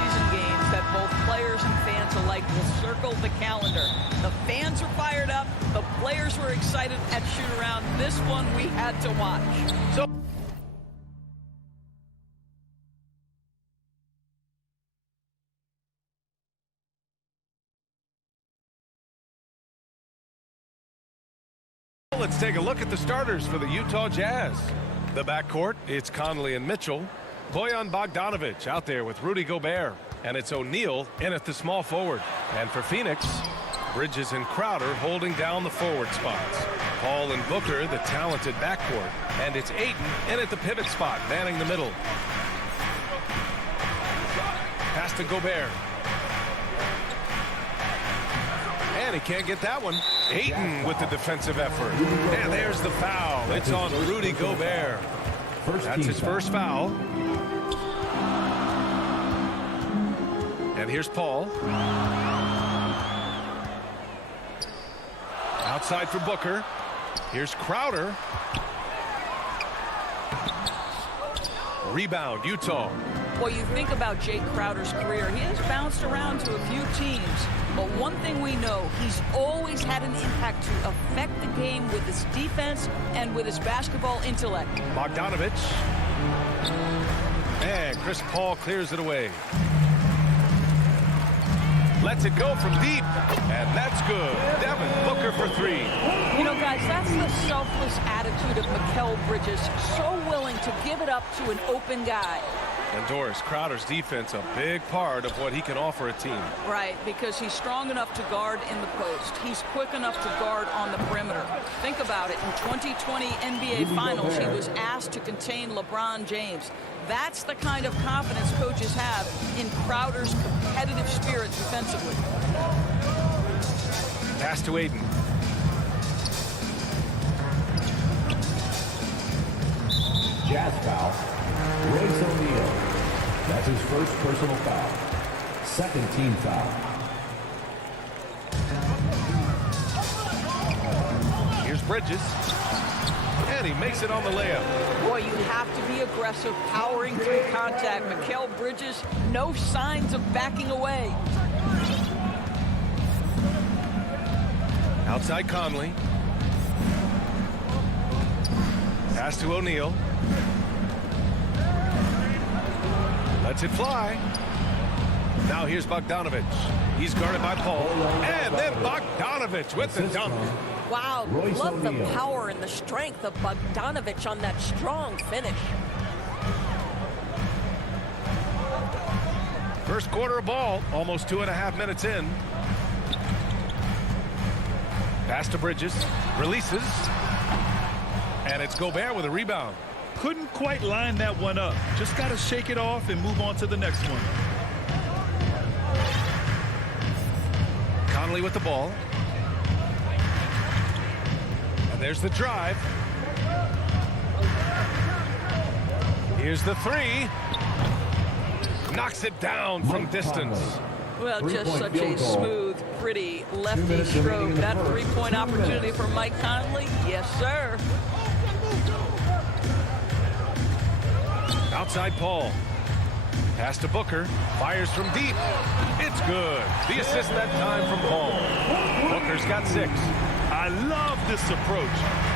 postseason games that both players and fans alike will circle the calendar. The fans are fired up. The players were excited at shoot-around. This one we had to watch. So let's take a look at the starters for the Utah Jazz. The backcourt, it's Conley and Mitchell. Bojan Bogdanovic out there with Rudy Gobert. And it's O'Neal in at the small forward. And for Phoenix, Bridges and Crowder holding down the forward spots. Paul and Booker, the talented backcourt. And it's Ayton in at the pivot spot, manning the middle. Pass to Gobert. And he can't get that one. Ayton with the defensive effort. And there's the foul. It's on Rudy Gobert. That's his first foul. And here's Paul. Outside for Booker. Here's Crowder. Rebound, Utah. Well, you think about Jay Crowder's career. He has bounced around to a few teams. But one thing we know, he's always had an impact to affect the game with his defense and with his basketball intellect. Bogdanovic. And Chris Paul clears it away. Lets it go from deep. And that's good. Devin Booker for three. You know, guys, that's the selfless attitude of Mikal Bridges. So willing to give it up to an open guy. And Doris, Crowder's defense a big part of what he can offer a team. Right, because he's strong enough to guard in the post. He's quick enough to guard on the perimeter. Think about it. In 2020 NBA Finals, he was asked to contain LeBron James. That's the kind of confidence coaches have in Crowder's competitive spirit defensively. Pass to Ayton. Jazz foul. Royce O'Neal. That's his first personal foul. Second team foul. Here's Bridges. And he makes it on the layup. Boy, you have to be aggressive, powering through contact. Mikal Bridges, no signs of backing away. Outside Conley. Pass to O'Neal. Lets it fly. Now here's Bogdanovic. He's guarded by Paul. And then Bogdanovic with the dunk. Wow, love the power and the strength of Bogdanovic on that strong finish. First quarter of ball, almost 2.5 minutes in. Pass to Bridges. Releases. And it's Gobert with a rebound. Couldn't quite line that one up. Just got to shake it off and move on to the next one. Conley with the ball. And there's the drive. Here's the three. Knocks it down from distance. Well, just such a smooth, pretty lefty stroke. That three-point opportunity for Mike Conley? Yes, sir. Outside Paul. Pass to Booker. Fires from deep. It's good. The assist that time from Paul. Booker's got 6. I love this approach.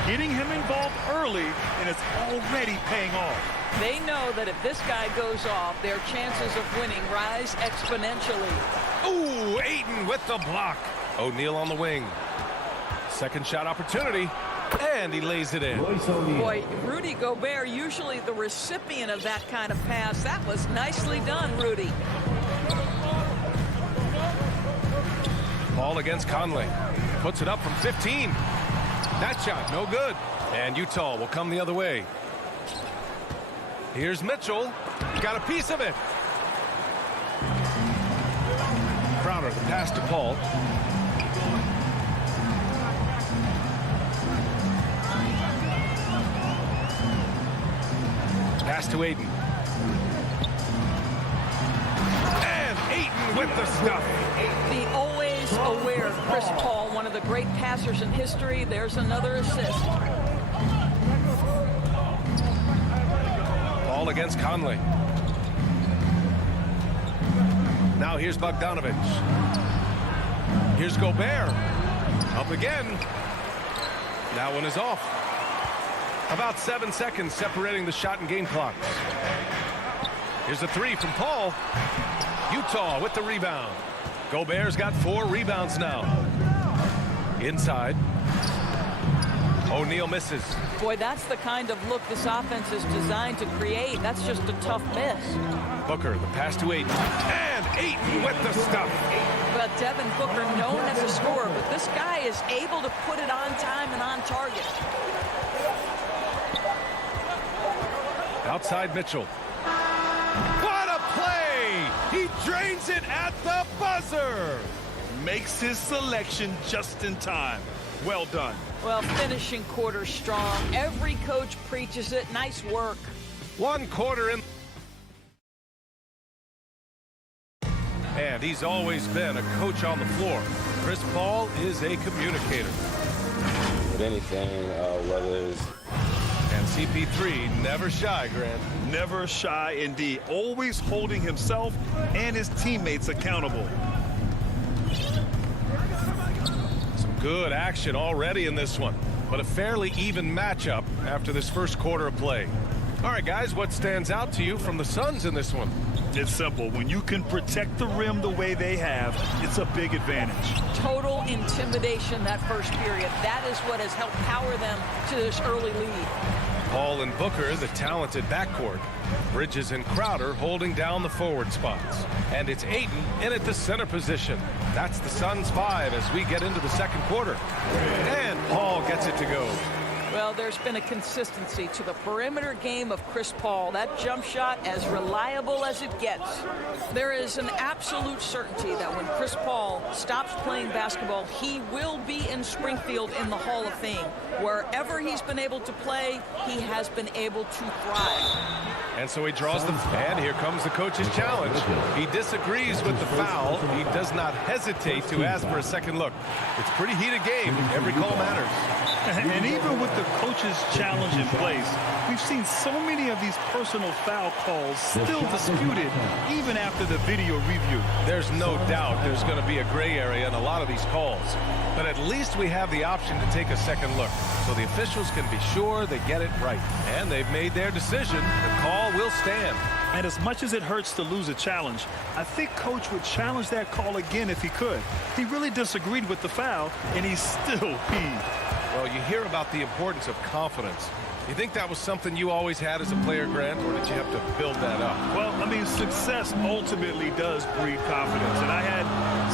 Getting him involved early, and it's already paying off. They know that if this guy goes off, their chances of winning rise exponentially. Ooh, Ayton with the block. O'Neal on the wing. Second shot opportunity. And he lays it in. Boy, Rudy Gobert, usually the recipient of that kind of pass. That was nicely done, Rudy. Ball against Conley. Puts it up from 15. That shot, no good. And Utah will come the other way. Here's Mitchell. Got a piece of it. Crowder, the pass to Paul. Pass to Ayton. And Ayton with the stuff. The always aware Chris Paul, one of the great passers in history. There's another assist. Ball against Conley. Now here's Bogdanovich. Here's Gobert. Up again. That one is off. About 7 seconds separating the shot and game clocks. Here's a three from Paul. Utah with the rebound. Gobert's got 4 rebounds now. Inside. O'Neal misses. Boy, that's the kind of look this offense is designed to create. That's just a tough miss. Booker, the pass to Ayton. And Ayton with the stuff. Well, Devin Booker, known as a scorer, but this guy is able to put it on time and on target. Outside Mitchell. What a play! He drains it at the buzzer. Makes his selection just in time. Well done. Well, finishing quarter strong. Every coach preaches it. Nice work. 1 quarter in. And he's always been a coach on the floor. Chris Paul is a communicator. With anything, whether it's... And CP3 never shy, Grant. Never shy indeed. Always holding himself and his teammates accountable. Some good action already in this one, but a fairly even matchup after this first quarter of play. All right, guys, what stands out to you from the Suns in this one? It's simple. When you can protect the rim the way they have, it's a big advantage. Total intimidation that first period. That is what has helped power them to this early lead. Paul and Booker, the talented backcourt. Bridges and Crowder holding down the forward spots. And it's Ayton in at the center position. That's the Suns 5 as we get into the second quarter. And Paul gets it to go. Well, there's been a consistency to the perimeter game of Chris Paul. That jump shot as reliable as it gets. There is an absolute certainty that when Chris Paul stops playing basketball, he will be in Springfield in the Hall of Fame. Wherever he's been able to play, he has been able to thrive. And so he draws the... And here comes the coach's challenge. He disagrees with the foul. He does not hesitate to ask for a second look. It's a pretty heated game. Every call matters. And even with the coach's challenge in place, we've seen so many of these personal foul calls still disputed even after the video review. There's no doubt there's going to be a gray area in a lot of these calls. But at least we have the option to take a second look, so the officials can be sure they get it right. And they've made their decision. The call will stand. And as much as it hurts to lose a challenge, I think Coach would challenge that call again if he could. He really disagreed with the foul, and he's still peeved. Well, you hear about the importance of confidence. You think that was something you always had as a player, Grant, or did you have to build that up? Well, I mean, success ultimately does breed confidence, and I had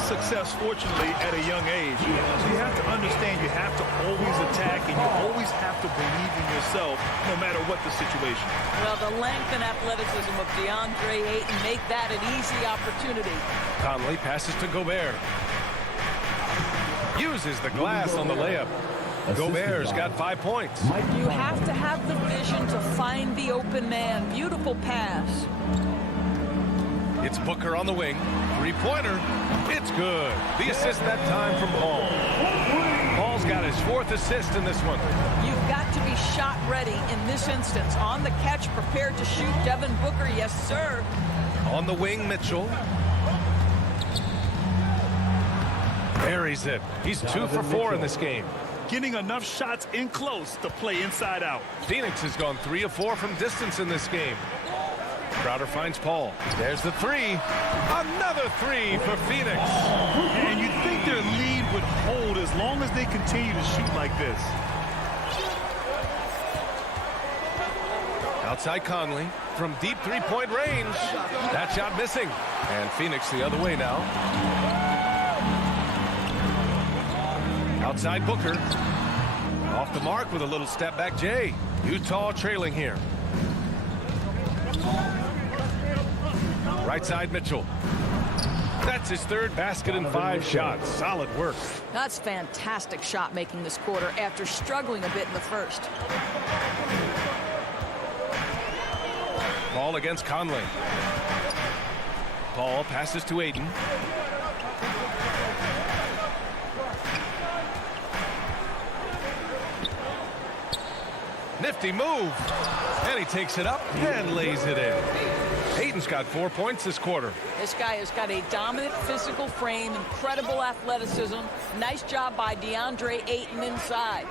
success, fortunately, at a young age. So you have to understand you have to always attack, and you always have to believe in yourself, no matter what the situation. Well, the length and athleticism of DeAndre Ayton make that an easy opportunity. Conley passes to Gobert. Uses the glass on the layup. Gobert's got 5 points. You have to have the vision to find the open man. Beautiful pass. It's Booker on the wing. Three-pointer. It's good. The assist that time from Paul. Paul's got his 4th assist in this one. You've got to be shot ready in this instance. On the catch, prepared to shoot. Devin Booker, yes, sir. On the wing, Mitchell. Buries it. He's 2 for 4 in this game. Getting enough shots in close to play inside out. Phoenix has gone 3 of 4 from distance in this game. Crowder finds Paul. There's the 3. Another 3 for Phoenix. And you'd think their lead would hold as long as they continue to shoot like this. Outside Conley from deep 3-point range. That shot missing. And Phoenix the other way now. Outside Booker. Off the mark with a little step back Jay. Utah trailing here. Right side Mitchell. That's his 3rd basket in 5 shots. Solid work. That's fantastic shot making this quarter after struggling a bit in the first. Ball against Conley. Paul passes to Ayton. Nifty move. And he takes it up and lays it in. Ayton's got 4 points this quarter. This guy has got a dominant physical frame, incredible athleticism. Nice job by DeAndre Ayton inside.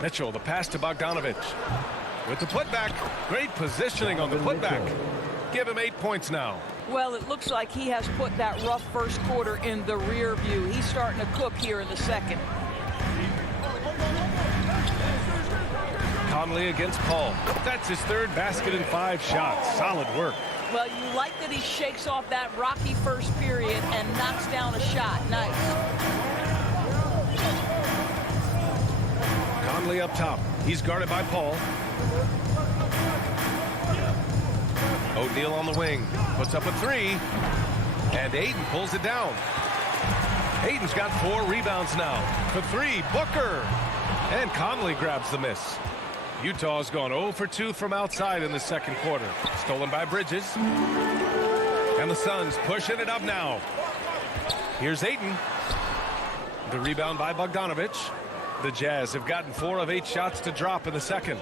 Mitchell, the pass to Bogdanovich. With the putback. Great positioning on the putback. Give him 8 points now. Well, it looks like he has put that rough first quarter in the rear view. He's starting to cook here in the second. Conley against Paul. That's his third basket in 5 shots. Solid work. Well, you like that he shakes off that rocky first period and knocks down a shot. Nice. Conley up top. He's guarded by Paul. O'Neal on the wing. Puts up a 3. And Ayton pulls it down. Ayton's got 4 rebounds now. For 3, Booker. And Conley grabs the miss. Utah's gone 0 for 2 from outside in the second quarter. Stolen by Bridges. And the Suns pushing it up now. Here's Ayton. The rebound by Bogdanovich. The Jazz have gotten 4 of 8 shots to drop in the second.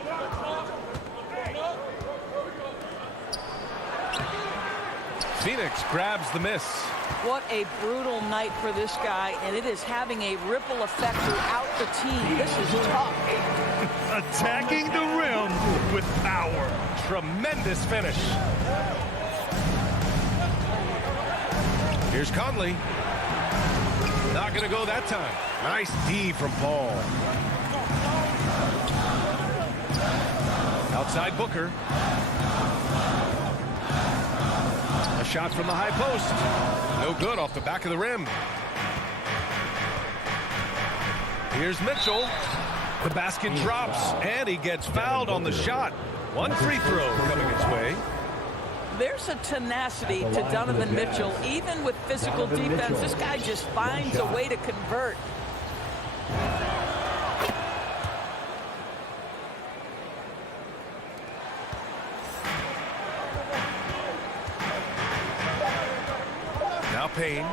Phoenix grabs the miss. What a brutal night for this guy, and it is having a ripple effect throughout the team. This is tough. Attacking the rim with power. Tremendous finish. Here's Conley. Not going to go that time. Nice D from Paul. Outside Booker. A shot from the high post. No good off the back of the rim. Here's Mitchell. The basket drops, and he gets fouled on the shot. 1 free throw coming his way. There's a tenacity to Donovan Mitchell. Even with physical defense, this guy just finds a way to convert. Now Payne.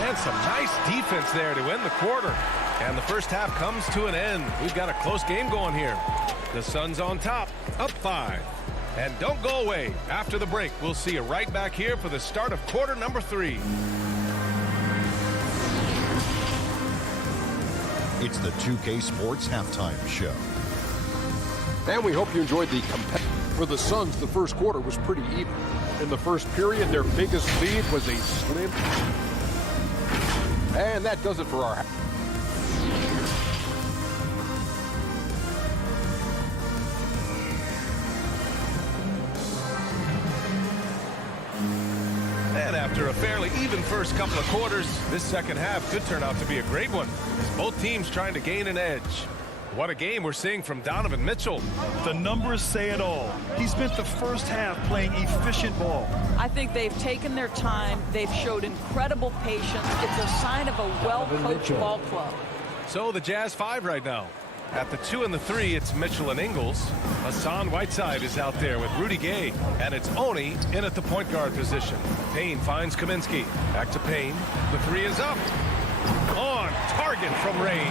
And some nice defense there to end the quarter. And the first half comes to an end. We've got a close game going here. The Suns on top, up 5. And don't go away. After the break, we'll see you right back here for the start of quarter number 3. It's the 2K Sports Halftime Show. And we hope you enjoyed the For the Suns, the first quarter was pretty even. In the first period, their biggest lead was a slim. And that does it for our And after a fairly even first couple of quarters, this second half could turn out to be a great one, as both teams trying to gain an edge. What a game we're seeing from Donovan Mitchell. The numbers say it all. He spent the first half playing efficient ball. I think they've taken their time. They've showed incredible patience. It's a sign of a well-coached ball club. So the Jazz 5 right now. At the 2 and the 3, it's Mitchell and Ingles. Hassan Whiteside is out there with Rudy Gay. And it's Oni in at the point guard position. Payne finds Kaminsky. Back to Payne. The 3 is up. On target from range.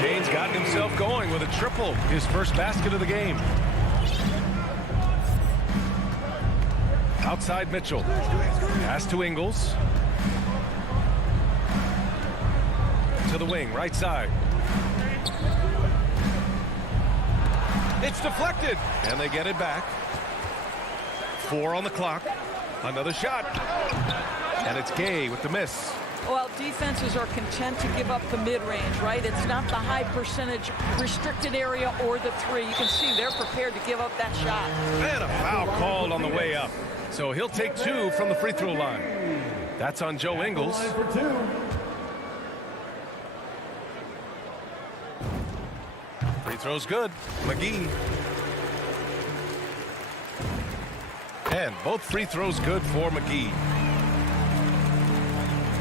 Payne's gotten himself going with a triple. His first basket of the game. Outside Mitchell. Pass to Ingles. To the wing, right side. It's deflected, and they get it back. 4 on the clock. Another shot. And it's Gay with the miss. Well, defenses are content to give up the mid-range, right? It's not the high percentage restricted area or the 3. You can see they're prepared to give up that shot. And a foul called on the way up. So he'll take 2 from the free throw line. That's on Joe Ingles. Free throw's good. McGee. And both free throws good for McGee.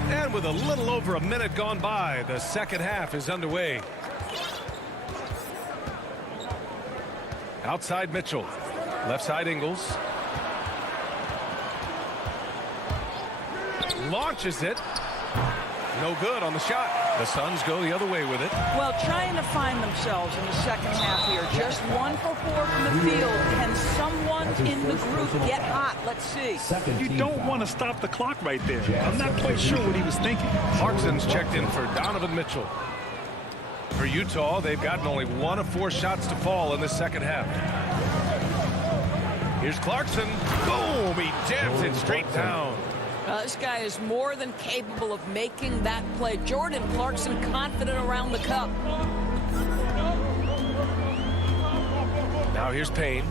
And with a little over a minute gone by, the second half is underway. Outside Mitchell. Left side Ingles. Launches it. No good on the shot. The Suns go the other way with it. Well, trying to find themselves in the second half here. Just 1 for 4 from the field. Can someone in the group get hot? Let's see. You don't want to stop the clock right there. I'm not quite sure what he was thinking. Clarkson's checked in for Donovan Mitchell. For Utah, they've gotten only 1 of 4 shots to fall in the second half. Here's Clarkson. Boom! He jams it straight down. This guy is more than capable of making that play. Jordan Clarkson confident around the cup. Now here's Payne.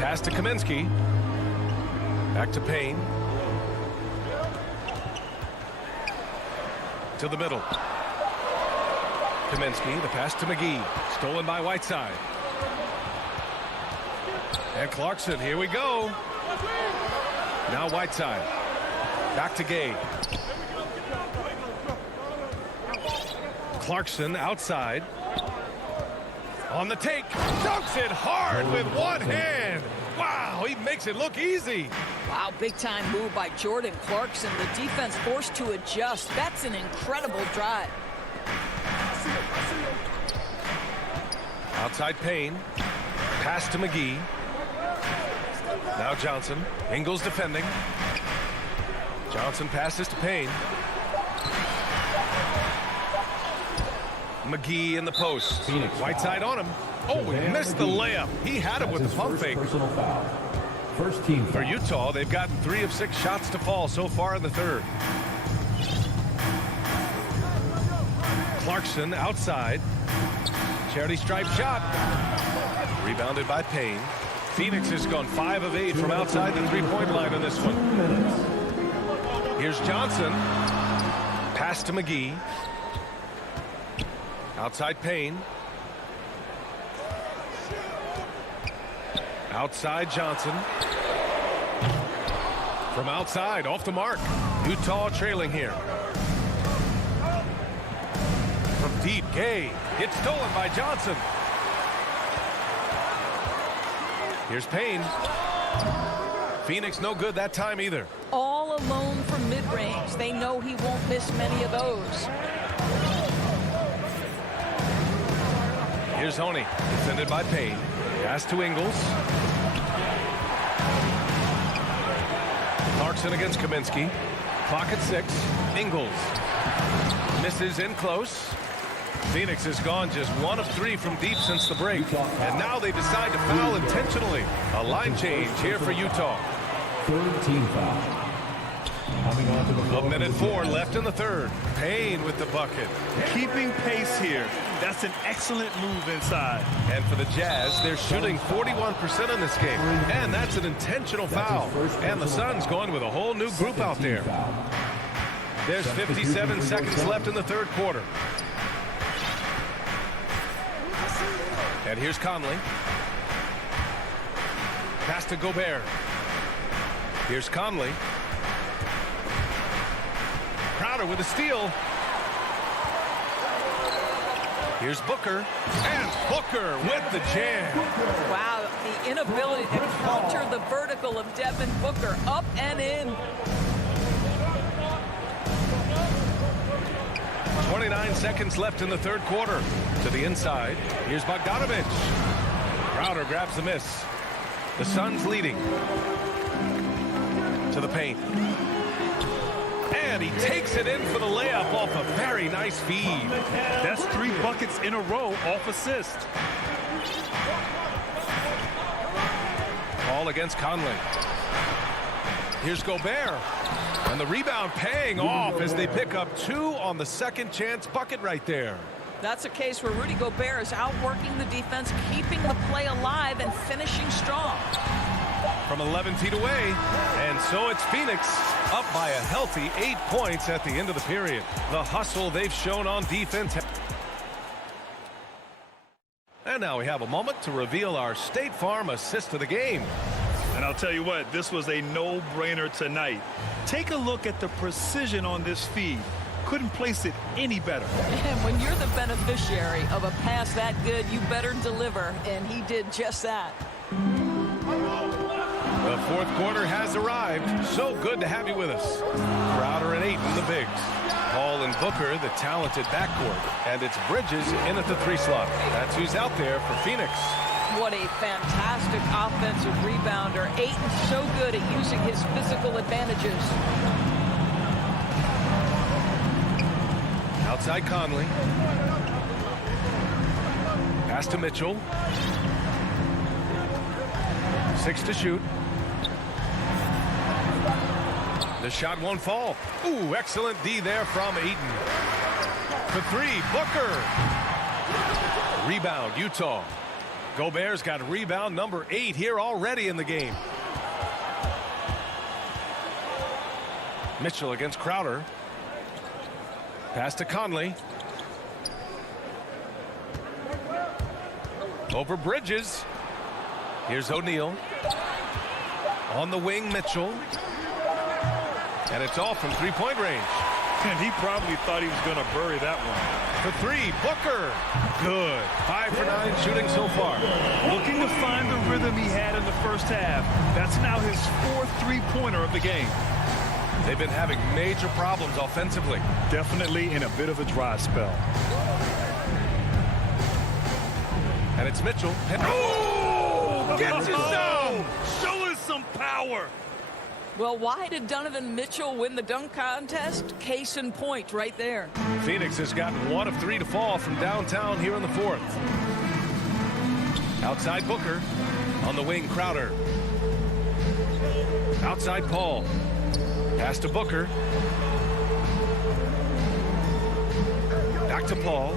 Pass to Kaminsky. Back to Payne. To the middle. Kaminsky, the pass to McGee. Stolen by Whiteside. And Clarkson, here we go. Now Whiteside. Back to Gay. Clarkson outside. On the take. Dunks it hard with one hand. Wow, he makes it look easy. Wow, big time move by Jordan Clarkson. The defense forced to adjust. That's an incredible drive. Outside Payne. Pass to McGee. Now Johnson. Ingles defending. Johnson passes to Payne. McGee in the post. Whiteside on him. Oh, he missed the layup. He had it with the pump fake. First team For Utah, they've gotten 3 of 6 shots to fall so far in the third. Clarkson outside. Charity stripe shot. Rebounded by Payne. Phoenix has gone 5 of 8 from outside the 3-point line on this one. Here's Johnson. Pass to McGee. Outside Payne. Outside Johnson. From outside, off the mark. Utah trailing here. From deep, Gay. It's stolen by Johnson. Here's Payne. Phoenix no good that time either. All alone from mid-range. They know he won't miss many of those. Here's Honey, defended by Payne. Pass to Ingles. Clarkson against Kaminsky. Clock at 6. Ingles misses in close. Phoenix has gone just 1 of 3 from deep since the break. And now they decide to foul intentionally. A line change here for Utah. Third team foul. Coming on to the floor. 1:04 left in the third. Payne with the bucket. Keeping pace here. That's an excellent move inside. And for the Jazz, they're shooting 41% in this game. And that's an intentional foul. And the Suns going with a whole new group out there. There's 57 seconds left in the third quarter. And here's Conley. Pass to Gobert. Here's Conley. Crowder with a steal. Here's Booker. And Booker with the jam. Wow, the inability to counter the vertical of Devin Booker. Up and in. 29 seconds left in the third quarter. To the inside. Here's Bogdanovich. Crowder grabs the miss. The Suns leading. To the paint. And he takes it in for the layup off a very nice feed. That's 3 buckets in a row off assist. Ball against Conley. Here's Gobert. And the rebound paying off as they pick up 2 on the second chance bucket right there. That's a case where Rudy Gobert is outworking the defense, keeping the play alive and finishing strong. From 11 feet away. And so it's Phoenix up by a healthy 8 points at the end of the period. The hustle they've shown on defense. And now we have a moment to reveal our State Farm assist of the game. And I'll tell you what, this was a no-brainer tonight. Take a look at the precision on this feed. Couldn't place it any better. And when you're the beneficiary of a pass that good, you better deliver. And he did just that. The fourth quarter has arrived. So good to have you with us. Crowder and Ayton, the bigs. Paul and Booker, the talented backcourt. And it's Bridges in at the 3 slot. That's who's out there for Phoenix. What a fantastic offensive rebounder. Ayton's so good at using his physical advantages. Outside Conley. Pass to Mitchell. 6 to shoot. The shot won't fall. Ooh, excellent D there from Ayton. For 3, Booker. Rebound, Utah. Gobert's got rebound number 8 here already in the game. Mitchell against Crowder. Pass to Conley. Over Bridges. Here's O'Neal. On the wing, Mitchell. And it's off from 3-point range. And he probably thought he was going to bury that one. For 3, Booker. Good. 5 for 9 shooting so far. Looking to find the rhythm he had in the first half. That's now his 4th three-pointer of the game. They've been having major problems offensively. Definitely in a bit of a dry spell. And it's Mitchell. Oh! Gets it down! Show us some power! Well, why did Donovan Mitchell win the dunk contest? Case in point right there. Phoenix has gotten 1 of 3 to fall from downtown here in the 4th. Outside Booker. On the wing, Crowder. Outside Paul. Pass to Booker. Back to Paul.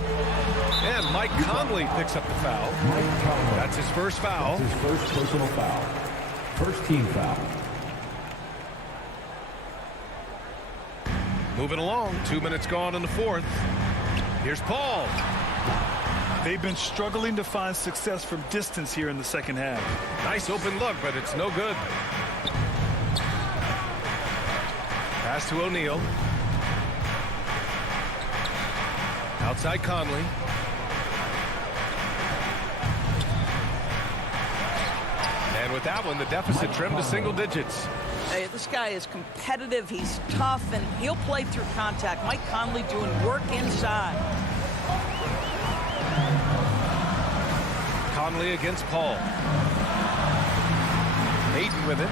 And Mike Conley picks up the foul. That's his first foul. That's his first personal foul. First team foul. Moving along, 2 minutes gone in the 4th. Here's Paul. They've been struggling to find success from distance here in the second half. Nice open look, but it's no good. Pass to O'Neal. Outside Conley. And with that one, the deficit trimmed to single digits. Hey, this guy is competitive, he's tough, and he'll play through contact. Mike Conley doing work inside. Conley against Paul. Ayton with it.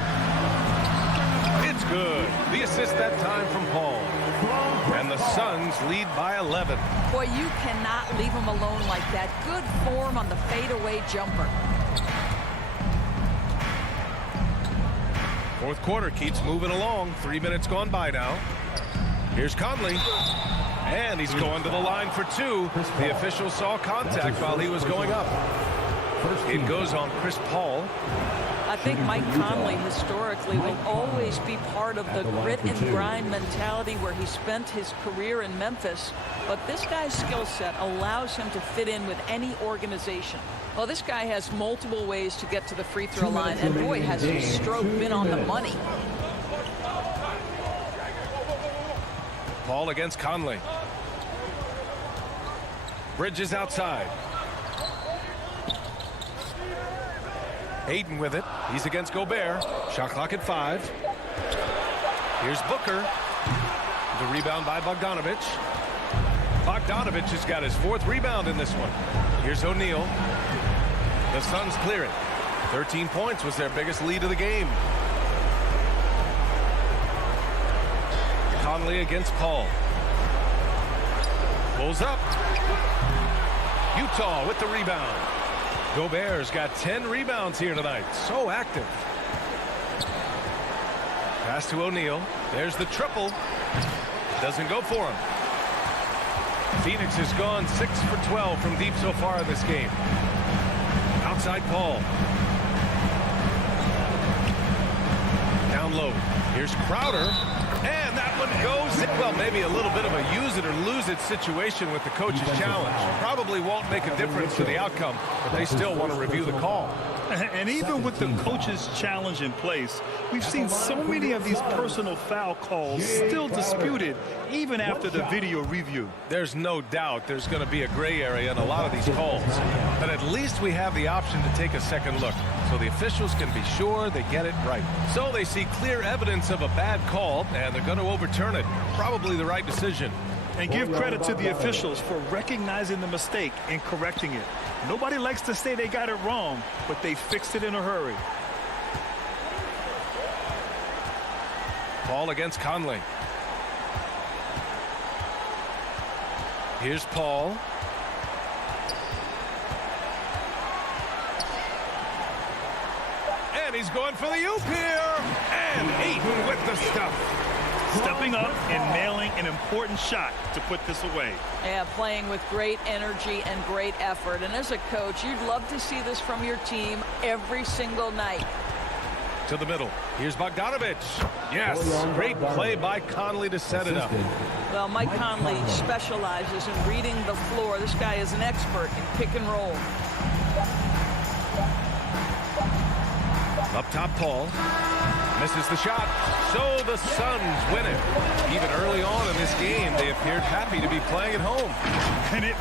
It's good. The assist that time from Paul. And the Suns lead by 11. Boy, you cannot leave him alone like that. Good form on the fadeaway jumper. Fourth quarter keeps moving along. 3 minutes gone by now. Here's Conley. And he's going to the line for 2. The official saw contact while he was going up. It goes on Chris Paul. I think Mike Conley historically will always be part of the grit and grind mentality where he spent his career in Memphis. But this guy's skill set allows him to fit in with any organization. Well, this guy has multiple ways to get to the free throw line, and boy, has his stroke been on the money. Paul against Conley. Bridges outside. Ayton with it. He's against Gobert. Shot clock at 5. Here's Booker. The rebound by Bogdanovich. Bogdanovich has got his 4th rebound in this one. Here's O'Neal. The Suns clear it. 13 points was their biggest lead of the game. Conley against Paul. Pulls up. Utah with the rebound. Gobert's got 10 rebounds here tonight. So active. Pass to O'Neal. There's the triple. Doesn't go for him. Phoenix has gone 6 for 12 from deep so far in this game. Outside Paul. Down low. Here's Crowder. And that one goes in. Well, maybe a little bit of a use it or lose it situation with the coach's challenge. Probably won't make a difference to the outcome, but they still want to review the call. And even with the coach's challenge in place, we've seen so many of these personal foul calls still disputed even after the video review. There's no doubt there's going to be a gray area in a lot of these calls, but at least we have the option to take a second look. so the officials can be sure they get it right. So they see clear evidence of a bad call, and they're going to overturn it. Probably the right decision. And give credit to the officials for recognizing the mistake and correcting it. Nobody likes to say they got it wrong, but they fixed it in a hurry. Paul against Conley. Here's Paul. And he's going for the oop here. And Ayton with the stuff. Stepping up and nailing an important shot to put this away. Yeah, playing with great energy and great effort. And as a coach, you'd love to see this from your team every single night. To the middle. Here's Bogdanovich. Yes, great play by Conley to set it up. Well, Mike Conley specializes in reading the floor. This guy is an expert in pick and roll. Up top, Paul. Misses the shot. So the Suns win it. Even early on in this game, they appeared happy to be playing at home. And it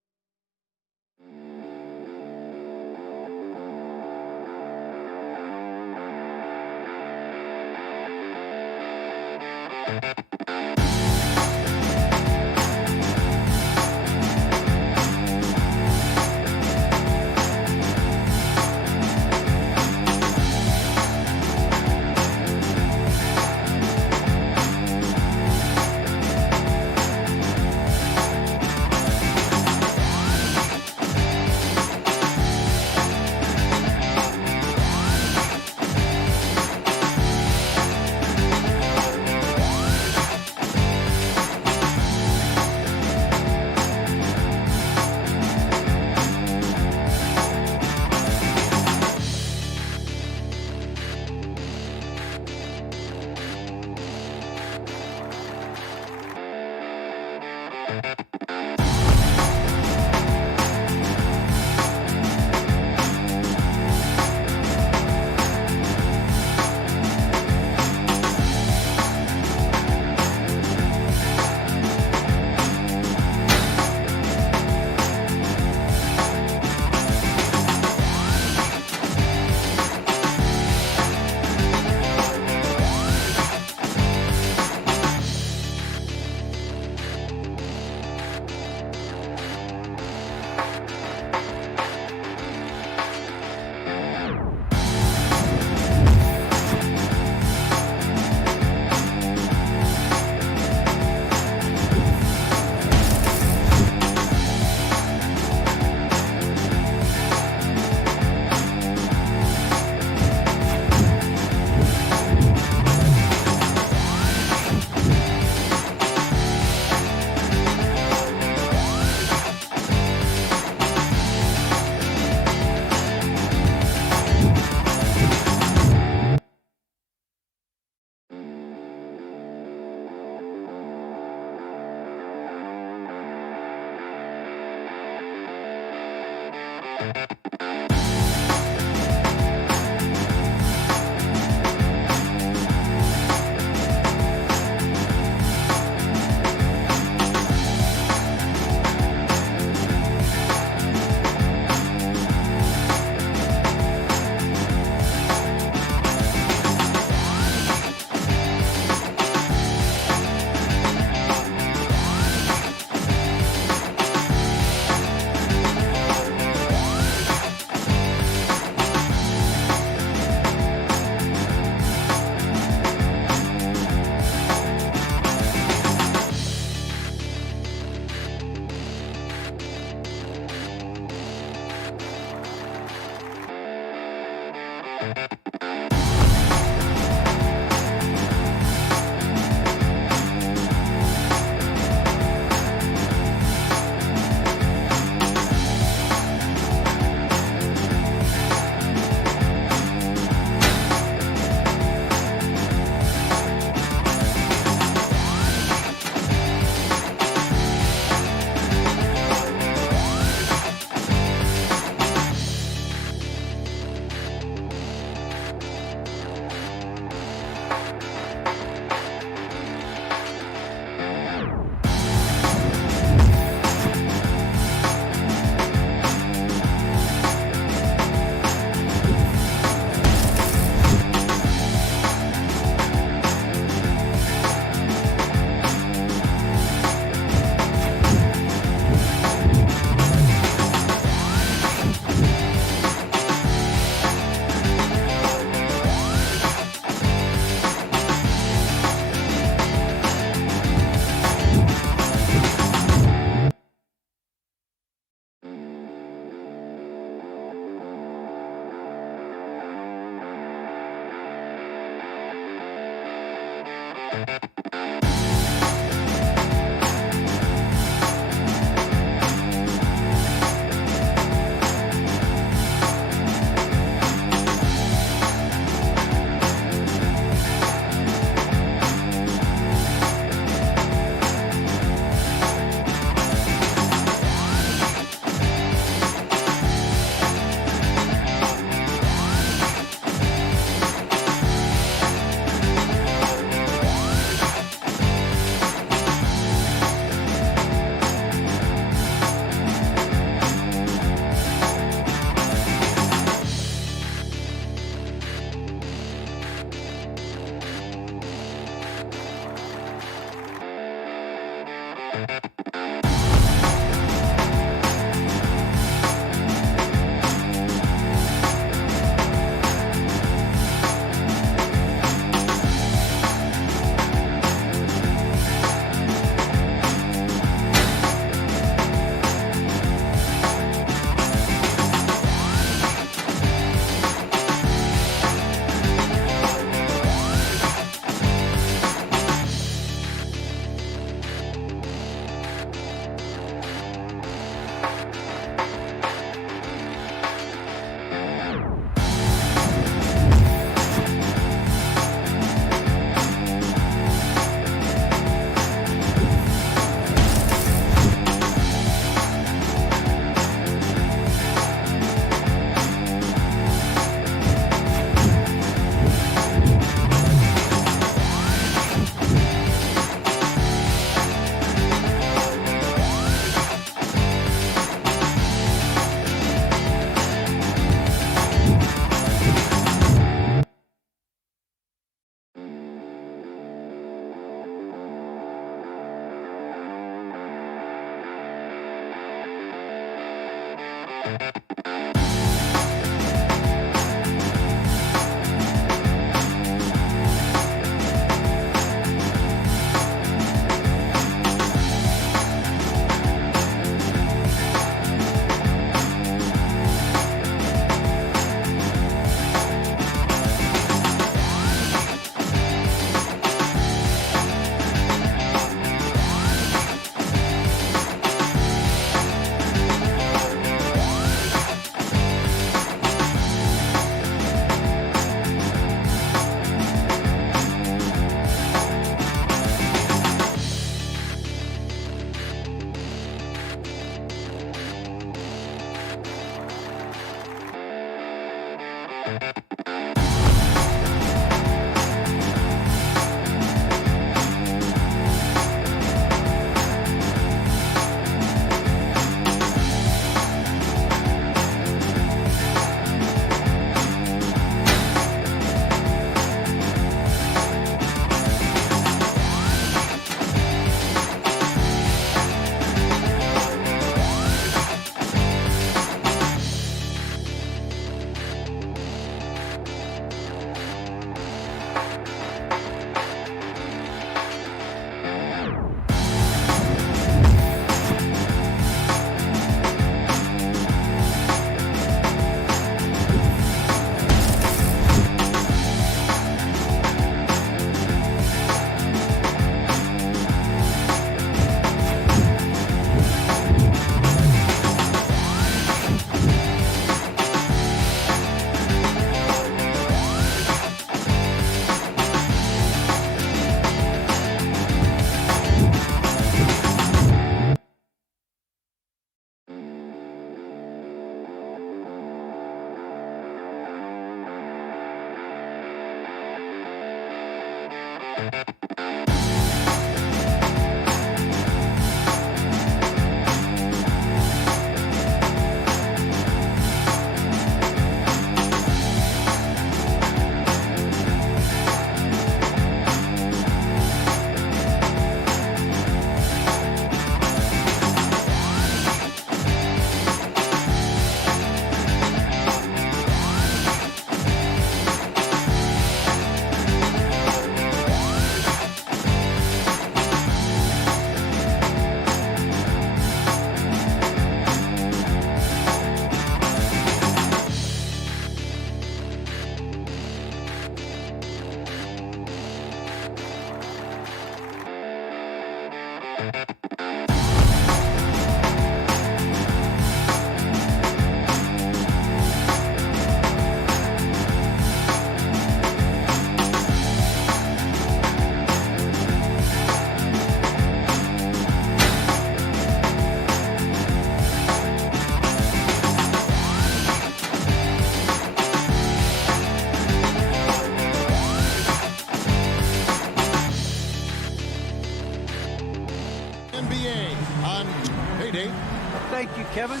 Thank you, Kevin.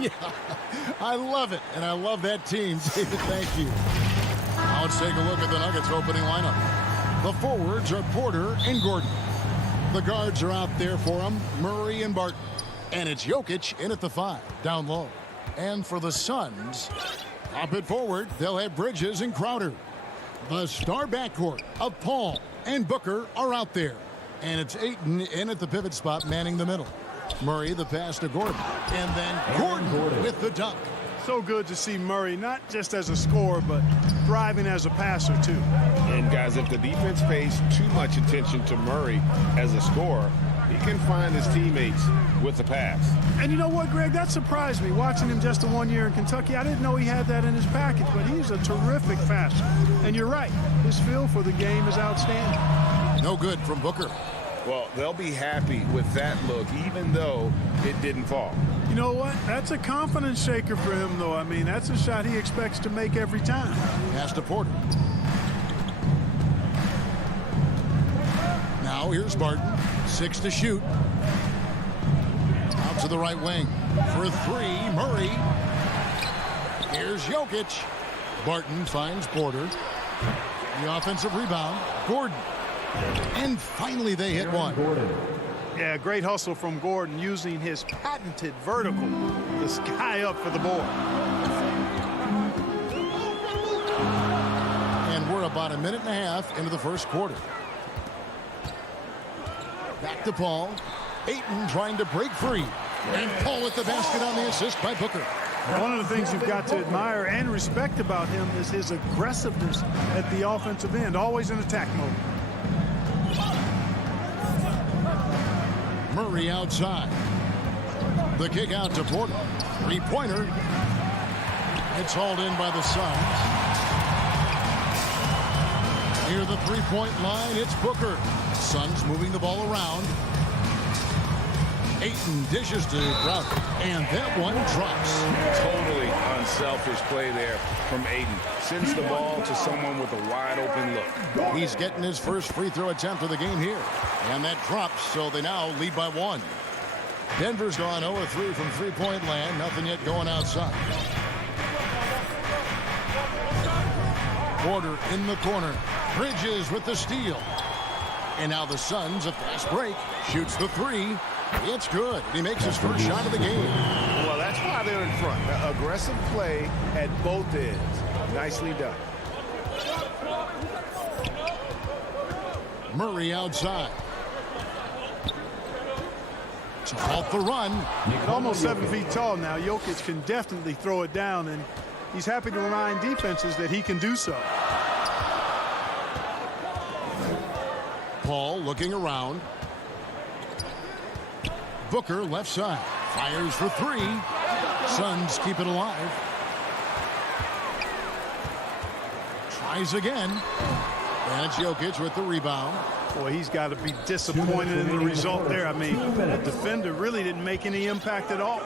Yeah, I love it, and I love that team. David, thank you. Now let's take a look at the Nuggets opening lineup. The forwards are Porter and Gordon. The guards are out there for them, Murray and Barton. And it's Jokic in at the 5, down low. And for the Suns, up at forward, they'll have Bridges and Crowder. The star backcourt of Paul and Booker are out there. And it's Ayton in at the pivot spot, manning the middle. Murray the pass to Gordon. And then Gordon with the dunk. So good to see Murray, not just as a scorer, but thriving as a passer, too. And, guys, if the defense pays too much attention to Murray as a scorer, he can find his teammates with the pass. And you know what, Greg? That surprised me, watching him just 1 year in Kentucky. I didn't know he had that in his package, but he's a terrific passer. And you're right, his feel for the game is outstanding. No good from Booker. Well, they'll be happy with that look, even though it didn't fall. You know what? That's a confidence shaker for him, though. I mean, that's a shot he expects to make every time. Pass to Porter. Now here's Barton. 6 to shoot. Out to the right wing. For 3, Murray. Here's Jokic. Barton finds Porter. The offensive rebound. Gordon. And finally they hit one. Yeah, great hustle from Gordon using his patented vertical to sky up for the board. And we're about a minute and a half into the first quarter. Back to Paul. Ayton trying to break free. And Paul with the basket on the assist by Booker. One of the things you've got to admire and respect about him is his aggressiveness at the offensive end, always in attack mode. Murray outside. The kick out to Porter. Three-pointer. It's hauled in by the Suns. Near the three-point line, it's Booker. Suns moving the ball around. Ayton dishes to Crowder. And that one drops. Totally unselfish play there from Ayton. Sends the ball to someone with a wide-open look. He's getting his first free throw attempt of the game here. And that drops, so they now lead by 1. Denver's gone 0-3 from three-point land. Nothing yet going outside. Porter in the corner. Bridges with the steal. And now the Suns, a fast break, shoots the 3. It's good. He makes his first shot of the game. Well, that's why they're in front. Aggressive play at both ends. Nicely done. Murray outside. To halt the run. At almost 7 feet tall now, Jokic can definitely throw it down, and he's happy to remind defenses that he can do so. Paul looking around. Booker left side. Fires for 3. Suns keep it alive. Tries again. And it's Jokic with the rebound. Boy, he's got to be disappointed in the result there. I mean, the defender really didn't make any impact at all.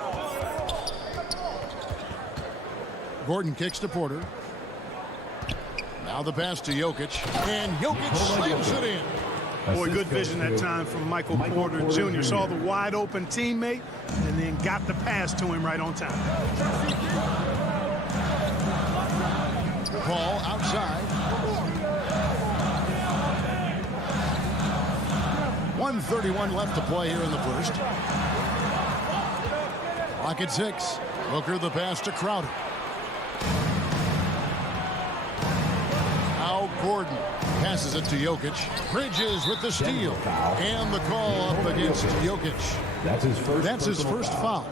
Gordon kicks to Porter. Now the pass to Jokic. And Jokic slams it in. Boy, good vision that time from Michael Porter Jr. Saw the wide open teammate and then got the pass to him right on time. Paul outside. 1:31 left to play here in the first. Clock at 6. Booker the pass to Crowder. Now Gordon passes it to Jokic. Bridges with the steal. And the call up against Jokic. That's his first foul.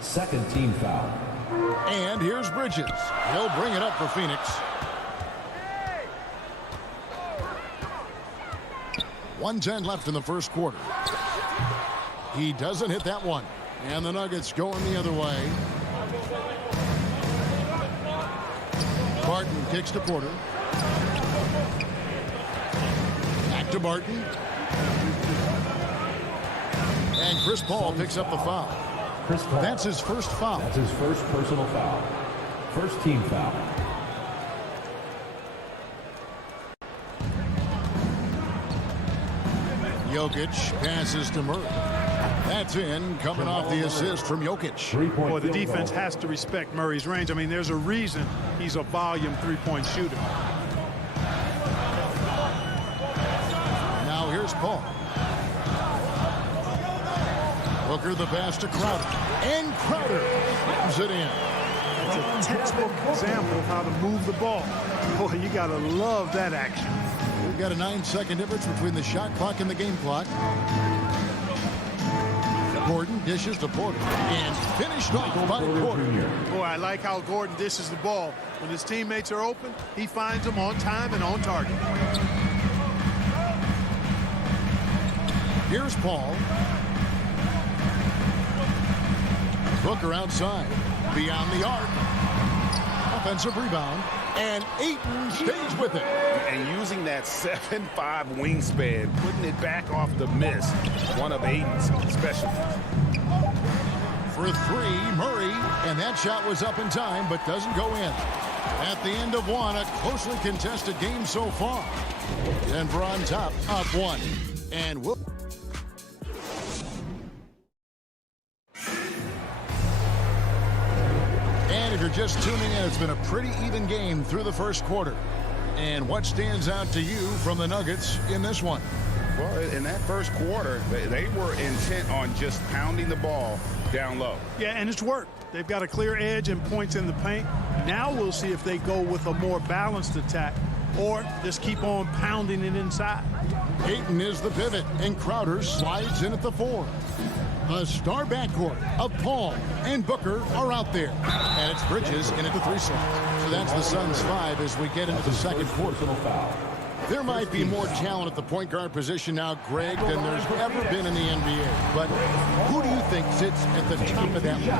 Second team foul. And here's Bridges. He'll bring it up for Phoenix. 1:10 left in the first quarter. He doesn't hit that one. And the Nuggets going the other way. Barton kicks to Porter. Back to Barton. And Chris Paul picks up the foul. That's his first foul. That's his first personal foul. First team foul. Jokic passes to Murray. That's in, coming off the assist from Jokic. Boy, the defense has to respect Murray's range. I mean, there's a reason he's a volume three-point shooter. Now here's Paul. Booker the pass to Crowder. And Crowder slams it in. It's a textbook example of how to move the ball. Boy, you got to love that action. We've got a 9-second difference between the shot clock and the game clock. Gordon dishes to Porter and finished off by Porter. Boy, I like how Gordon dishes the ball. When his teammates are open, he finds them on time and on target. Here's Paul. Booker outside. Beyond the arc. Offensive rebound. And Ayton stays with it. And using that 7'5" wingspan, putting it back off the miss, one of Ayton's specialties. For three, Murray, and that shot was up in time, but doesn't go in. At the end of one, a closely contested game so far. Denver on top, up one. And we'll... And if you're just tuning in, it's been a pretty even game through the first quarter. And what stands out to you from the Nuggets in this one? Well, in that first quarter, they were intent on just pounding the ball down low. Yeah, and it's worked. They've got a clear edge and points in the paint. Now we'll see if they go with a more balanced attack or just keep on pounding it inside. Ayton is the pivot, and Crowder slides in at the 4. The star backcourt of Paul and Booker are out there. And it's Bridges in at the 3 slot. So that's the Suns 5 as we get into the second quarter. There might be more talent at the point guard position now, Greg, than there's ever been in the NBA. But who do you think sits at the top of that list?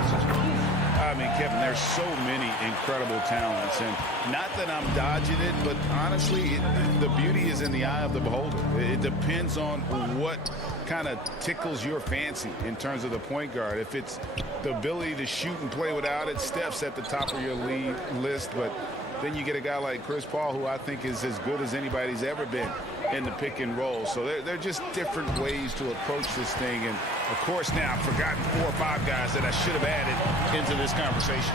I mean, Kevin, there's so many incredible talents, and not that I'm dodging it, but honestly, the beauty is in the eye of the beholder. It depends on what kind of tickles your fancy in terms of the point guard. If it's the ability to shoot and play without it, Steph's at the top of your league list, but then you get a guy like Chris Paul, who I think is as good as anybody's ever been in the pick and roll. So they're just different ways to approach this thing. And, of course, now I've forgotten 4 or 5 guys that I should have added into this conversation.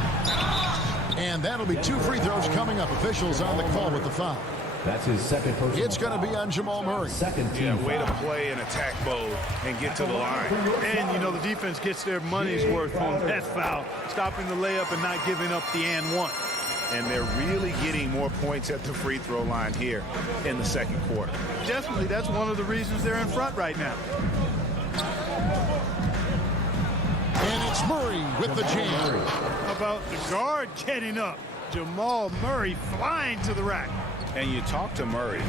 And that'll be 2 free throws coming up. Officials on the call with the foul. That's his second personal It's going to be on Jamal Murray. Second team way to play in attack mode and get to the line. And, you know, the defense gets their money's worth on that foul, stopping the layup and not giving up the and one. And they're really getting more points at the free throw line here in the second quarter. Definitely, that's one of the reasons they're in front right now. And it's Murray with the jam. How about the guard getting up? Jamal Murray flying to the rack. And you talk to Murray,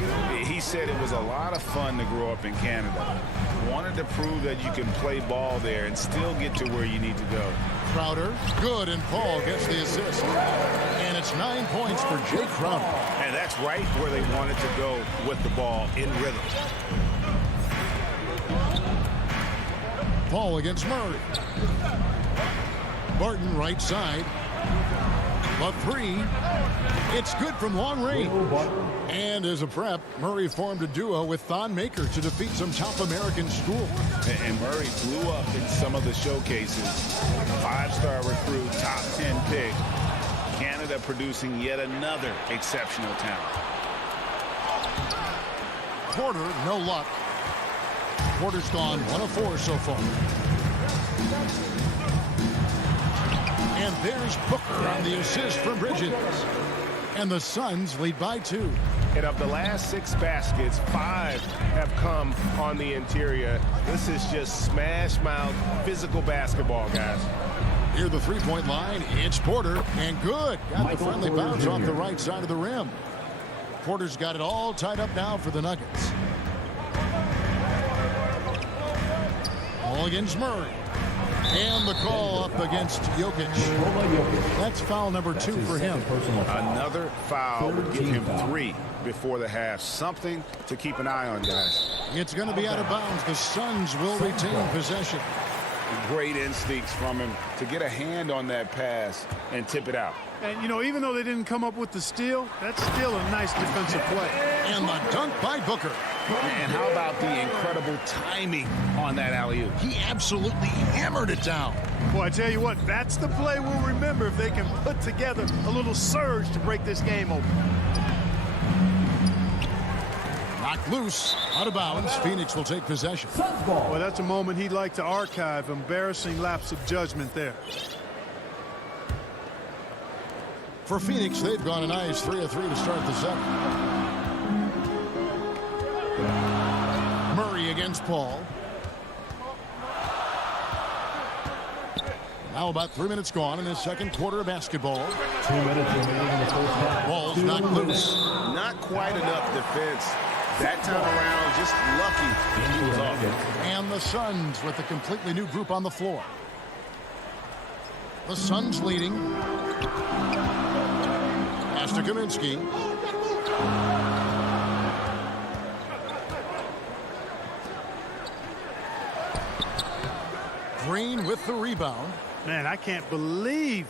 he said it was a lot of fun to grow up in Canada. Wanted to prove that you can play ball there and still get to where you need to go. Crowder, good, and Paul gets the assist. And it's 9 points for Jay Crowder. And that's right where they wanted to go with the ball in rhythm. Paul against Murray. Barton right side. The 3. It's good from long range. And as a prep, Murray formed a duo with Thon Maker to defeat some top American schools. And Murray blew up in some of the showcases. 5-star recruit, top 10 pick. Canada producing yet another exceptional talent. Porter, no luck. Porter's gone 1 of 4 so far. And there's Booker on the assist from Bridges. And the Suns lead by 2. And of the last 6 baskets, 5 have come on the interior. This is just smash mouth physical basketball, guys. Near the 3-point line, it's Porter, and good. Got the friendly bounce off the right side of the rim. Porter's got it all tied up now for the Nuggets. Ball against Murray. And the call up against Jokic. That's foul number 2 for him. Another foul would give him 3 before the half. Something to keep an eye on, guys. It's going to be out of bounds. The Suns will retain possession. great instincts from him to get a hand on that pass and tip it out. And, you know, even though they didn't come up with the steal, that's still a nice defensive play. And the dunk by Booker. And how about the incredible timing on that alley-oop? He absolutely hammered it down. Boy, I tell you what, that's the play we'll remember if they can put together a little surge to break this game open. Knocked loose, out of bounds. Phoenix will take possession. Well, that's a moment he'd like to archive. Embarrassing lapse of judgment there. For Phoenix, they've gone a nice 3 of 3 to start the second. Murray against Paul. Now about 3 minutes gone in the second quarter of basketball. 2 minutes remaining in the first half. Ball's knocked loose. Not quite enough defense. That time around, just lucky he was off. And the Suns with a completely new group on the floor. The Suns leading. Pass to Kaminsky. Green with the rebound. Man, I can't believe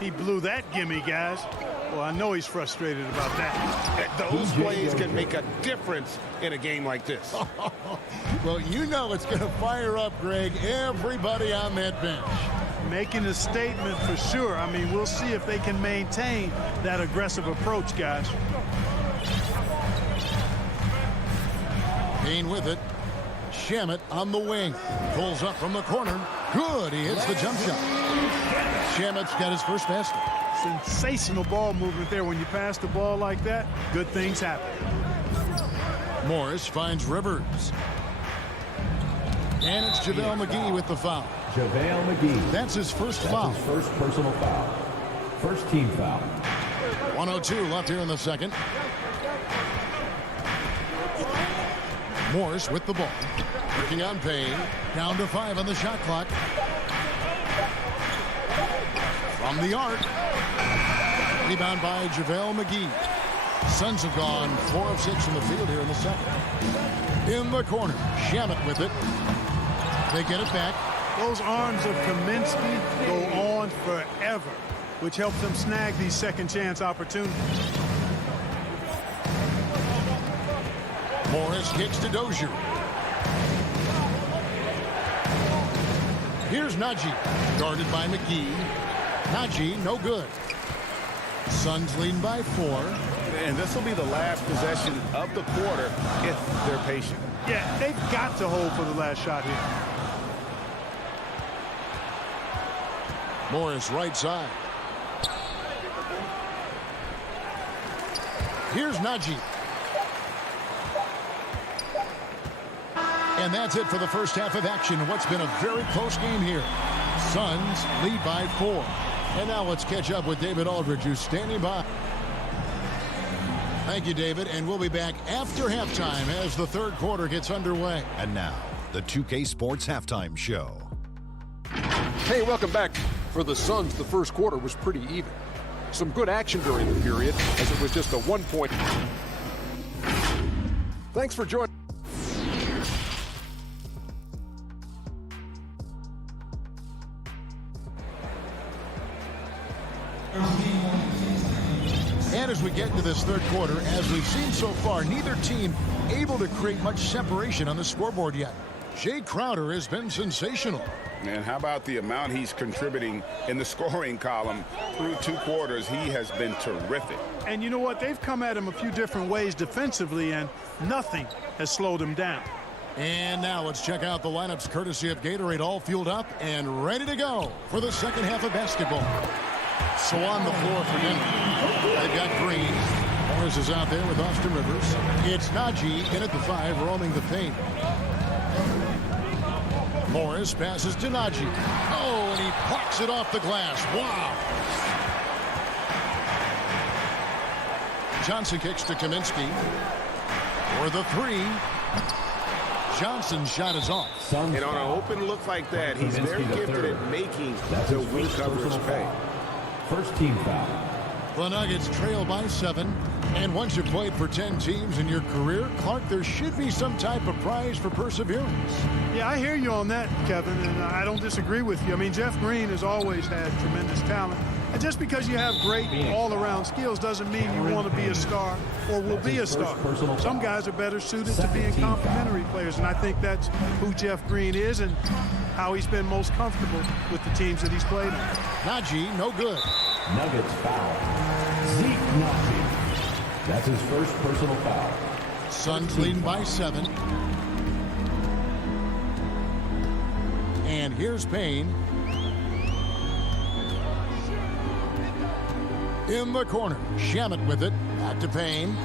he blew that gimme, guys. Well, I know he's frustrated about that. Those plays can make a difference in a game like this. Well, you know it's going to fire up, Greg, everybody on that bench. Making a statement for sure. I mean, we'll see if they can maintain that aggressive approach, guys. Kane with it. Shamet on the wing. Pulls up from the corner. Good. He hits the jump shot. Shamet's got his first basket. Sensational ball movement there. When you pass the ball like that, good things happen. Morris finds Rivers. And it's JaVale McGee with the foul. JaVale McGee. That's his first foul. His first personal foul. First team foul. 1:02 left here in the second. Morris with the ball. Working on Payne. Down to 5 on the shot clock. From the arc. Rebound by JaVale McGee. Suns have gone 4 of 6 from the field here in the second. In the corner. Shamet with it. They get it back. Those arms of Kaminsky go on forever, which helps them snag these second chance opportunities. Morris kicks to Dozier. Here's Najee. Guarded by McGee. Najee, no good. Suns leading by 4. And this will be the last possession of the quarter if they're patient. Yeah, they've got to hold for the last shot here. Morris right side. Here's Najee. And that's it for the first half of action. What's been a very close game here. Suns lead by 4. And now let's catch up with David Aldridge, who's standing by. Thank you, David. And we'll be back after halftime as the third quarter gets underway. And now, the 2K Sports Halftime Show. Hey, welcome back. For the Suns, the first quarter was pretty even. Some good action during the period, as it was just a 1-point. Thanks for joining. And as we get into this third quarter, as we've seen so far, neither team able to create much separation on the scoreboard yet. Jay Crowder has been sensational. And how about the amount he's contributing in the scoring column through 2 quarters? He has been terrific. And you know what? They've come at him a few different ways defensively, and nothing has slowed him down. And now let's check out the lineups courtesy of Gatorade, all fueled up and ready to go for the second half of basketball. So on the floor for Denver, they've got Green. Morris is out there with Austin Rivers. It's Najee in at the 5, roaming the paint. Morris passes to Najee. Oh, and he plucks it off the glass. Wow. Johnson kicks to Kaminsky. For the 3. Johnson's shot is off. And on an open look like that, he's very gifted at making the weak coverage pay. First team foul. The Nuggets trail by 7. And once you've played for 10 teams in your career, Clark, there should be some type of prize for perseverance. Yeah, I hear you on that, Kevin, and I don't disagree with you. I mean, Jeff Green has always had tremendous talent. And just because you have great all-around skills doesn't mean you want to be a star or will be a star. Some guys are better suited to being complementary players, and I think that's who Jeff Green is and how he's been most comfortable with the teams that he's played on. Najee, no good. Nuggets foul. Zeke Najee. That's his first personal foul. Suns leading by 7. And here's Payne. In the corner. Shamet with it. Back to Payne.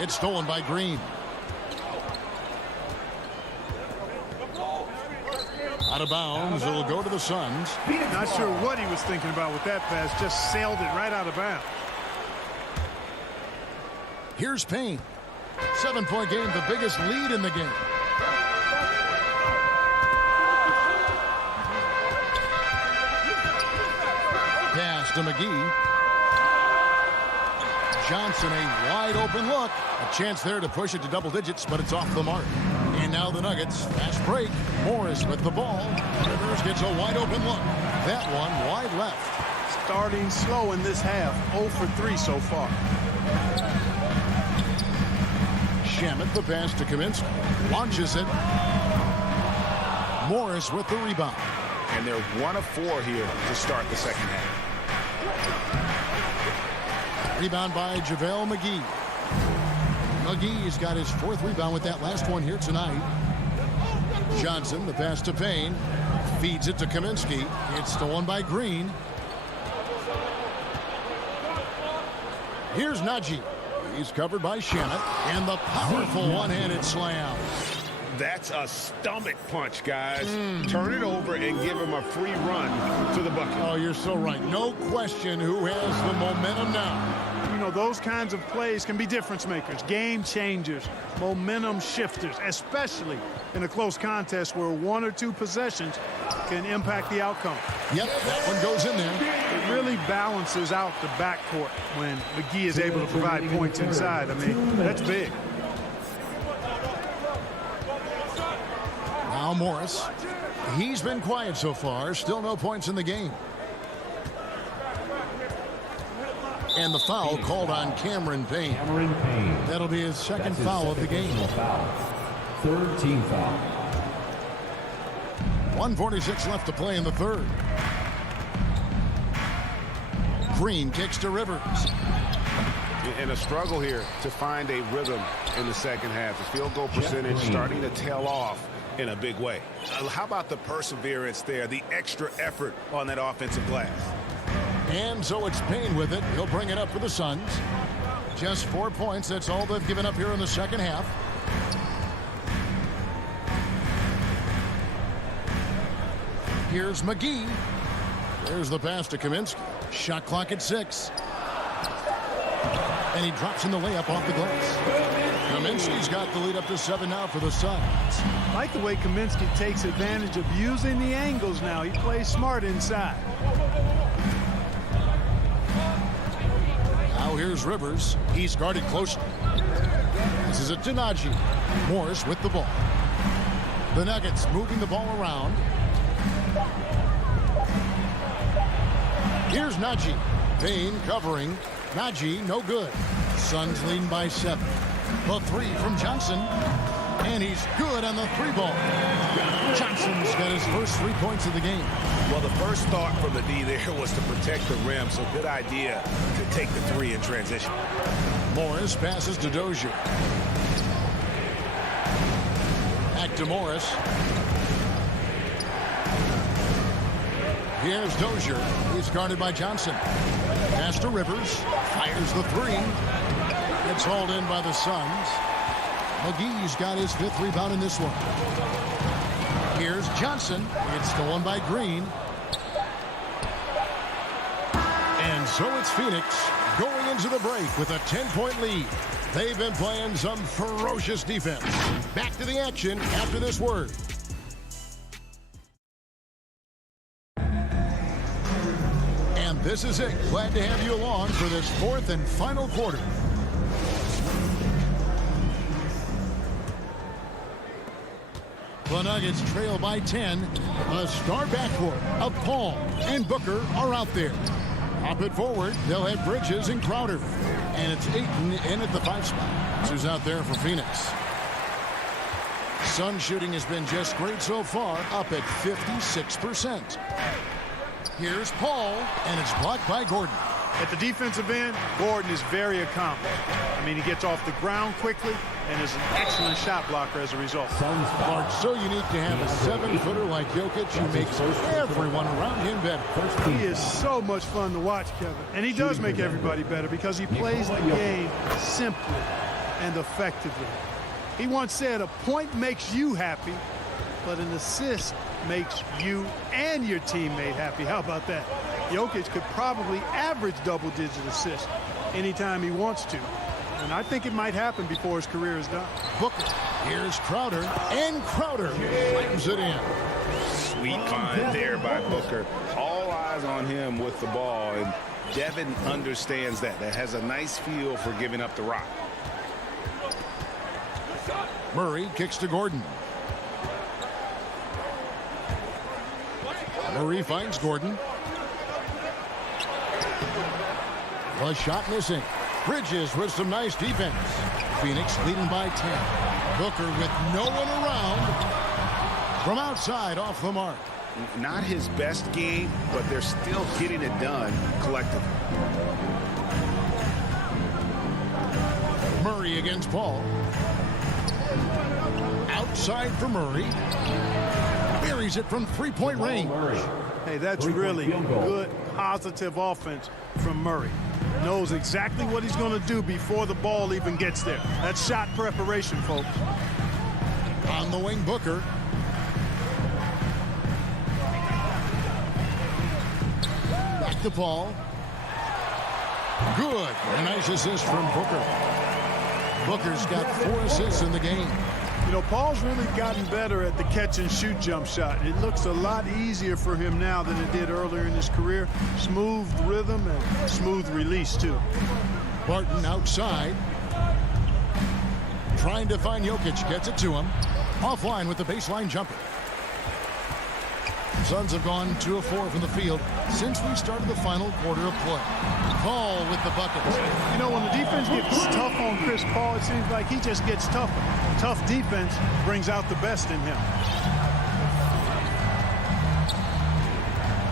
It's stolen by Green. Out of bounds. It'll go to the Suns. Not sure what he was thinking about with that pass. Just sailed it right out of bounds. Here's Payne. 7-point game, the biggest lead in the game. Pass to McGee. Johnson, a wide open look. A chance there to push it to double digits, but it's off the mark. And now the Nuggets. Fast break. Morris with the ball. Rivers gets a wide open look. That one wide left. Starting slow in this half. 0 for 3 so far. Shamet the pass to Kaminsky. Launches it. Morris with the rebound. And they're 1 of 4 here to start the second half. Rebound by JaVale McGee. McGee's got his 4th rebound with that last one here tonight. Johnson, the pass to Payne. Feeds it to Kaminsky. It's stolen by Green. Here's Najee. He's covered by Shamet. And the powerful one-handed slam. That's a stomach punch, guys. Turn it over and give him a free run to the bucket. Oh, you're so right. No question who has the momentum now. You know, those kinds of plays can be difference makers, game changers, momentum shifters, especially in a close contest where 1 or 2 possessions can impact the outcome. Yep, that one goes in there. It really balances out the backcourt when McGee is able to provide points inside. I mean, that's big. Now Morris. He's been quiet so far. Still no points in the game. And the foul called on Cameron Payne. That'll be his second foul of the game. Third team foul. 1:46 left to play in the third. Green kicks to Rivers. In a struggle here to find a rhythm in the second half. The field goal percentage starting to tail off in a big way. How about the perseverance there, the extra effort on that offensive glass? And so it's Payne with it. He'll bring it up for the Suns. Just 4 points. That's all they've given up here in the second half. Here's McGee. There's the pass to Kaminsky. Shot clock at 6. And he drops in the layup off the glass. Kaminsky's got the lead up to 7 now for the Suns. I like the way Kaminsky takes advantage of using the angles now. He plays smart inside. Now here's Rivers. He's guarded closely. This is a Najee. Morris with the ball. The Nuggets moving the ball around. Here's Najee. Payne covering. Najee, no good. Suns leading by 7. The 3 from Johnson. And he's good on the 3-ball. Johnson's got his first 3 points of the game. Well, the first thought from the D there was to protect the rim, so good idea to take the 3 in transition. Morris passes to Dozier. Back to Morris. Here's Dozier. He's guarded by Johnson. Pass to Rivers. Fires the 3. It's hauled in by the Suns. McGee's got his 5th rebound in this one. Here's Johnson. It's stolen by Green. And so it's Phoenix going into the break with a 10-point lead. They've been playing some ferocious defense. Back to the action after this word. And this is it. Glad to have you along for this fourth and final quarter. The Nuggets trail by 10. A star backcourt of Paul and Booker are out there. Up it forward, they'll have Bridges and Crowder. And it's Ayton in at the 5 spot. Who's out there for Phoenix. Sun shooting has been just great so far, up at 56%. Here's Paul, and it's blocked by Gordon. At the defensive end, Gordon is very accomplished. I mean, he gets off the ground quickly and is an excellent shot blocker as a result. Clark, so unique to have a 7-footer like Jokic who makes everyone around him better. He is so much fun to watch, Kevin. And he does make everybody better because he plays the game simply and effectively. He once said, a point makes you happy, but an assist makes you and your teammate happy. How about that? Jokic could probably average double-digit assists anytime he wants to. And I think it might happen before his career is done. Booker. Here's Crowder. And Crowder slams it in. Sweet find there by Booker. All eyes on him with the ball. And Devin understands that. That has a nice feel for giving up the rock. Murray kicks to Gordon. Murray finds Gordon. A shot missing. Bridges with some nice defense. Phoenix leading by 10. Booker with no one around. From outside off the mark. Not his best game, but they're still getting it done collectively. Murray against Paul. Outside for Murray. Buries it from three-point range. Hey, that's really good, positive offense from Murray. Knows exactly what he's going to do before the ball even gets there. That's shot preparation, folks. On the wing, Booker. Back to Paul. Good. A nice assist from Booker. Booker's got 4 assists in the game. You know, Paul's really gotten better at the catch-and-shoot jump shot. It looks a lot easier for him now than it did earlier in his career. Smooth rhythm and smooth release, too. Barton outside. Trying to find Jokic. Gets it to him. Offline with the baseline jumper. Suns have gone 2 of 4 from the field since we started the final quarter of play. Paul with the buckets. You know, when the defense gets tough on Chris Paul, it seems like he just gets tougher. Tough defense brings out the best in him.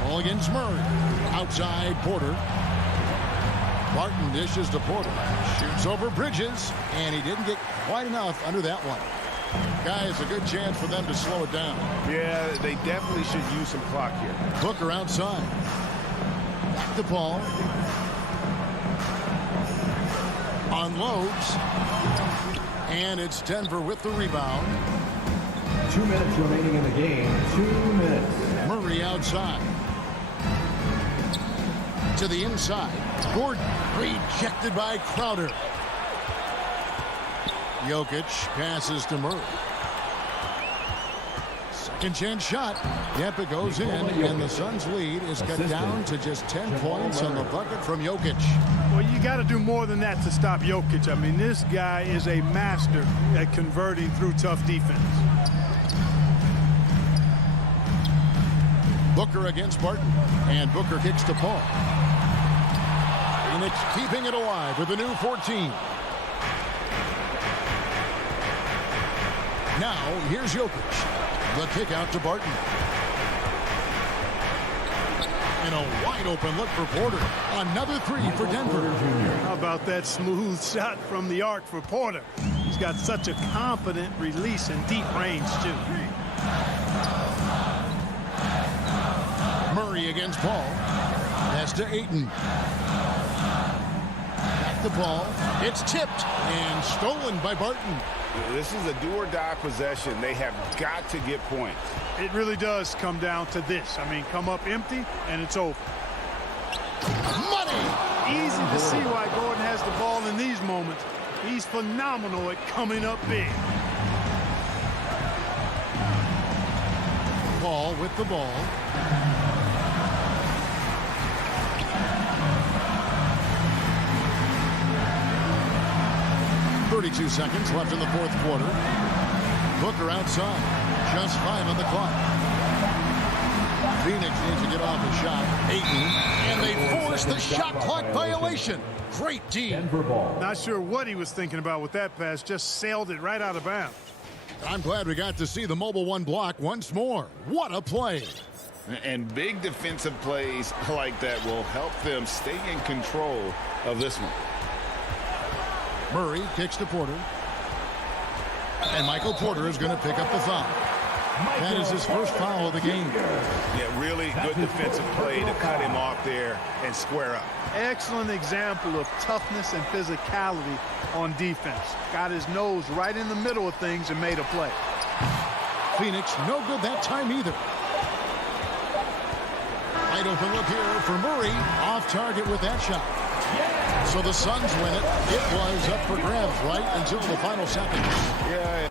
Ball against Murray. Outside Porter. Barton dishes to Porter. Shoots over Bridges, and he didn't get quite enough under that one. Guys, a good chance for them to slow it down. Yeah, they definitely should use some clock here. Booker outside. Back to Paul. Unloads. And it's Denver with the rebound. 2 minutes remaining in the game. 2 minutes. Murray outside. To the inside. Gordon rejected by Crowder. Jokic passes to Murray. Second chance shot. Yep, it goes in, and the Suns' lead is cut down to just 10 points on the bucket from Jokic. Well, you got to do more than that to stop Jokic. I mean, this guy is a master at converting through tough defense. Booker against Barton, and Booker kicks to Paul. Phoenix keeping it alive with a new 14. Now, here's Jokic. The kick out to Barton. And a wide open look for Porter. Another 3 for Denver. How about that smooth shot from the arc for Porter? He's got such a confident release and deep range, too. Murray against Paul. Pass to Ayton. Back the ball. It's tipped and stolen by Barton. This is a do-or-die possession. They have got to get points. It really does come down to this. I mean, come up empty, and it's over. Money! Easy to see why Gordon has the ball in these moments. He's phenomenal at coming up big. Paul with the ball. 32 seconds left in the fourth quarter. Booker outside. Just 5 on the clock. Phoenix needs to get off a shot. Ayton. And they force the shot clock violation. Great D. Not sure what he was thinking about with that pass. Just sailed it right out of bounds. I'm glad we got to see the mobile one block once more. What a play. And big defensive plays like that will help them stay in control of this one. Murray kicks to Porter. And Michael Porter is going to pick up the foul. That is his first foul of the game. Yeah, really good defensive play to cut him off there and square up. Excellent example of toughness and physicality on defense. Got his nose right in the middle of things and made a play. Phoenix no good that time either. Wide open look here for Murray. Off target with that shot. So the Suns win it. It was up for grabs right until the final seconds. Yeah.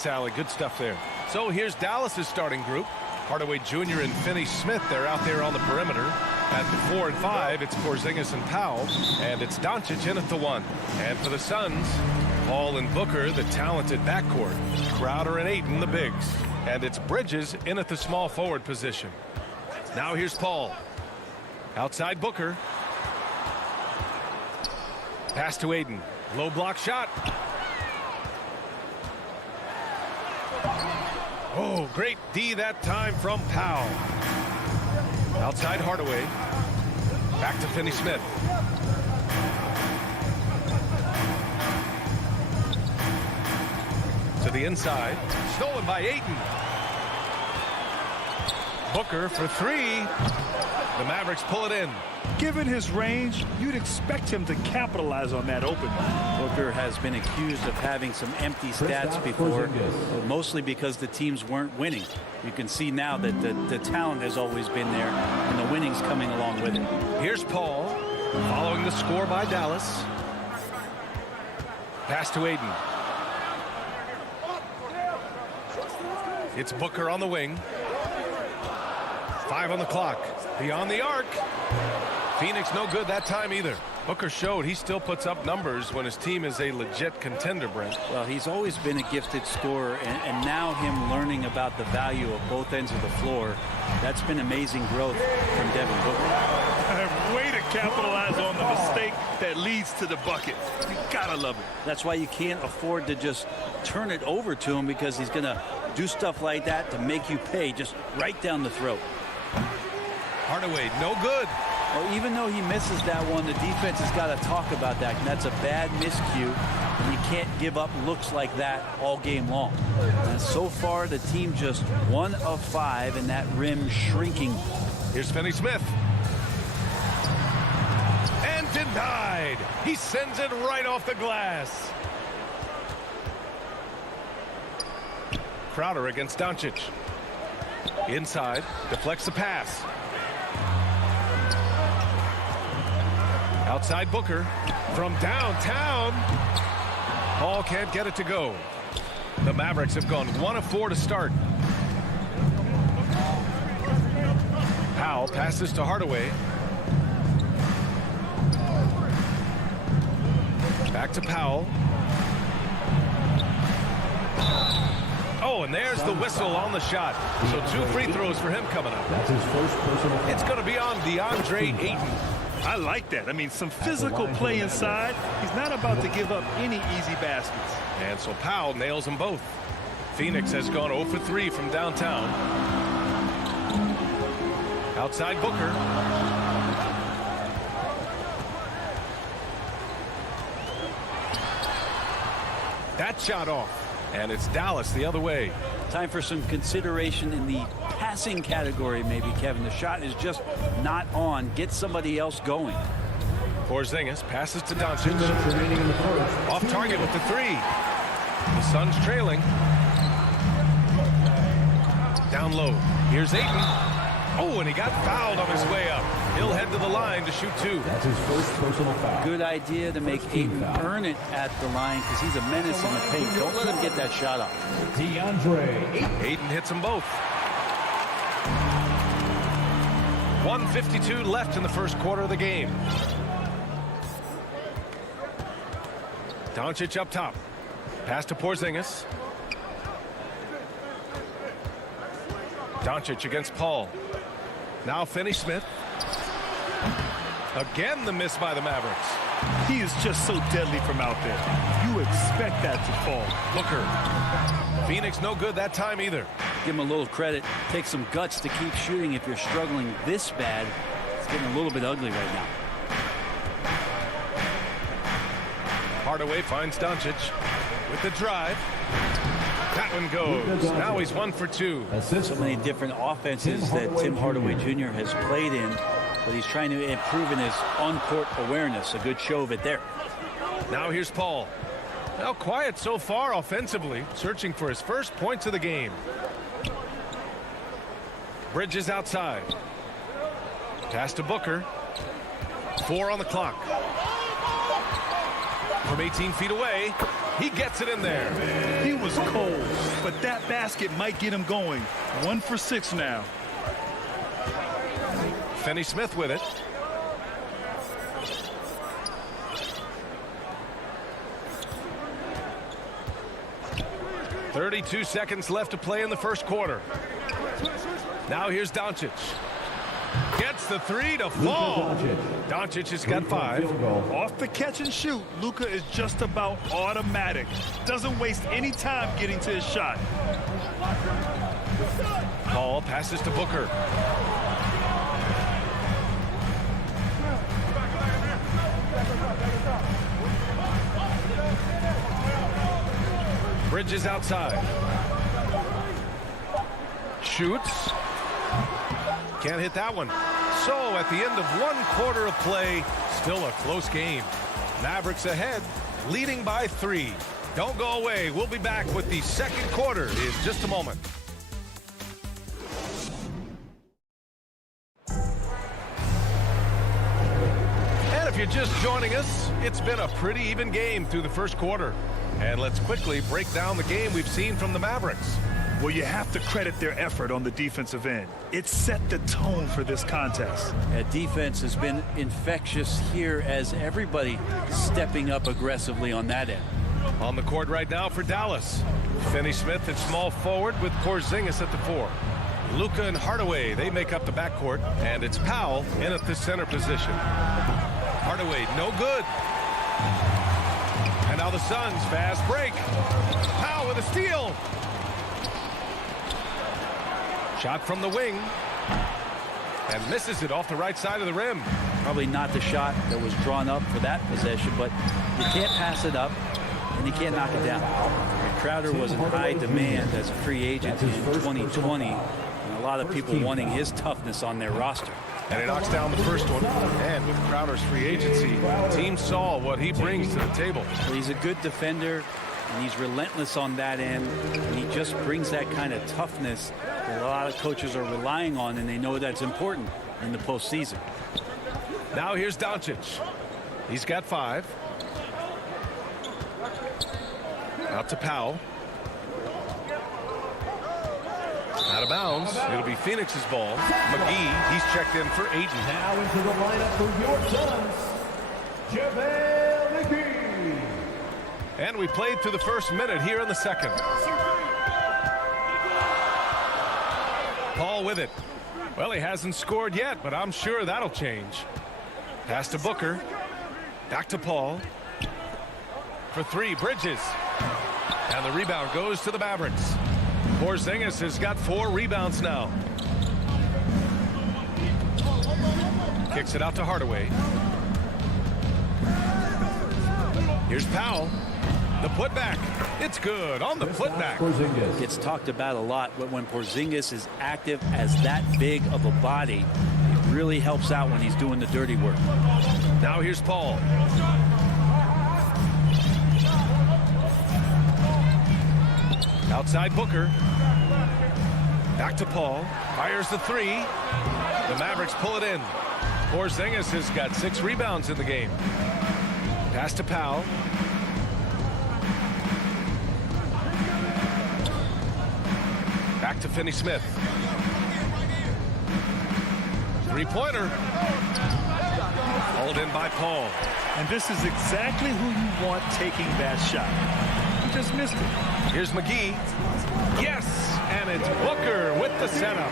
Thanks, Allie. Good stuff there. So here's Dallas's starting group. Hardaway Jr. and Finney Smith, they're out there on the perimeter. At the 4 and 5, it's Porzingis and Powell, and it's Doncic in at the 1. And for the Suns, Paul and Booker, the talented backcourt. Crowder and Ayton, the bigs. And it's Bridges in at the small forward position. Now here's Paul. Outside Booker. Pass to Ayton. Low block shot. Oh, great D that time from Powell. Outside Hardaway. Back to Finney Smith. To the inside. Stolen by Ayton. Booker for 3. The Mavericks pull it in. Given his range, you'd expect him to capitalize on that open. Booker has been accused of having some empty stats before, mostly because the teams weren't winning. You can see now that the talent has always been there, and the winning's coming along with it. Here's Paul, following the score by Dallas. Pass to Ayton. It's Booker on the wing. 5 on the clock. Beyond the arc. Phoenix no good that time either. Booker showed he still puts up numbers when his team is a legit contender, Brent. Well, he's always been a gifted scorer, and now him learning about the value of both ends of the floor, that's been amazing growth from Devin Booker. Way to capitalize on the mistake that leads to the bucket. You gotta love it. That's why you can't afford to just turn it over to him, because he's gonna do stuff like that to make you pay just right down the throat. Hardaway, no good. Well, even though he misses that one, the defense has got to talk about that. And that's a bad miscue, and you can't give up looks like that all game long. And so far, the team just 1 of 5, and that rim shrinking. Here's Finney Smith. And denied. He sends it right off the glass. Crowder against Doncic. Inside, deflects the pass. Outside Booker from downtown. Paul can't get it to go. The Mavericks have gone 1 of 4 to start. Powell passes to Hardaway. Back to Powell. Oh, and there's the whistle on the shot. So 2 free throws for him coming up. That's his first personal foul. It's going to be on DeAndre Ayton. I like that. I mean, some physical play inside. He's not about to give up any easy baskets. And so Powell nails them both. Phoenix has gone 0 for 3 from downtown. Outside Booker. That shot off. And it's Dallas the other way. Time for some consideration in the passing category, maybe, Kevin. The shot is just not on. Get somebody else going. Porzingis passes to Doncic. Off target with the 3. The Suns trailing. Down low. Here's Ayton. Oh, and he got fouled on his way up. He'll head to the line to shoot 2. That's his first personal foul. Good idea to make Ayton earn it at the line, because he's a menace in the paint. Don't let him get that shot off. DeAndre Ayton hits them both. 1:52 left in the first quarter of the game. Doncic up top. Pass to Porzingis. Doncic against Paul. Now Finney Smith. Again the miss by the Mavericks. He is just so deadly from out there. You expect that to fall. Booker. Phoenix no good that time either. Give him a little credit. Take some guts to keep shooting if you're struggling this bad. It's getting a little bit ugly right now. Hardaway finds Doncic with the drive. That one goes. Now he's 1 for 2. So many different offenses that Tim Hardaway Jr. has played in, but he's trying to improve in his on-court awareness. A good show of it there. Now here's Paul. Now quiet so far offensively, searching for his first points of the game. Bridges outside. Pass to Booker. 4 on the clock. From 18 feet away. He gets it in there. He was cold, but that basket might get him going. 1 for 6 now. Finney-Smith with it. "32 seconds left to play in the first quarter. Now here's Doncic. Gets the three to fall. Doncic has got 5. Off the catch and shoot, Luka is just about automatic. Doesn't waste any time getting to his shot. Paul passes to Booker. Bridges outside. Shoots. Can't hit that one. So at the end of 1 quarter of play, still a close game. Mavericks ahead, leading by 3. Don't go away. We'll be back with the second quarter in just a moment. And if you're just joining us, it's been a pretty even game through the first quarter. And let's quickly break down the game we've seen from the Mavericks. Well, you have to credit their effort on the defensive end. It set the tone for this contest. That defense has been infectious here as everybody stepping up aggressively on that end. On the court right now for Dallas. Finney-Smith at small forward with Porzingis at the 4. Luka and Hardaway, they make up the backcourt. And it's Powell in at the center position. Hardaway, no good. And now the Suns, fast break. Powell with a steal. Shot from the wing. And misses it off the right side of the rim. Probably not the shot that was drawn up for that possession, but you can't pass it up and you can't knock it down. And Crowder was in high demand as a free agent in 2020. And a lot of people wanting his toughness on their roster. And he knocks down the first one. And with Crowder's free agency, the team saw what he brings to the table. Well, he's a good defender, and he's relentless on that end. And he just brings that kind of toughness that a lot of coaches are relying on, and they know that's important in the postseason. Now here's Doncic. He's got 5. Out to Powell. Out of bounds. It'll be Phoenix's ball. McGee, he's checked in for Ayton. Now into the lineup for your Suns, JaVale McGee. And we played through the first minute here in the second. Paul with it. Well, he hasn't scored yet, but I'm sure that'll change. Pass to Booker. Back to Paul. For 3, Bridges. And the rebound goes to the Mavericks. Porzingis has got 4 rebounds now. Kicks it out to Hardaway. Here's Powell. The putback. It's good on the putback. Gets talked about a lot, but when Porzingis is active as that big of a body, it really helps out when he's doing the dirty work. Now here's Paul. Outside Booker. Back to Paul. Fires the 3. The Mavericks pull it in. Porzingis has got 6 rebounds in the game. Pass to Powell. Back to Finney-Smith. 3-pointer. Hauled in by Paul. And this is exactly who you want taking that shot. He just missed it. Here's McGee. Yes, and it's Booker with the setup.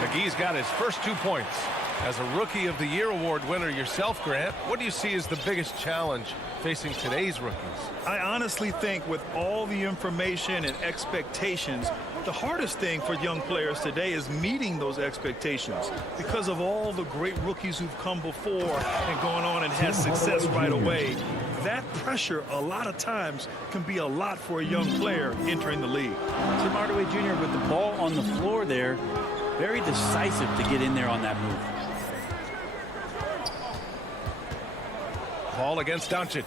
McGee's got his first 2 points. As a Rookie of the Year award winner yourself, Grant, what do you see as the biggest challenge facing today's rookies? I honestly think with all the information and expectations, the hardest thing for young players today is meeting those expectations because of all the great rookies who've come before and gone on and had success right away. That pressure a lot of times can be a lot for a young player entering the league. Tim Hardaway Jr. with the ball on the floor there, very decisive to get in there on that move. Paul against Doncic.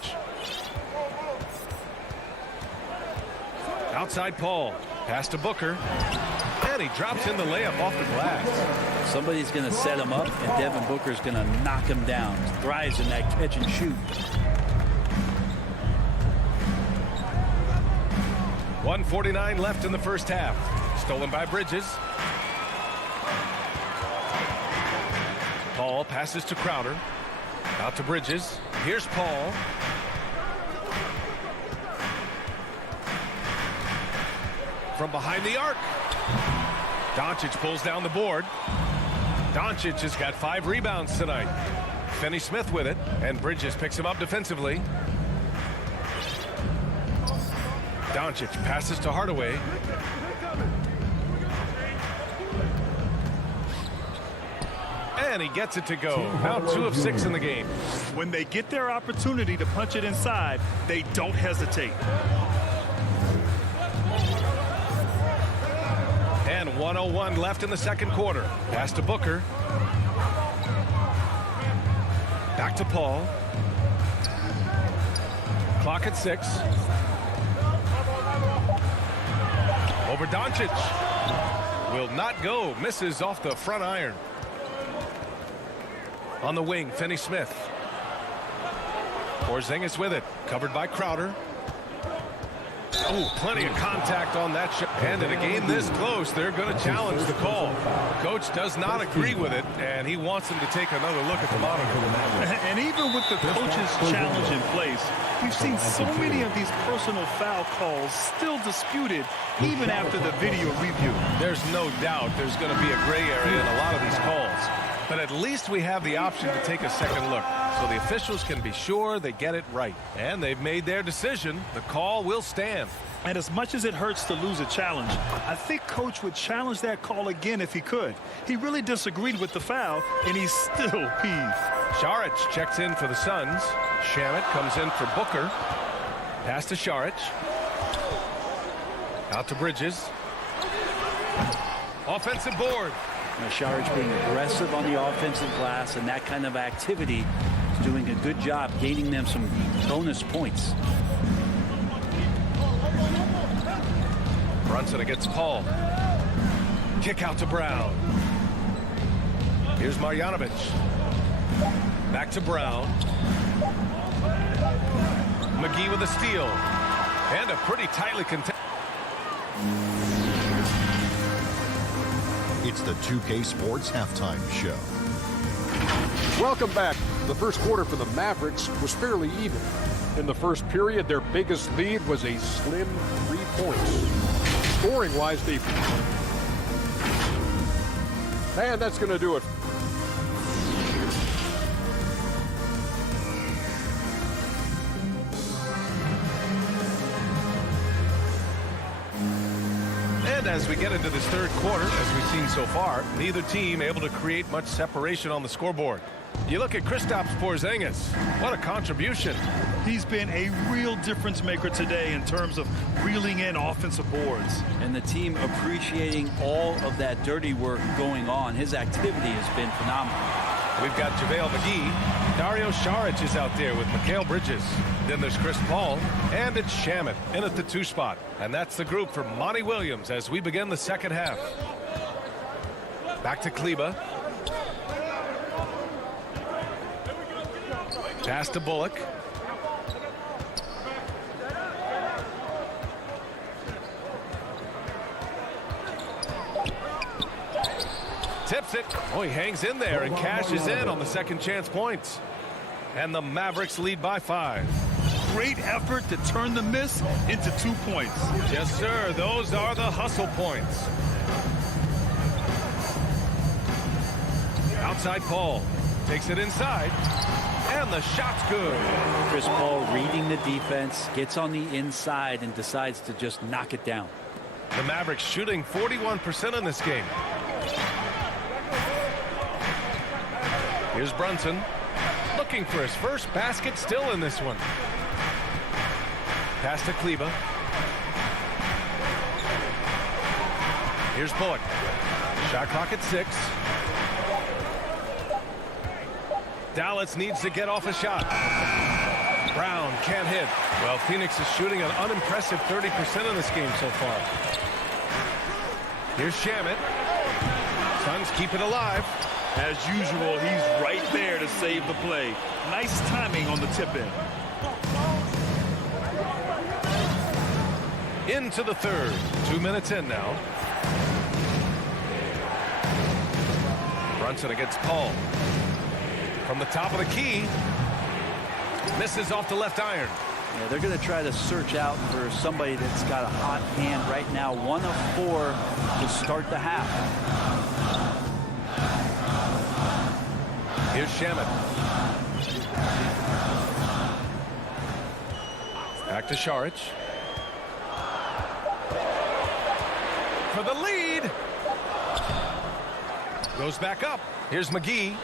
Outside Paul. Pass to Booker. And he drops in the layup off the glass. Somebody's going to set him up, and Devin Booker's going to knock him down. Thrives in that catch and shoot. 1:49 left in the first half. Stolen by Bridges. Paul passes to Crowder. Out to Bridges. Here's Paul. From behind the arc. Doncic pulls down the board. Doncic has got 5 rebounds tonight. Finney-Smith with it, and Bridges picks him up defensively. Doncic passes to Hardaway. And he gets it to go. Now 2 of 6 in the game. When they get their opportunity to punch it inside, they don't hesitate. And 1:01 left in the second quarter. Pass to Booker. Back to Paul. Clock at 6. Over Doncic. Will not go. Misses off the front iron. On the wing, Finney-Smith. Porzingis with it. Covered by Crowder. Oh, plenty of contact on that shot. And in a game this close, they're going to challenge the call. Coach does not agree with it, and he wants him to take another look at the monitor. And even with the coach's challenge in place, we've seen so many of these personal foul calls still disputed even after the video review. There's no doubt there's going to be a gray area in a lot of these calls. But at least we have the option to take a second look, so the officials can be sure they get it right. And they've made their decision. The call will stand. And as much as it hurts to lose a challenge, I think Coach would challenge that call again if he could. He really disagreed with the foul, and he's still peeved. Šarić checks in for the Suns. Shamet comes in for Booker. Pass to Šarić. Out to Bridges. Offensive board. Šarić being aggressive on the offensive glass, and that kind of activity is doing a good job gaining them some bonus points. Brunson against Paul. Kick out to Brown. Here's Marjanovic. Back to Brown. McGee with a steal. And a pretty tightly contested. It's the 2K Sports Halftime Show. Welcome back. The first quarter for the Mavericks was fairly even. In the first period, their biggest lead was a slim 3 points. Scoring-wise, they... And that's going to do it. And as we get into this third quarter, as we've seen so far, neither team able to create much separation on the scoreboard. You look at Kristaps Porzingis. What a contribution. He's been a real difference maker today in terms of reeling in offensive boards. And the team appreciating all of that dirty work going on. His activity has been phenomenal. We've got JaVale McGee. Dario Šarić is out there with Mikal Bridges. Then there's Chris Paul. And it's Shamet in at the 2 spot. And that's the group for Monty Williams as we begin the second half. Back to Kleber. Pass to Bullock. Tips it. Oh, he hangs in there and cashes in on the second chance points. And the Mavericks lead by 5. Great effort to turn the miss into 2 points. Yes, sir. Those are the hustle points. Outside Paul. Takes it inside. And the shot's good. Chris Paul reading the defense, gets on the inside and decides to just knock it down. The Mavericks shooting 41% in this game. Here's Brunson. Looking for his first basket, still in this one. Pass to Kleber. Here's Bullock. Shot clock at 6. Dallas needs to get off a shot. Brown can't hit. Well, Phoenix is shooting an unimpressive 30% in this game so far. Here's Shamet. Suns keep it alive. As usual, he's right there to save the play. Nice timing on the tip-in. into the third. 2 minutes in now. Brunson against Paul. From the top of the key. Misses off the left iron. Yeah, they're going to try to search out for somebody that's got a hot hand right now. 1 of 4 to start the half. Here's Shamet. Back to Šarić. For the lead. Goes back up. Here's McGee.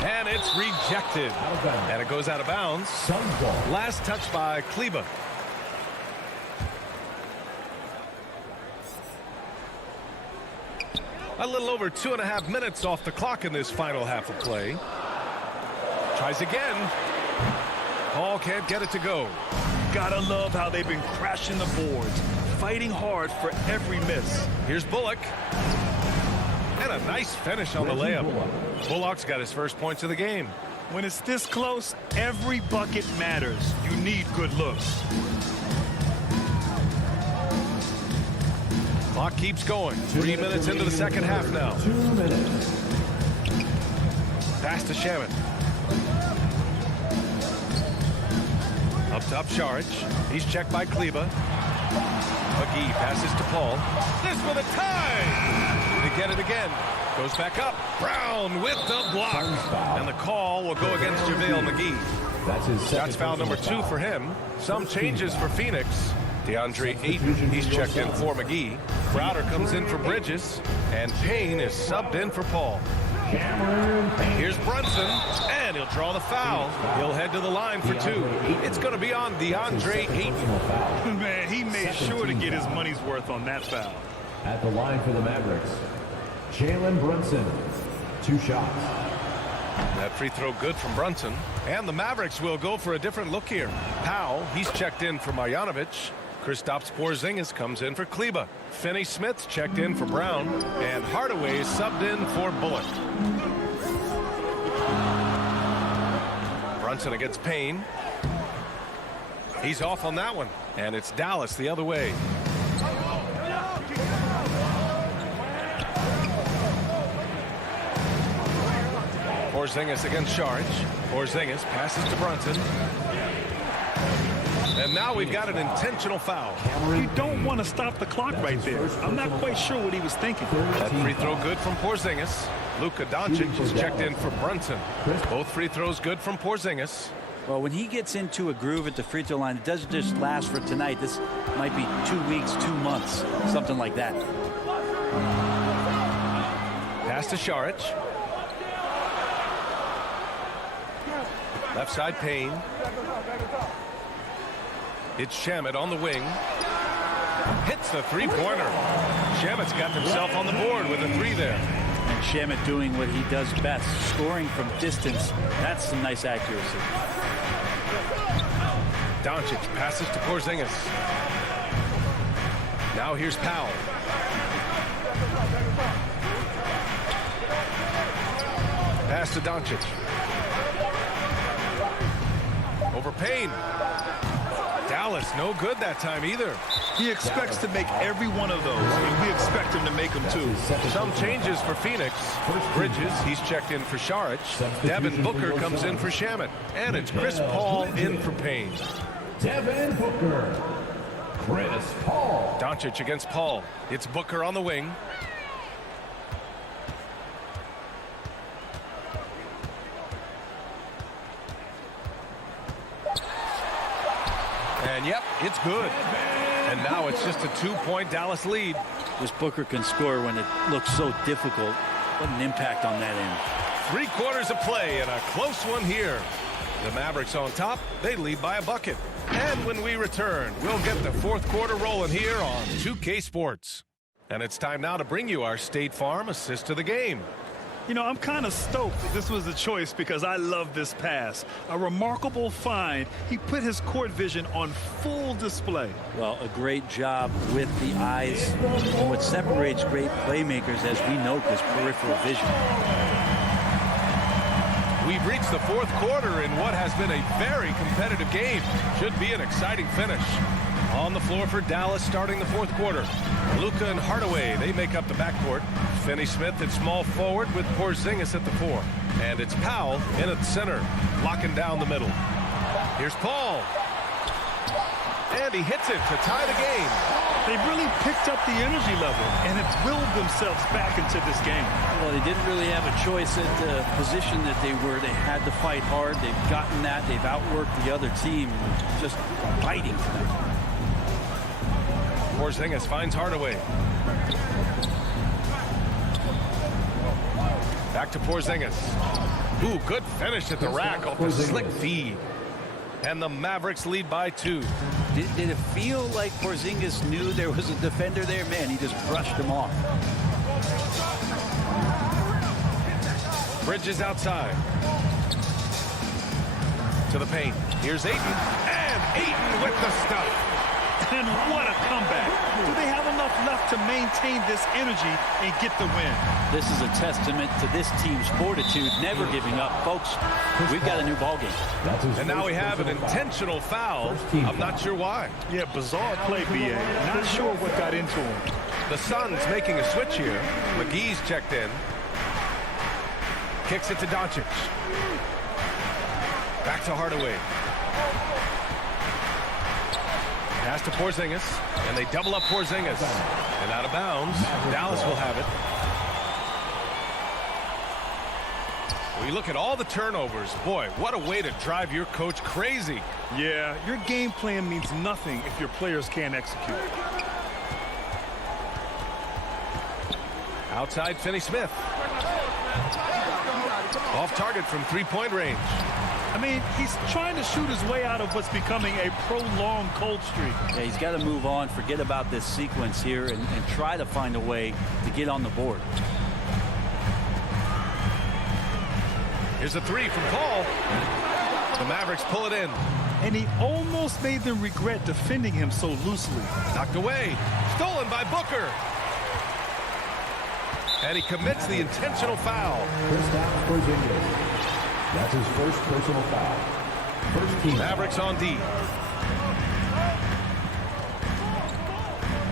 And it's rejected. And it goes out of bounds. Last touch by Kleba. A little over 2.5 minutes off the clock in this final half of play. Tries again. Paul can't get it to go. Gotta love how they've been crashing the boards, fighting hard for every miss. Here's Bullock. And a nice finish on the layup. Bullock's got his first points of the game. When it's this close, every bucket matters. You need good looks. Clock keeps going. 3 minutes into the second half now. 2 minutes. Pass to Shamet. Up top, Šarić. He's checked by Kleba. McGee passes to Paul. This with a tie! To get it again. Goes back up. Brown with the block. And the call will go against JaVale McGee. That's his Shots foul number 2 for him. Some changes for Phoenix. DeAndre Ayton, he's checked in for McGee. Crowder comes in for Bridges. And Payne is subbed in for Paul. Here's Brunson, and he'll draw the foul. He'll head to the line for 2. It's going to be on DeAndre Ayton. Man, he made sure to get his money's worth on that foul. At the line for the Mavericks, Jalen Brunson. 2 shots. That free throw good from Brunson. And the Mavericks will go for a different look here. Powell, he's checked in for Marjanovic. Kristaps Porzingis comes in for Kleba. Finney-Smith's checked in for Brown. And Hardaway is subbed in for Bullock. Brunson against Payne. He's off on that one. And it's Dallas the other way. Porzingis against Šarić. Porzingis passes to Brunson. And now we've got an intentional foul. You don't want to stop the clock right there. I'm not quite sure what he was thinking. That free throw good from Porzingis. Luka Doncic is checked in for Brunson. Both free throws good from Porzingis. Well, when he gets into a groove at the free throw line, it doesn't just last for tonight. This might be 2 weeks, 2 months, something like that. Pass to Šarić. Left side Payne. It's Shamet on the wing. Hits the three-pointer. Shamet's got himself on the board with a 3 there. And Shamet doing what he does best, scoring from distance. That's some nice accuracy. Doncic passes to Porzingis. Now here's Powell. Pass to Doncic. Over Payne. Dallas, no good that time either. He expects to make every one of those, and we expect him to make them too. Some changes for Phoenix. Bridges, he's checked in for Šarić. Devin Booker comes in for Shamet. And it's Chris Paul in for Payne. Devin Booker. Chris Paul. Doncic against Paul. It's Booker on the wing. And yep, it's good. And now it's just a 2-point Dallas lead. This Booker can score when it looks so difficult. What an impact on that end. 3 quarters of play and a close one here. The Mavericks on top. They lead by a bucket. And when we return, we'll get the 4th quarter rolling here on 2K Sports. And it's time now to bring you our State Farm assist to the game. You know, I'm kind of stoked that this was a choice because I love this pass. A remarkable find. He put his court vision on full display. Well, a great job with the eyes. And what separates great playmakers, as we note, is peripheral vision. We've reached the 4th quarter in what has been a very competitive game. Should be an exciting finish. On the floor for Dallas starting the fourth quarter. Luka and Hardaway, they make up the backcourt. Finney-Smith at small forward with Porzingis at the 4. And it's Powell in at the center, locking down the middle. Here's Paul. And he hits it to tie the game. They really picked up the energy level and have willed themselves back into this game. Well, they didn't really have a choice at the position that they were. They had to fight hard. They've gotten that. They've outworked the other team. Just fighting for them. Porzingis finds Hardaway. Back to Porzingis. Ooh, good finish at the rack off the slick feed. And the Mavericks lead by 2. Did it feel like Porzingis knew there was a defender there? Man, he just brushed him off. Bridges outside. To the paint. Here's Ayton. And Ayton with the stuff. And what a comeback. Do they have enough left to maintain this energy and get the win? This is a testament to this team's fortitude, never giving up. Folks, we've got a new ballgame. And now we have an intentional foul. I'm not sure why. Yeah, bizarre play, B.A. Not sure what got into him. The Suns making a switch here. McGee's checked in. Kicks it to Doncic. Back to Hardaway. Pass to Porzingis, and they double up Porzingis. And out of bounds, Dallas will have it. We look at all the turnovers. Boy, what a way to drive your coach crazy. Yeah, your game plan means nothing if your players can't execute. Outside Finney-Smith. Off target from three-point range. I mean, he's trying to shoot his way out of what's becoming a prolonged cold streak. Yeah, he's got to move on, forget about this sequence here, and try to find a way to get on the board. Here's a 3 from Paul. The Mavericks pull it in. And he almost made them regret defending him so loosely. Knocked away. Stolen by Booker. And he commits the intentional foul. That's his first personal foul. First team. Mavericks on D.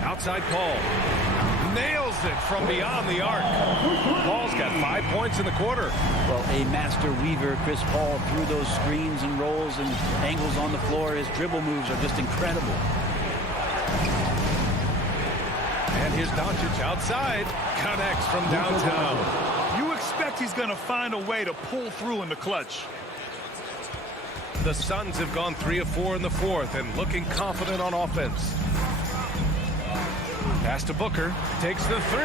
Outside Paul. Nails it from beyond the arc. Paul's got 5 points in the quarter. Well, a master weaver, Chris Paul, through those screens and rolls and angles on the floor. His dribble moves are just incredible. And here's Doncic outside. Connects from downtown. You expect he's going to find a way to pull through in the clutch. The Suns have gone 3 of 4 in the fourth and looking confident on offense. Pass to Booker. Takes the 3.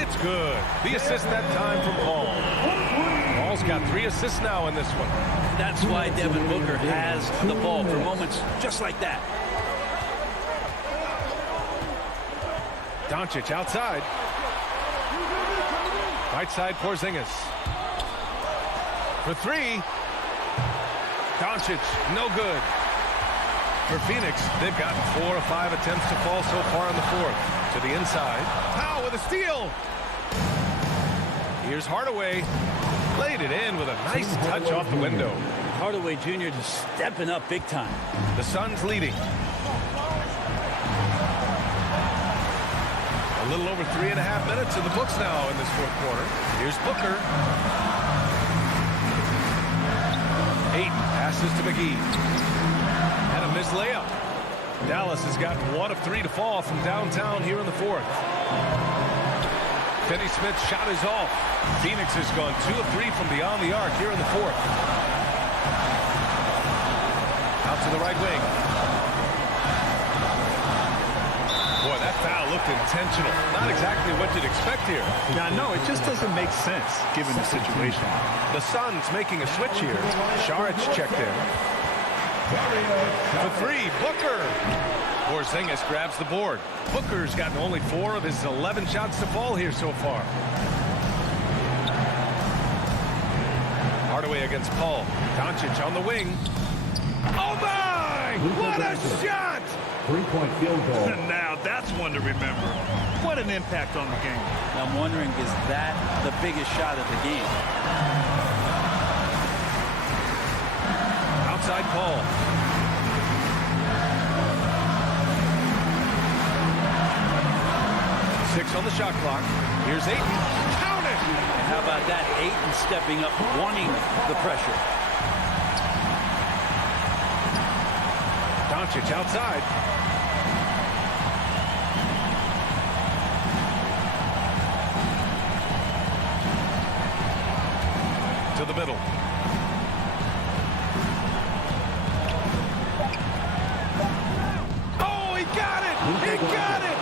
It's good. The assist that time from Paul. Paul's got 3 assists now in this one. That's why Devin Booker has the ball for moments just like that. Doncic outside. Right side Porzingis. For 3. Doncic, no good. For Phoenix, they've gotten 4 or 5 attempts to fall so far in the fourth. To the inside. Powell with a steal. Here's Hardaway. Laid it in with a nice touch off the window. Hardaway Jr. just stepping up big time. The Suns leading. A little over 3.5 minutes in the books now in this fourth quarter. Here's Booker. Ayton passes to McGee. And a missed layup. Dallas has got 1 of 3 to fall from downtown here in the fourth. Finney-Smith's shot is off. Phoenix has gone 2 of 3 from beyond the arc here in the fourth. Out to the right wing. Boy, that foul looked intentional. Not exactly what you'd expect here. Yeah, no, it just doesn't make sense given the situation. The Suns making a switch here. Saric checked in. For 3, Booker. Porzingis grabs the board. Booker's gotten only 4 of his 11 shots to fall here so far. Hardaway against Paul. Doncic on the wing. Oh my! What a shot! 3-point field goal. Now that's one to remember. What an impact on the game. I'm wondering, is that the biggest shot of the game? Outside Paul. 6 on the shot clock. Here's Ayton. Count it! And how about that? Ayton stepping up, wanting the pressure. Doncic outside. To the middle. Oh, he got it! He got it!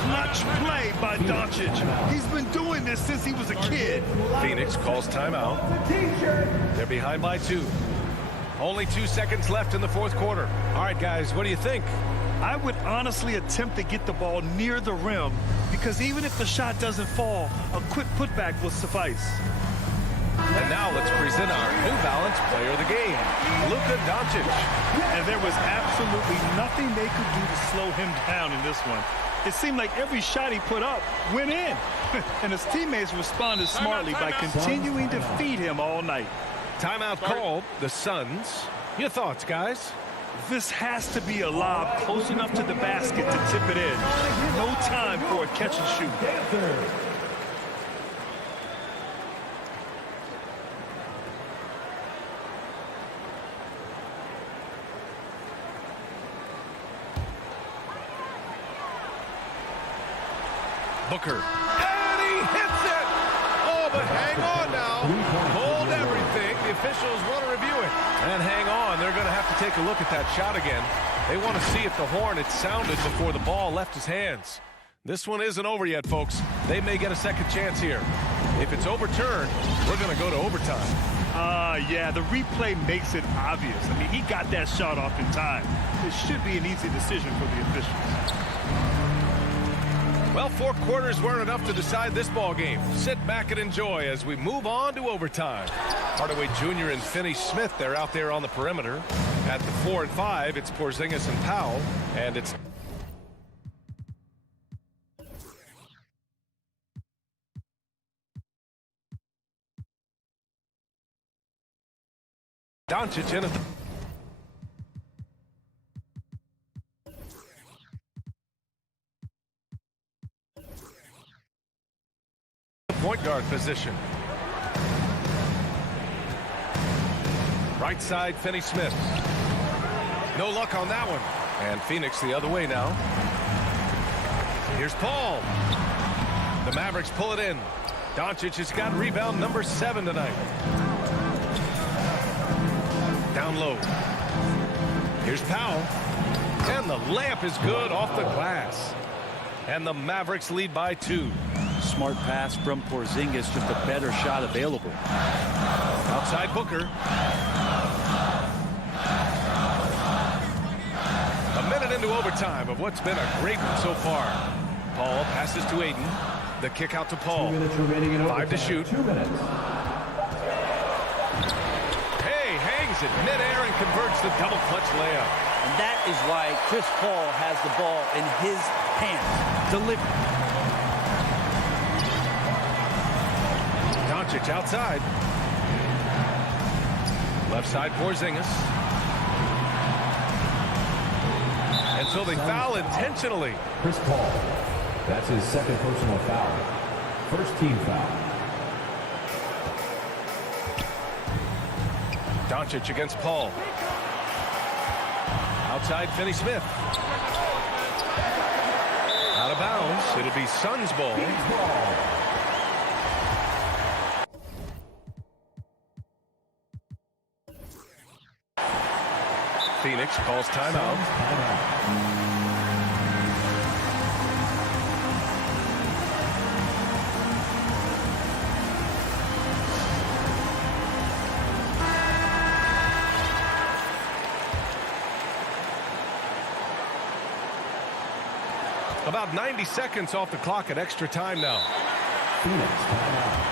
Clutch play by Doncic. He's been doing this since he was a kid. Phoenix calls timeout. They're behind by 2. Only 2 seconds left in the fourth quarter. All right, guys, what do you think? I would honestly attempt to get the ball near the rim because even if the shot doesn't fall, a quick putback will suffice. And now let's present our New Balance player of the game, Luka Doncic. And there was absolutely nothing they could do to slow him down in this one. It seemed like every shot he put up went in. And his teammates responded smartly by continuing to feed him all night. Timeout called, the Suns. Your thoughts, guys? This has to be a lob close enough to the basket to tip it in. No time for a catch and shoot. Booker. And he hits it! Oh, but hang on now. Hold everything. The officials want to review it. And hang on. They're going to have to take a look at that shot again. They want to see if the horn had sounded before the ball left his hands. This one isn't over yet, folks. They may get a second chance here. If it's overturned, we're going to go to overtime. Yeah, the replay makes it obvious. I mean, he got that shot off in time. It should be an easy decision for the officials. Well, 4 quarters weren't enough to decide this ball game. Sit back and enjoy as we move on to overtime. Hardaway Jr. and Finney-Smith, they're out there on the perimeter. At the 4 and 5, it's Porzingis and Powell, and it's Doncic in at the point guard position. Right side, Finney-Smith. No luck on that one. And Phoenix the other way now. Here's Paul. The Mavericks pull it in. Doncic has got rebound number 7 tonight. Down low. Here's Powell. And the layup is good off the glass. And the Mavericks lead by 2. Smart pass from Porzingis, just a better shot available. Outside Booker. A minute into overtime of what's been a great one so far. Paul passes to Ayton. The kick out to Paul. 5 to shoot. 2 minutes. Hey, hangs it midair and converts the double clutch layup. And that is why Chris Paul has the ball in his hands. Delivered. Doncic outside. Left side Porzingis. And so they foul intentionally. Chris Paul. That's his second personal foul. First team foul. Doncic against Paul. Outside Finney-Smith. Out of bounds. It'll be Suns ball. Phoenix calls timeout. About 90 seconds off the clock at extra time now. Phoenix timeout.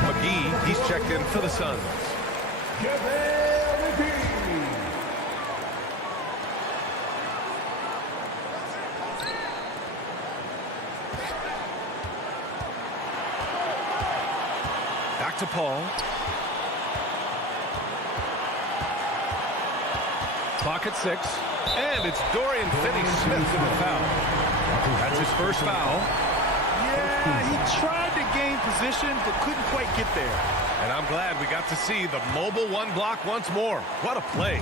McGee, he's checked in for the Suns. Back to Paul. Clock at 6. And it's Dorian Finney-Smith with the foul. That's his first foul. Yeah, he tried to gain position, but couldn't quite get there. And I'm glad we got to see the mobile one block once more. What a play.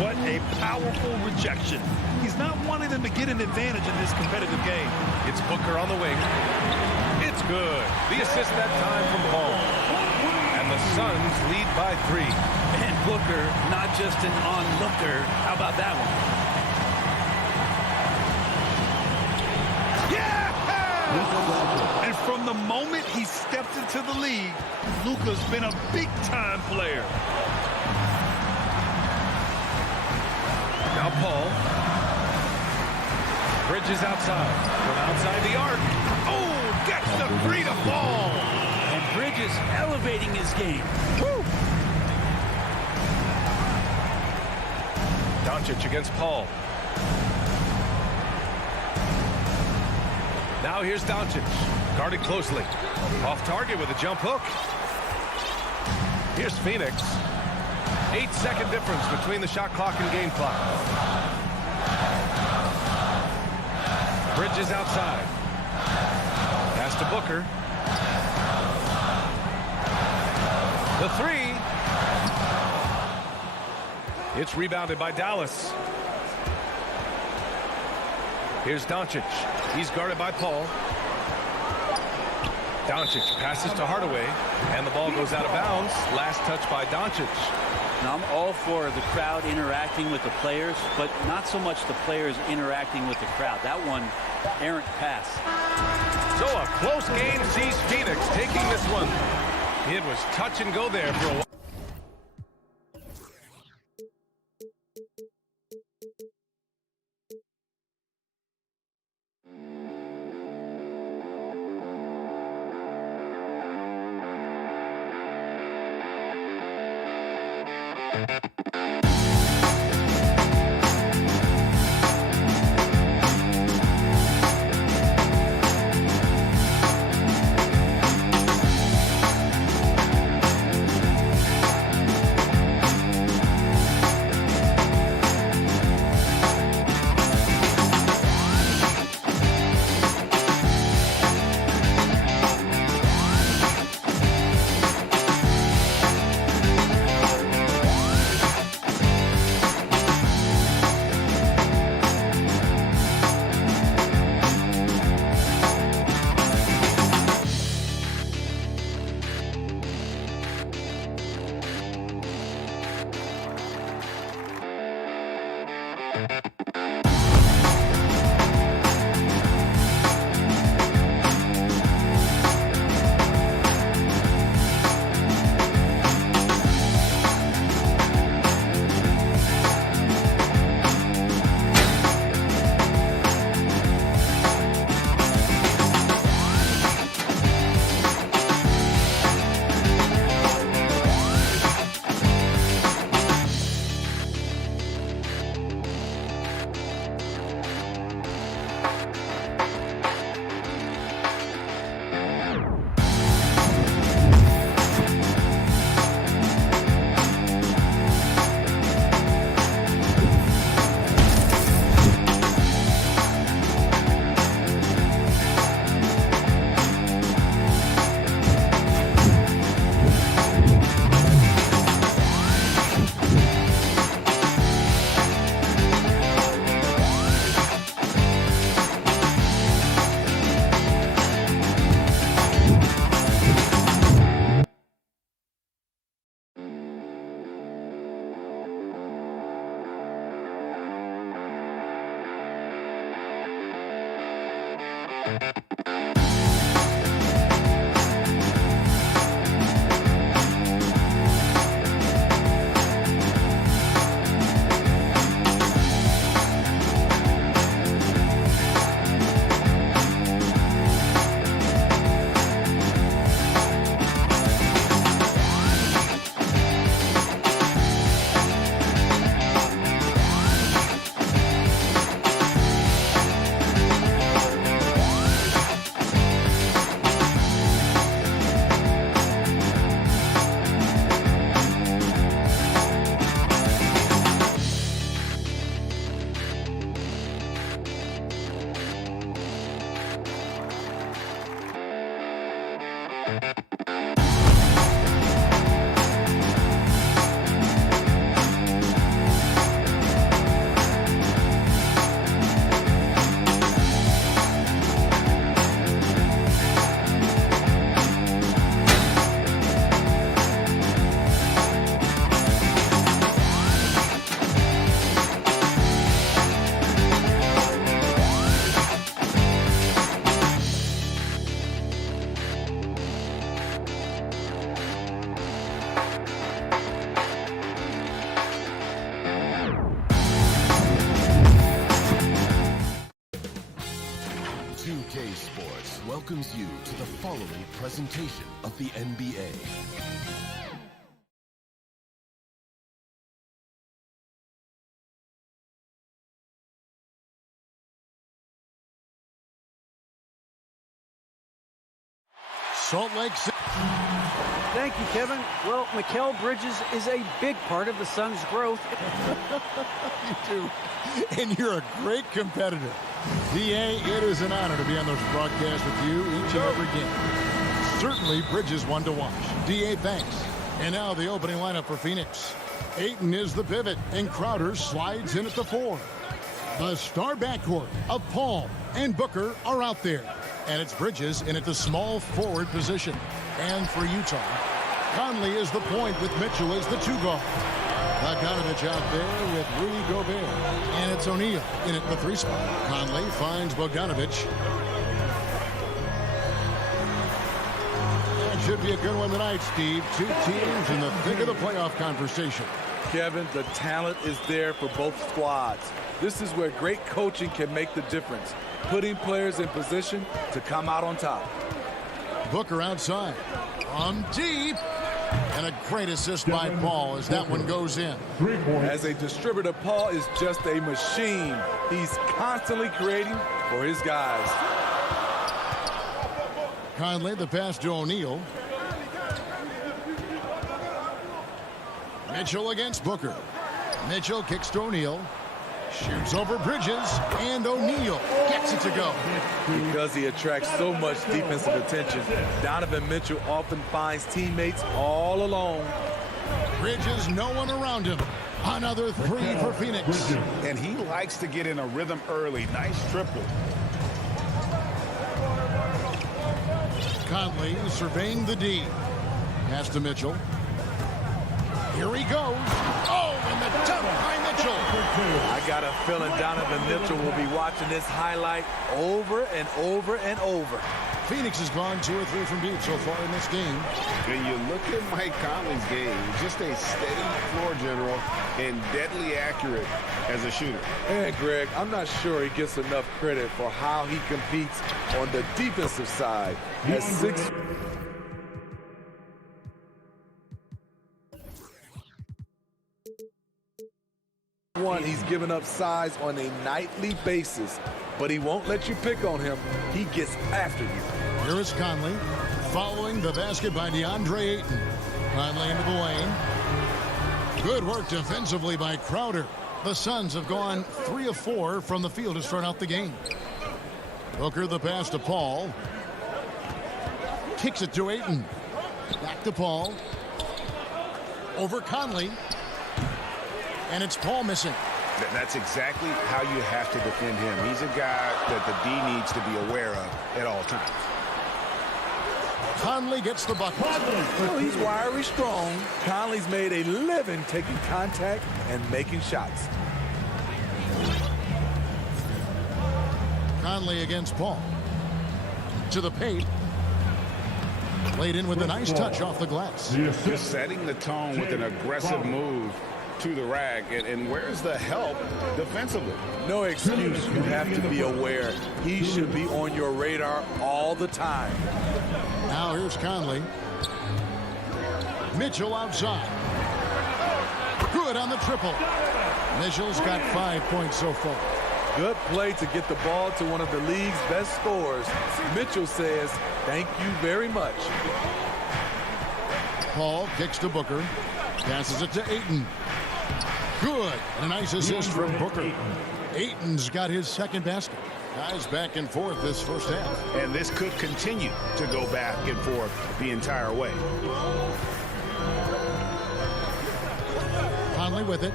What a powerful rejection. He's not wanting them to get an advantage in this competitive game. It's Booker on the wing. It's good. The assist that time from Paul. And the Suns lead by 3. And Booker, not just an onlooker. How about that one? Yeah! And from the moment he stepped into the league, Luka's been a big-time player. Now Paul. Bridges outside. From outside the arc. Oh, gets the freedom ball. And Bridges elevating his game. Woo! Doncic against Paul. Now here's Doncic. Guarded closely. Off target with a jump hook. Here's Phoenix. 8-second difference between the shot clock and game clock. Bridges outside. Pass to Booker. The 3. It's rebounded by Dallas. Here's Doncic. He's guarded by Paul. Doncic passes to Hardaway, and the ball goes out of bounds. Last touch by Doncic. Now, I'm all for the crowd interacting with the players, but not so much the players interacting with the crowd. That one, errant pass. So a close game sees Phoenix taking this one. It was touch and go there for a while. Sports welcomes you to the following presentation of the NBA. Salt Lake City. Thank you, Kevin. Well, Mikal Bridges is a big part of the Suns' growth. You do. And you're a great competitor. D.A., it is an honor to be on this broadcast with you each and every game. Certainly, Bridges one to watch. D.A., thanks. And now the opening lineup for Phoenix. Ayton is the pivot, and Crowder slides in at the 4. The star backcourt of Paul and Booker are out there. And it's Bridges in at the small forward position. And for Utah, Conley is the point with Mitchell as the 2 guard. Bogdanovich out there with Rudy Gobert. And it's O'Neal in at the 3 spot. Conley finds Bogdanovich. That should be a good one tonight, Steve. 2 teams in the thick of the playoff conversation. Kevin, the talent is there for both squads. This is where great coaching can make the difference, putting players in position to come out on top. Booker outside from deep, and a great assist by Paul as that one goes in. As a distributor, Paul is just a machine. He's constantly creating for his guys. Conley, the pass to O'Neal. Mitchell against Booker. Mitchell kicks to O'Neal. Shoots over Bridges, and O'Neal gets it to go. Because he attracts so much defensive attention, Donovan Mitchell often finds teammates all alone. Bridges, no one around him. Another 3 for Phoenix. And he likes to get in a rhythm early. Nice triple. Conley surveying the D. Pass to Mitchell. Here he goes. Oh, and the dunk by Mitchell. I got a feeling Donovan Mitchell will be watching this highlight over and over and over. Phoenix has gone 2 or 3 from deep so far in this game. When you look at Mike Conley's game, just a steady floor general and deadly accurate as a shooter. And Greg, I'm not sure he gets enough credit for how he competes on the defensive side. At 6'1", he's given up size on a nightly basis, but he won't let you pick on him. He gets after you. Here is Conley following the basket by DeAndre Ayton. Conley into the lane. Good work defensively by Crowder. The Suns have gone 3 of 4 from the field to start out the game. Booker the pass to Paul. Kicks it to Ayton. Back to Paul. Over Conley. And it's Paul missing. That's exactly how you have to defend him. He's a guy that the D needs to be aware of at all times. Conley gets the bucket. Well, he's wiry strong. Conley's made a living taking contact and making shots. Conley against Paul. To the paint. Played in with a nice touch off the glass. Just setting the tone with an aggressive move to the rack. And where's the help defensively? No excuse. You have to be aware. He should be on your radar all the time. Now here's Conley. Mitchell outside. Good on the triple. Mitchell's got 5 points so far. Good play to get the ball to one of the league's best scorers. Mitchell says, thank you very much. Paul kicks to Booker. Passes it to Ayton. Good. And a nice assist from Booker. Ayton's got his second basket. Guys back and forth this first half. And this could continue to go back and forth the entire way. Conley with it.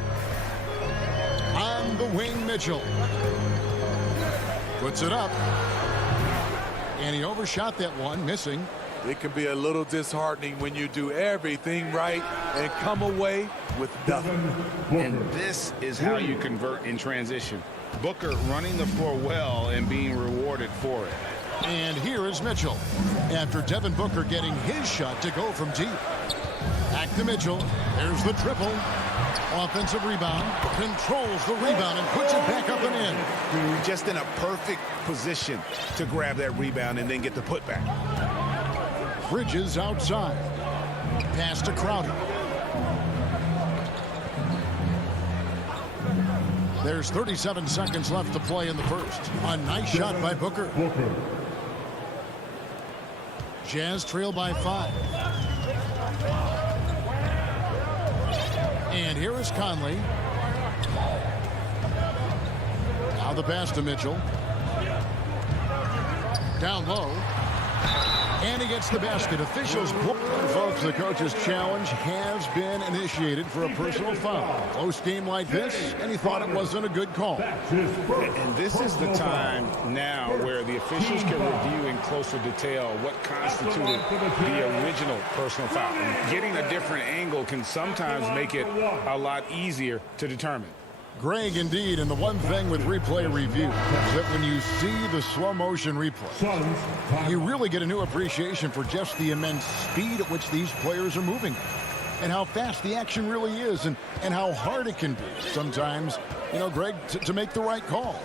On the wing, Mitchell. Puts it up. And he overshot that one, missing. It can be a little disheartening when you do everything right and come away with nothing. And this is how you convert in transition. Booker running the floor well and being rewarded for it. And here is Mitchell. After Devin Booker getting his shot to go from deep. Back to Mitchell. There's the triple. Offensive rebound. Controls the rebound and puts it back up and in. Just in a perfect position to grab that rebound and then get the putback. Bridges outside. Pass to Crowder. There's 37 seconds left to play in the first. A nice shot by Booker. Jazz trail by 5. And here is Conley. Now the pass to Mitchell. Down low. And he gets the basket. Officials, folks, the coach's challenge has been initiated for a personal foul. Close game like this, and he thought it wasn't a good call. And this is the time now where the officials can review in closer detail what constituted the original personal foul. And getting a different angle can sometimes make it a lot easier to determine. Greg, indeed, and the one thing with replay review is that when you see the slow motion replay, you really get a new appreciation for just the immense speed at which these players are moving and how fast the action really is and how hard it can be sometimes, you know, Greg, to make the right call.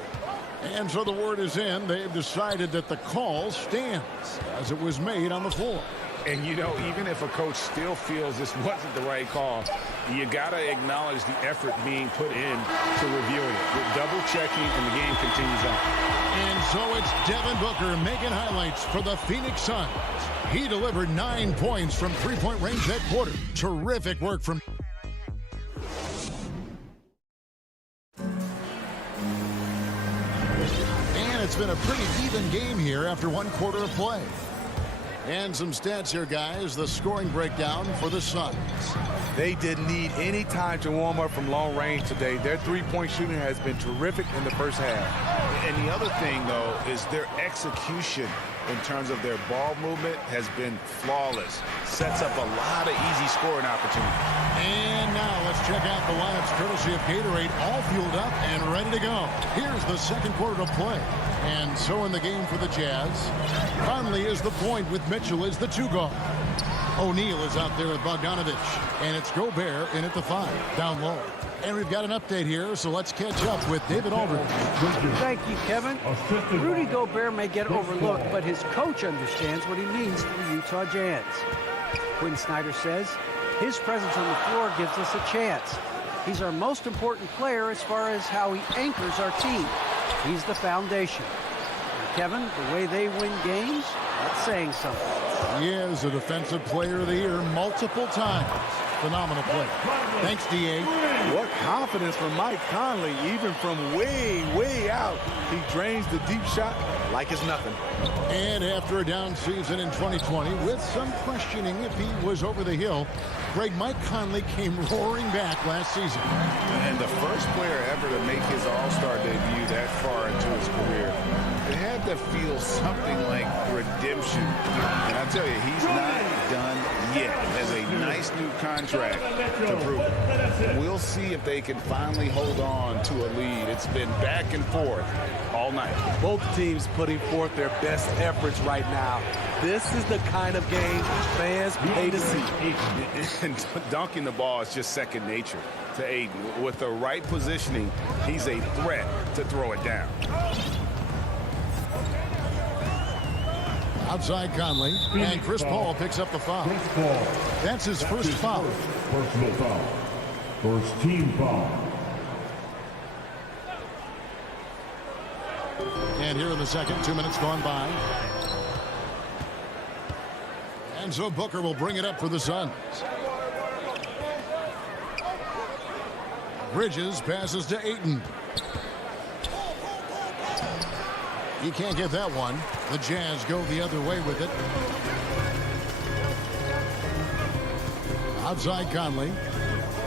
And so the word is in. They've decided that the call stands as it was made on the floor. And, you know, even if a coach still feels this wasn't the right call, you got to acknowledge the effort being put in to reviewing it. With double checking, and the game continues on. And so it's Devin Booker making highlights for the Phoenix Suns. He delivered 9 points from three-point range that quarter. Terrific work from... And it's been a pretty even game here after one quarter of play. And some stats here, guys. The scoring breakdown for the Suns. They didn't need any time to warm up from long range today. Their three-point shooting has been terrific in the first half. And the other thing, though, is their execution in terms of their ball movement has been flawless. Sets up a lot of easy scoring opportunities. And now let's check out the lineups courtesy of Gatorade, all fueled up and ready to go. Here's the second quarter to play. And so in the game for the Jazz, Conley is the point with Mitchell is the 2 guard. O'Neal is out there with Bogdanovich. And it's Gobert in at the 5, down low. And we've got an update here, so let's catch up with David Aldridge. Thank you, Kevin. Rudy Gobert may get overlooked, but his coach understands what he means to the Utah Jazz. Quinn Snyder says, his presence on the floor gives us a chance. He's our most important player as far as how he anchors our team. He's the foundation. And Kevin, the way they win games, that's saying something. He is a defensive player of the year multiple times. Phenomenal play. Thanks, D.A. What confidence from Mike Conley, even from way, way out. He drains the deep shot like it's nothing. And after a down season in 2020, with some questioning if he was over the hill, Mike Conley came roaring back last season. And the first player ever to make his All-Star debut that far into his career. It had to feel something like redemption. And I tell you, he's not done yet. Has a nice new contract to prove it. We'll see if they can finally hold on to a lead. It's been back and forth all night. Both teams putting forth their best efforts right now. This is the kind of game fans pay to see. And dunking the ball is just second nature to Aiden. With the right positioning, he's a threat to throw it down. Outside Conley, and Chris Paul picks up the foul. That's his first foul. Personal foul. First team foul. And here in the second, 2 minutes gone by. And so Booker will bring it up for the Suns. Bridges passes to Ayton. He can't get that one. The Jazz go the other way with it. Outside Conley.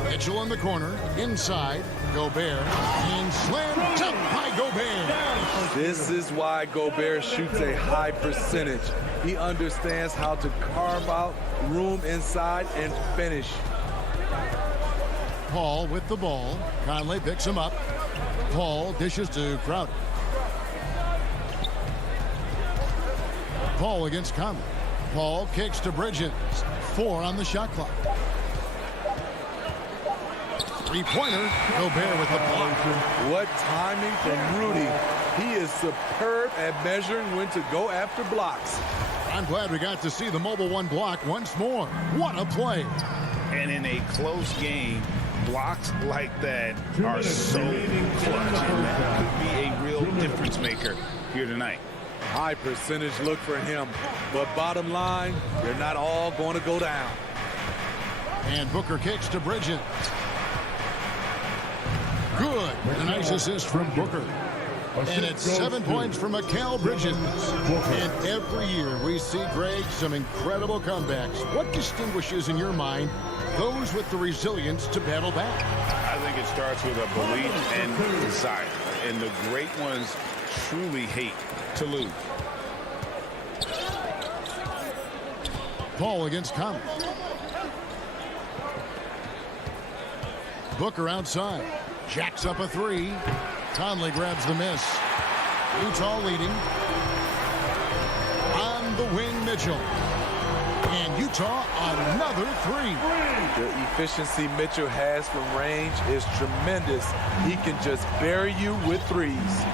Mitchell in the corner. Inside. Gobert. And slam dunk by Gobert. This is why Gobert shoots a high percentage. He understands how to carve out room inside and finish. Paul with the ball. Conley picks him up. Paul dishes to Crowder. Paul against Conley. Paul kicks to Bridges. 4 on the shot clock. Three-pointer. Gobert with the block. What timing from Rudy. He is superb at measuring when to go after blocks. I'm glad we got to see the Mobile One block once more. What a play. And in a close game, blocks like that are so clutch. And that could be a real difference maker here tonight. High percentage look for him. But bottom line, they're not all going to go down. And Booker kicks to Bridges. Good. A nice assist from Booker. And it's 7 points for Mikal Bridges. And every year we see, Greg, some incredible comebacks. What distinguishes, in your mind, those with the resilience to battle back? I think it starts with a belief and desire. And the great ones truly hate to lose. Paul against Conley. Booker outside. Jacks up a 3. Conley grabs the miss. Utah leading. On the wing, Mitchell. And Utah another 3. The efficiency Mitchell has from range is tremendous. He can just bury you with threes.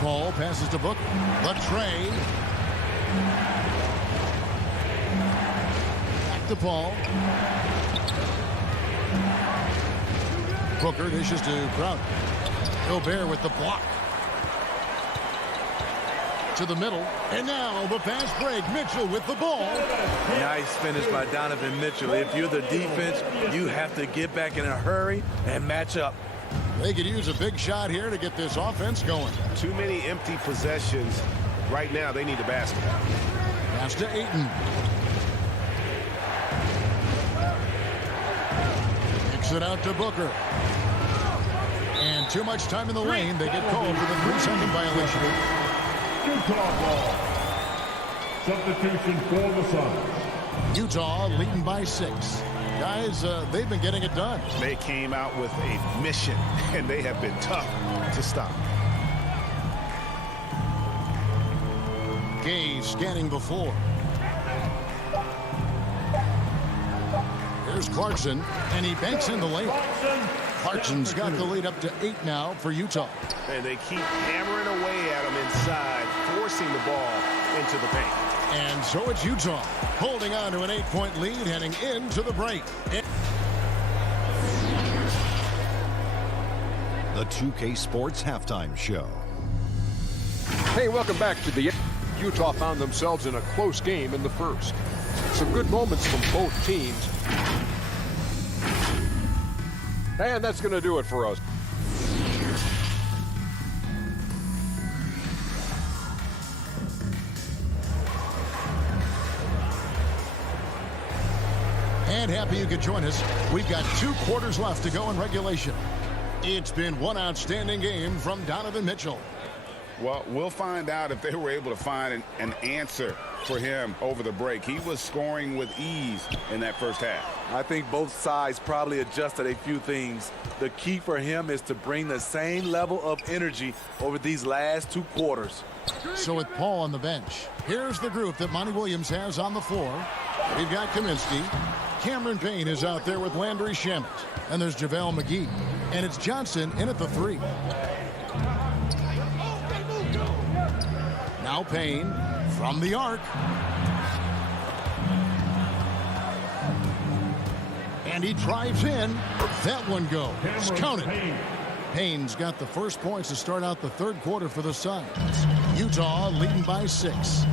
Paul passes to Booker. The tray. Back to Paul. Booker dishes to Crowder. Gobert with the block. To the middle. And now the fast break. Mitchell with the ball. Nice finish by Donovan Mitchell. If you're the defense, you have to get back in a hurry and match up. They could use a big shot here to get this offense going. Too many empty possessions. Right now, they need a basket. Pass to Ayton. Kicks it out to Booker. And too much time in the lane. They get called for the 3-second violation. Utah ball. Substitution for the Suns. Utah leading by 6. Guys, they've been getting it done. They came out with a mission, and they have been tough to stop. Gay scanning the floor. Here's Clarkson, and he banks in the lane. Clarkson's got the lead up to 8 now for Utah. And they keep hammering away at him inside, forcing the ball into the paint. And so it's Utah holding on to an 8-point lead heading into the break. The 2K Sports Halftime Show. Hey, welcome back to the... Utah found themselves in a close game in the first. Some good moments from both teams. And that's going to do it for us. And happy you could join us. We've got 2 quarters left to go in regulation. It's been one outstanding game from Donovan Mitchell. Well, we'll find out if they were able to find an answer for him over the break. He was scoring with ease in that first half. I think both sides probably adjusted a few things. The key for him is to bring the same level of energy over these last 2 quarters. So with Paul on the bench, here's the group that Monty Williams has on the floor. We've got Kaminsky. Cameron Payne is out there with Landry Shamet. And there's JaVale McGee. And it's Johnson in at the 3. Now Payne from the arc. And he drives in. That one goes. Counted. Payne's got the first points to start out the 3rd quarter for the Suns. Utah leading by 6.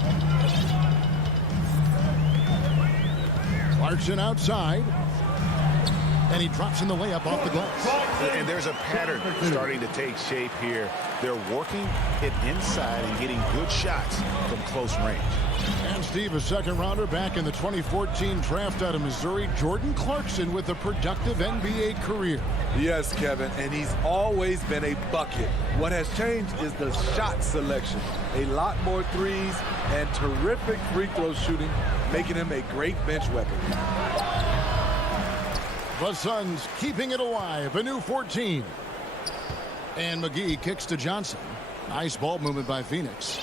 Clarkson outside. And he drops in the layup off the glass. And there's a pattern starting to take shape here. They're working it inside and getting good shots from close range. And Steve, a second rounder back in the 2014 draft out of Missouri, Jordan Clarkson with a productive NBA career. Yes, Kevin, and he's always been a bucket. What has changed is the shot selection. A lot more threes and terrific free throw shooting, making him a great bench weapon. The Suns keeping it alive, a new 14. And McGee kicks to Johnson. Nice ball movement by Phoenix.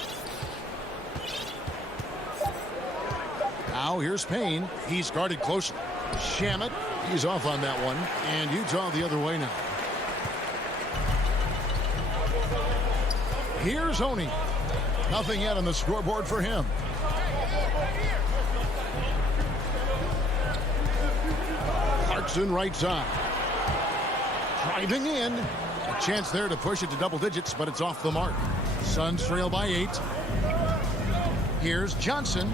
Now here's Payne. He's guarded closely. Shamet, he's off on that one. And Utah the other way now. Here's Oni. Nothing yet on the scoreboard for him. Clarkson right side. Driving in. A chance there to push it to double digits, but it's off the mark. Suns trail by 8. Here's Johnson.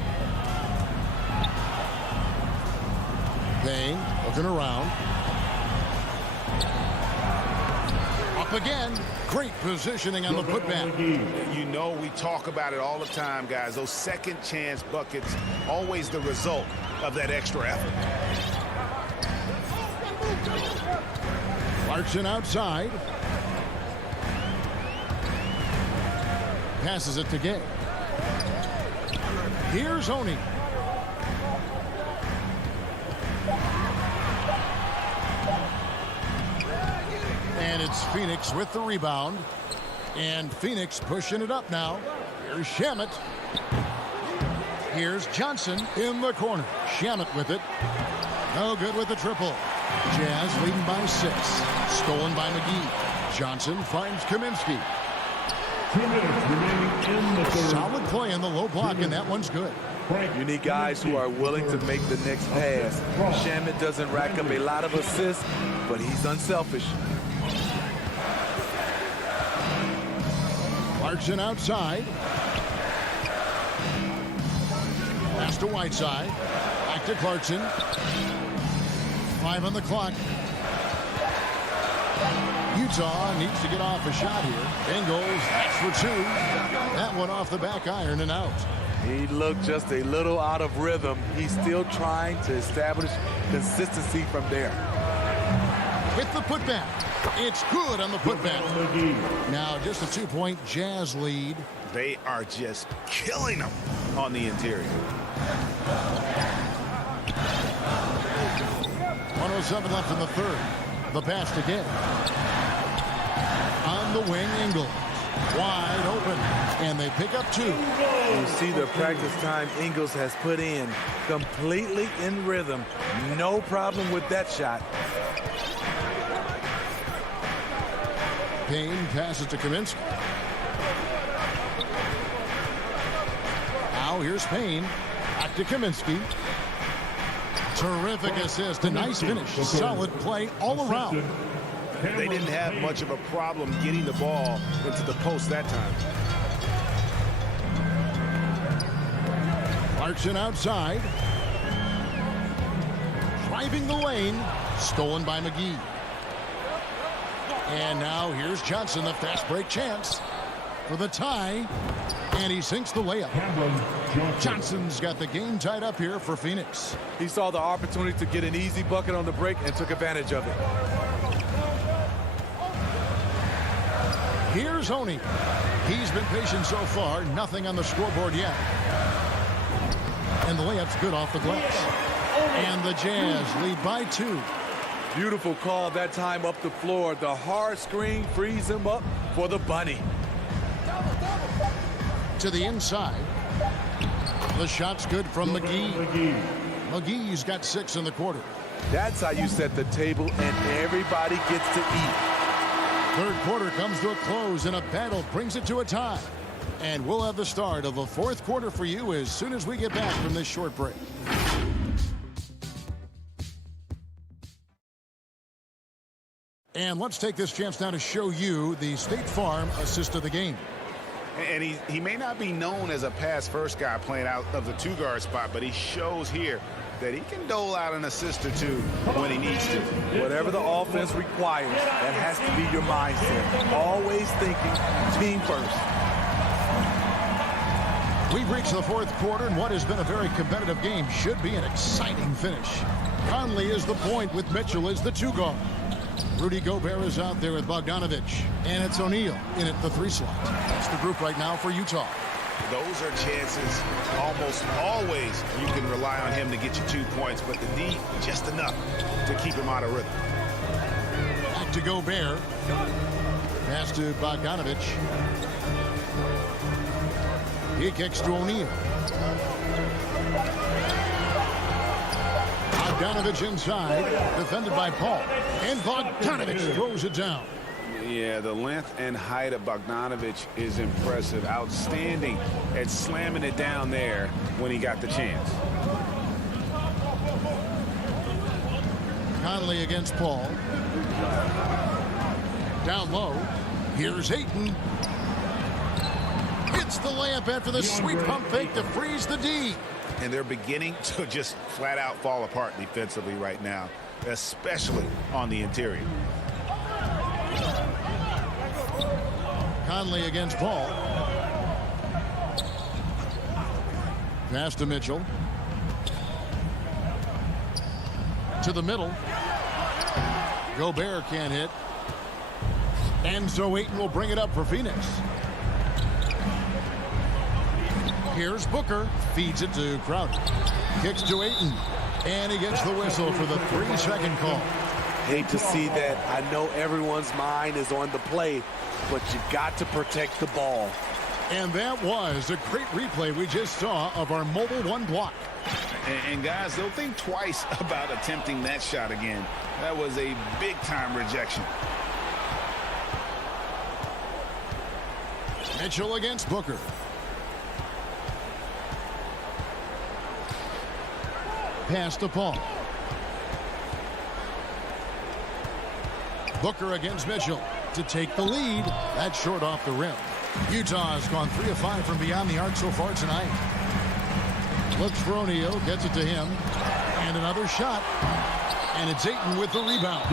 Payne looking around. Up again. Great positioning on the putback. You know, we talk about it all the time, guys. Those second chance buckets, always the result of that extra effort. Clarkson outside. Passes it to Gay. Here's Oni. And it's Phoenix with the rebound. And Phoenix pushing it up now. Here's Shamet. Here's Johnson in the corner. Shamet with it. No good with the triple. Jazz leading by 6. Stolen by McGee. Johnson finds Kaminsky. 2 minutes remaining in the third. Solid play in the low block, and that one's good. You need guys who are willing to make the next pass. Shamet doesn't rack up a lot of assists, but he's unselfish. Clarkson outside. Pass to Whiteside. Back to Clarkson. 5 on the clock. Utah needs to get off a shot here. Ingles, that's for 2. That one off the back iron and out. He looked just a little out of rhythm. He's still trying to establish consistency from there. With the putback. It's good on the putback. Now just a 2-point Jazz lead. They are just killing them on the interior. 1:07 left in the third. The pass to Gay. On the wing, Ingles. Wide open. And they pick up 2. You see the practice time Ingles has put in. Completely in rhythm. No problem with that shot. Payne passes to Kaminsky. Now here's Payne. Back to Kaminsky. Terrific assist. A nice finish. Solid play all around. They didn't have much of a problem getting the ball into the post that time. Clarkson outside. Driving the lane. Stolen by McGee. And now here's Johnson, the fast break chance for the tie. And he sinks the layup. Johnson's got the game tied up here for Phoenix. He saw the opportunity to get an easy bucket on the break and took advantage of it. Here's Oni. He's been patient so far. Nothing on the scoreboard yet. And the layup's good off the glass. And the Jazz lead by 2. Beautiful call that time up the floor. The hard screen frees him up for the bunny. To the inside. The shot's good from McGee. McGee's got 6 in the quarter. That's how you set the table and everybody gets to eat. Third quarter comes to a close and a battle brings it to a tie. And we'll have the start of the fourth quarter for you as soon as we get back from this short break. And let's take this chance now to show you the State Farm assist of the game. And he may not be known as a pass-first guy playing out of the 2-guard spot, but he shows here that he can dole out an assist or two when he needs to. Whatever the offense requires, that has to be your mindset. Always thinking team first. We've reached the fourth quarter, and what has been a very competitive game should be an exciting finish. Conley is the point with Mitchell as the 2 guard. Rudy Gobert is out there with Bogdanovich, and it's O'Neal in at the 3 slot. That's the group right now for Utah. Those are chances almost always you can rely on him to get you 2 points, but the D just enough to keep him out of rhythm. Back to Gobert. Pass to Bogdanovich. He kicks to O'Neal. Bogdanovich inside, defended by Paul. And Bogdanovich throws it down. Yeah, the length and height of Bogdanovich is impressive. Outstanding at slamming it down there when he got the chance. Conley against Paul. Down low. Here's Ayton. It's the layup after the sweep pump fake to freeze the D. And they're beginning to just flat out fall apart defensively right now, especially on the interior. Conley against Paul. Pass to Mitchell. To the middle. Gobert can't hit. And so Ayton will bring it up for Phoenix. Here's Booker. Feeds it to Crowder. Kicks to Ayton. And he gets the whistle for the 3-second call. Hate to see that. I know everyone's mind is on the play, but you got to protect the ball. And that was a great replay we just saw of our mobile 1 block. And guys, they'll think twice about attempting that shot again. That was a big-time rejection. Mitchell against Booker. Pass to Paul. Booker against Mitchell to take the lead. That's short off the rim. Utah has gone 3 of 5 from beyond the arc so far tonight. Looks for O'Neal, gets it to him. And another shot. And it's Ayton with the rebound.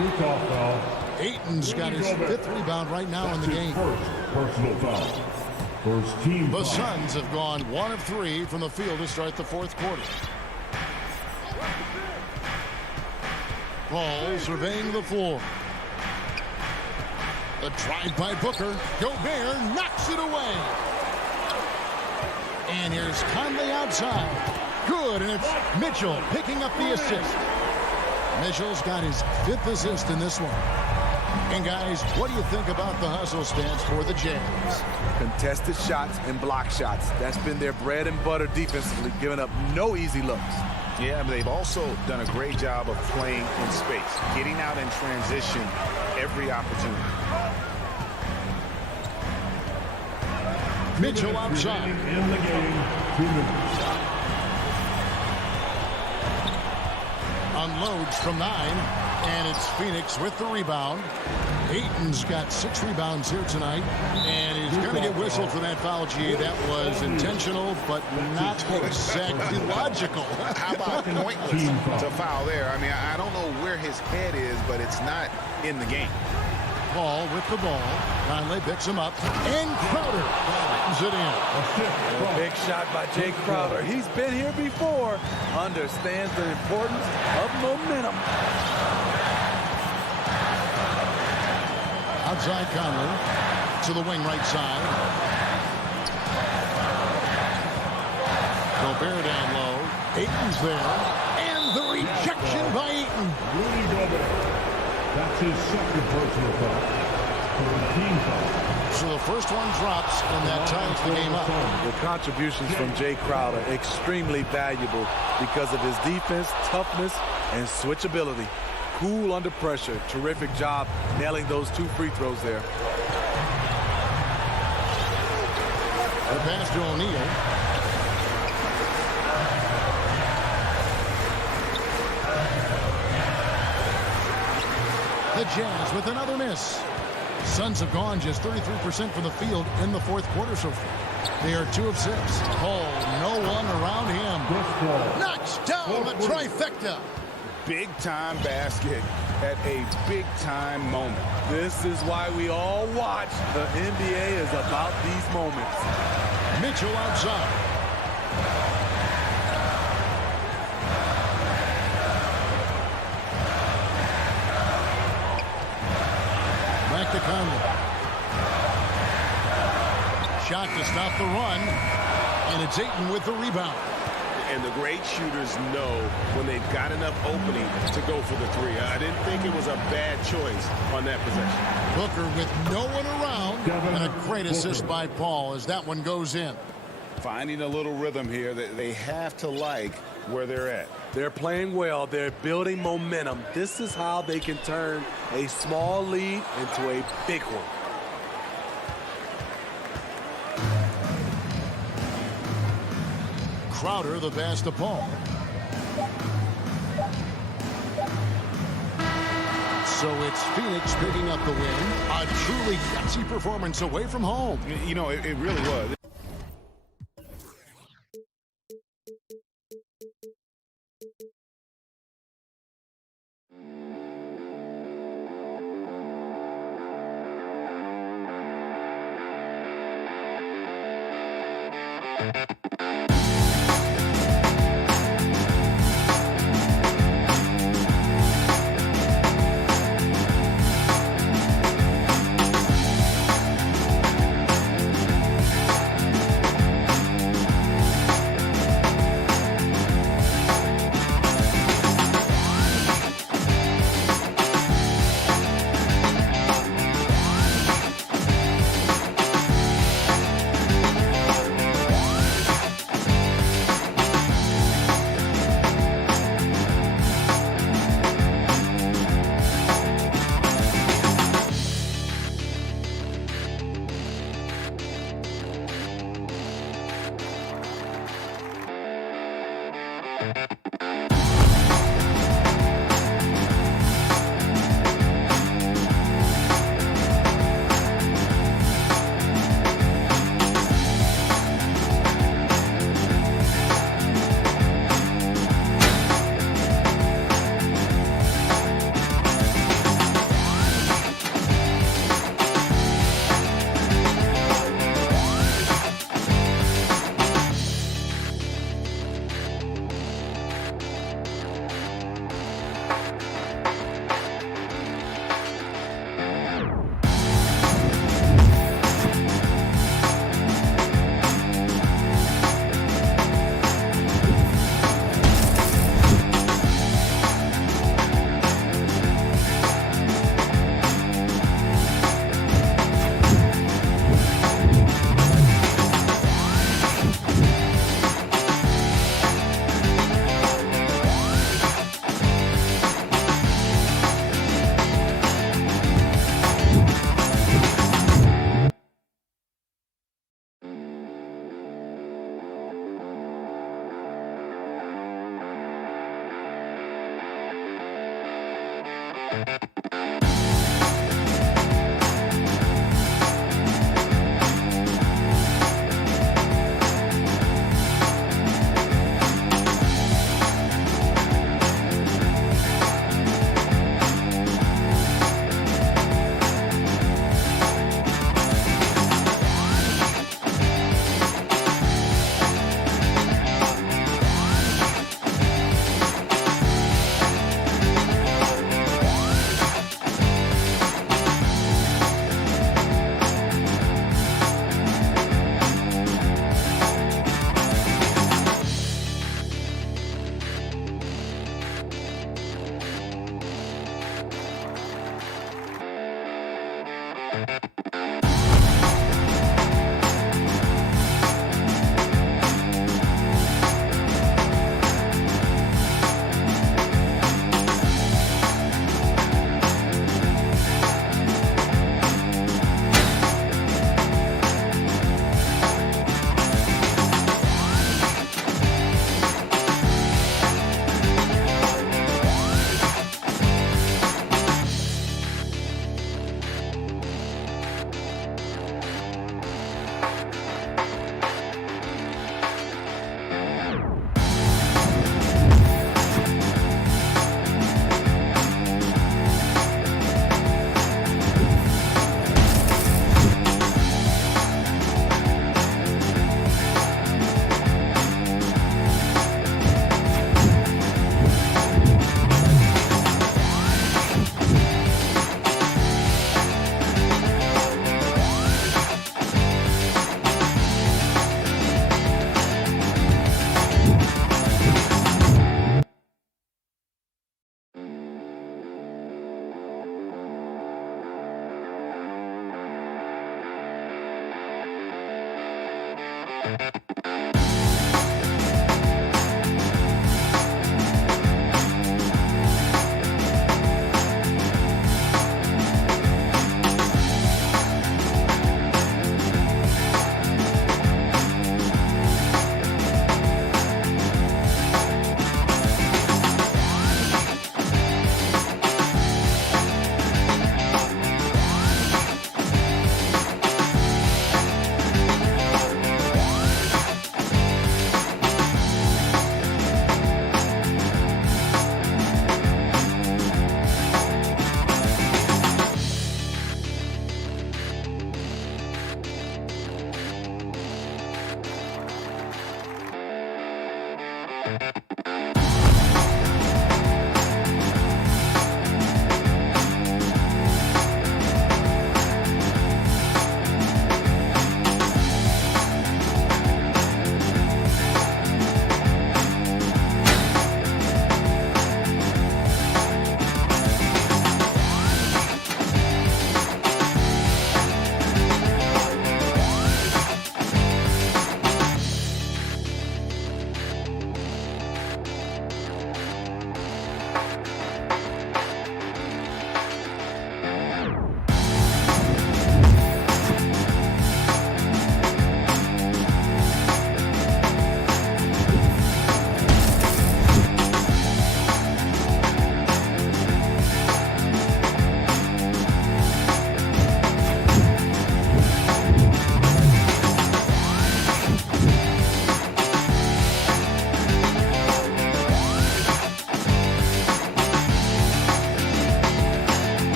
Ayton's got his 5th rebound right now in the game. Personal foul. First team The Suns have gone 1 of 3 from the field to start the 4th quarter. Paul surveying the floor. The drive by Booker. Gobert knocks it away. And here's Conley outside. Good, and it's Mitchell picking up the assist. Mitchell's got his 5th assist in this one. And guys, what do you think about the hustle stance for the Jazz? Contested shots and block shots. That's been their bread and butter defensively, giving up no easy looks. Yeah, but they've also done a great job of playing in space, getting out in transition every opportunity. Mitchell outside. in the game. 2 minutes. Unloads from 9, and it's Phoenix with the rebound. Ayton's got 6 rebounds here tonight, and he's going to get whistled for that foul, G. That was intentional, but not exactly logical. How about pointless to foul there? I mean, I don't know where his head is, but it's not in the game. Paul with the ball. Conley picks him up, and Crowder slams it in. A big shot by Jay Crowder. He's been here before. Understands the importance of momentum. Outside Conley to the wing right side. Gobert down low. Ayton's there. And the rejection by Ayton. Rudy Gobert. That's his 2nd personal foul. 13 foul. So the first one drops, and that ties the game up. The contributions from Jay Crowder extremely valuable because of his defense, toughness, and switchability. Cool under pressure. Terrific job nailing those 2 free throws there. The pass to O'Neal. The Jazz with another miss. Suns have gone just 33% from the field in the 4th quarter so far. They are 2 of 6. Paul, no one around him. Knocks Knocks down the trifecta. Big-time basket at a big-time moment. This is why we all watch. The NBA is about these moments. Mitchell outside. Back to Conley. Shot to stop the run. And it's Ayton with the rebound. And the great shooters know when they've got enough opening to go for the three. I didn't think it was a bad choice on that possession. Booker with no one around. And a great assist by Paul as that one goes in. Finding a little rhythm here that they have to like where they're at. They're playing well. They're building momentum. This is how they can turn a small lead into a big one. Crowder the pass to Paul. So it's Phoenix picking up the win. A truly gutsy performance away from home. You know, it really was.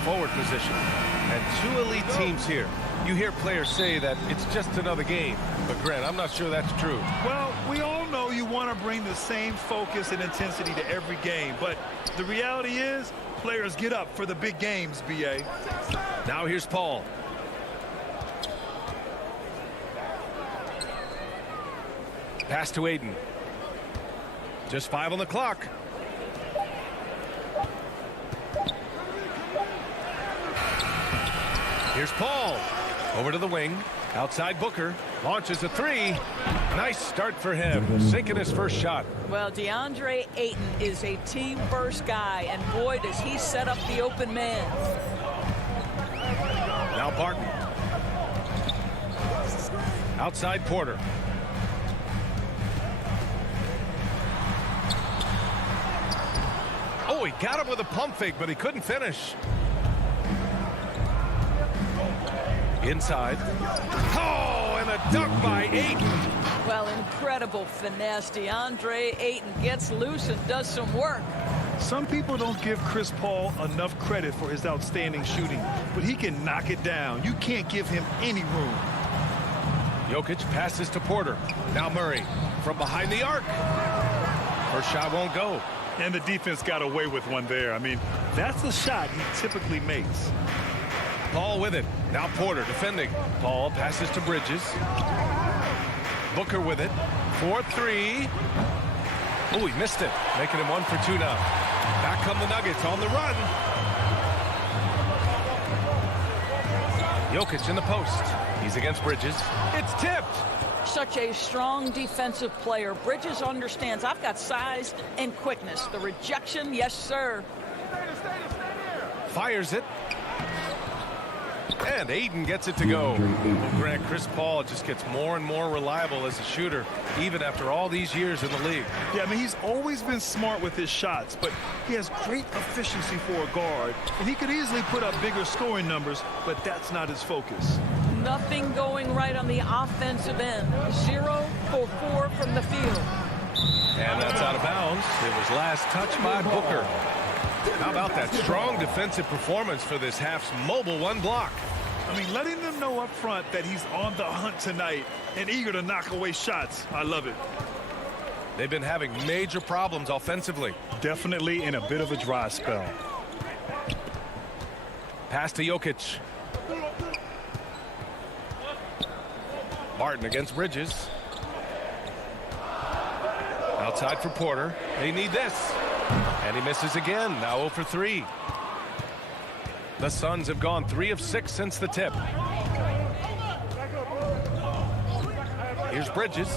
forward position. And two elite teams here. You hear players say that it's just another game. But, Grant, I'm not sure that's true. Well, we all know you want to bring the same focus and intensity to every game. But the reality is, players get up for the big games, B.A. Now here's Paul. Pass to Aiden. Just 5 on the clock. Here's Paul. Over to the wing. Outside Booker. Launches a 3. Nice start for him. Sinking his first shot. Well, DeAndre Ayton is a team-first guy, and boy, does he set up the open man. Now Barton. Outside Porter. Oh, he got him with a pump fake, but he couldn't finish. Inside. Oh, and a dunk by Ayton. Well, incredible finesse. DeAndre Ayton gets loose and does some work. Some people don't give Chris Paul enough credit for his outstanding shooting, but he can knock it down. You can't give him any room. Jokic passes to Porter. Now Murray from behind the arc. First shot won't go. And the defense got away with one there. I mean, that's the shot he typically makes. Paul with it. Now Porter defending. Paul passes to Bridges. Booker with it. 4-3. Oh, he missed it. Making him 1 for 2 now. Back come the Nuggets on the run. Jokic in the post. He's against Bridges. It's tipped. Such a strong defensive player. Bridges understands I've got size and quickness. The rejection, yes, sir. Fires it. And Aiden gets it to go. Well, Grant, Chris Paul just gets more and more reliable as a shooter, even after all these years in the league. Yeah, I mean, he's always been smart with his shots, but he has great efficiency for a guard. And he could easily put up bigger scoring numbers, but that's not his focus. Nothing going right on the offensive end. 0 for 4 from the field. And that's out of bounds. It was last touched by Booker. How about that strong defensive performance for this half's mobile one block? I mean, letting them know up front that he's on the hunt tonight and eager to knock away shots. I love it. They've been having major problems offensively. Definitely in a bit of a dry spell. Pass to Jokic. Barton against Bridges. Outside for Porter. They need this. And he misses again. Now 0 for 3. The Suns have gone 3 of 6 since the tip. Here's Bridges.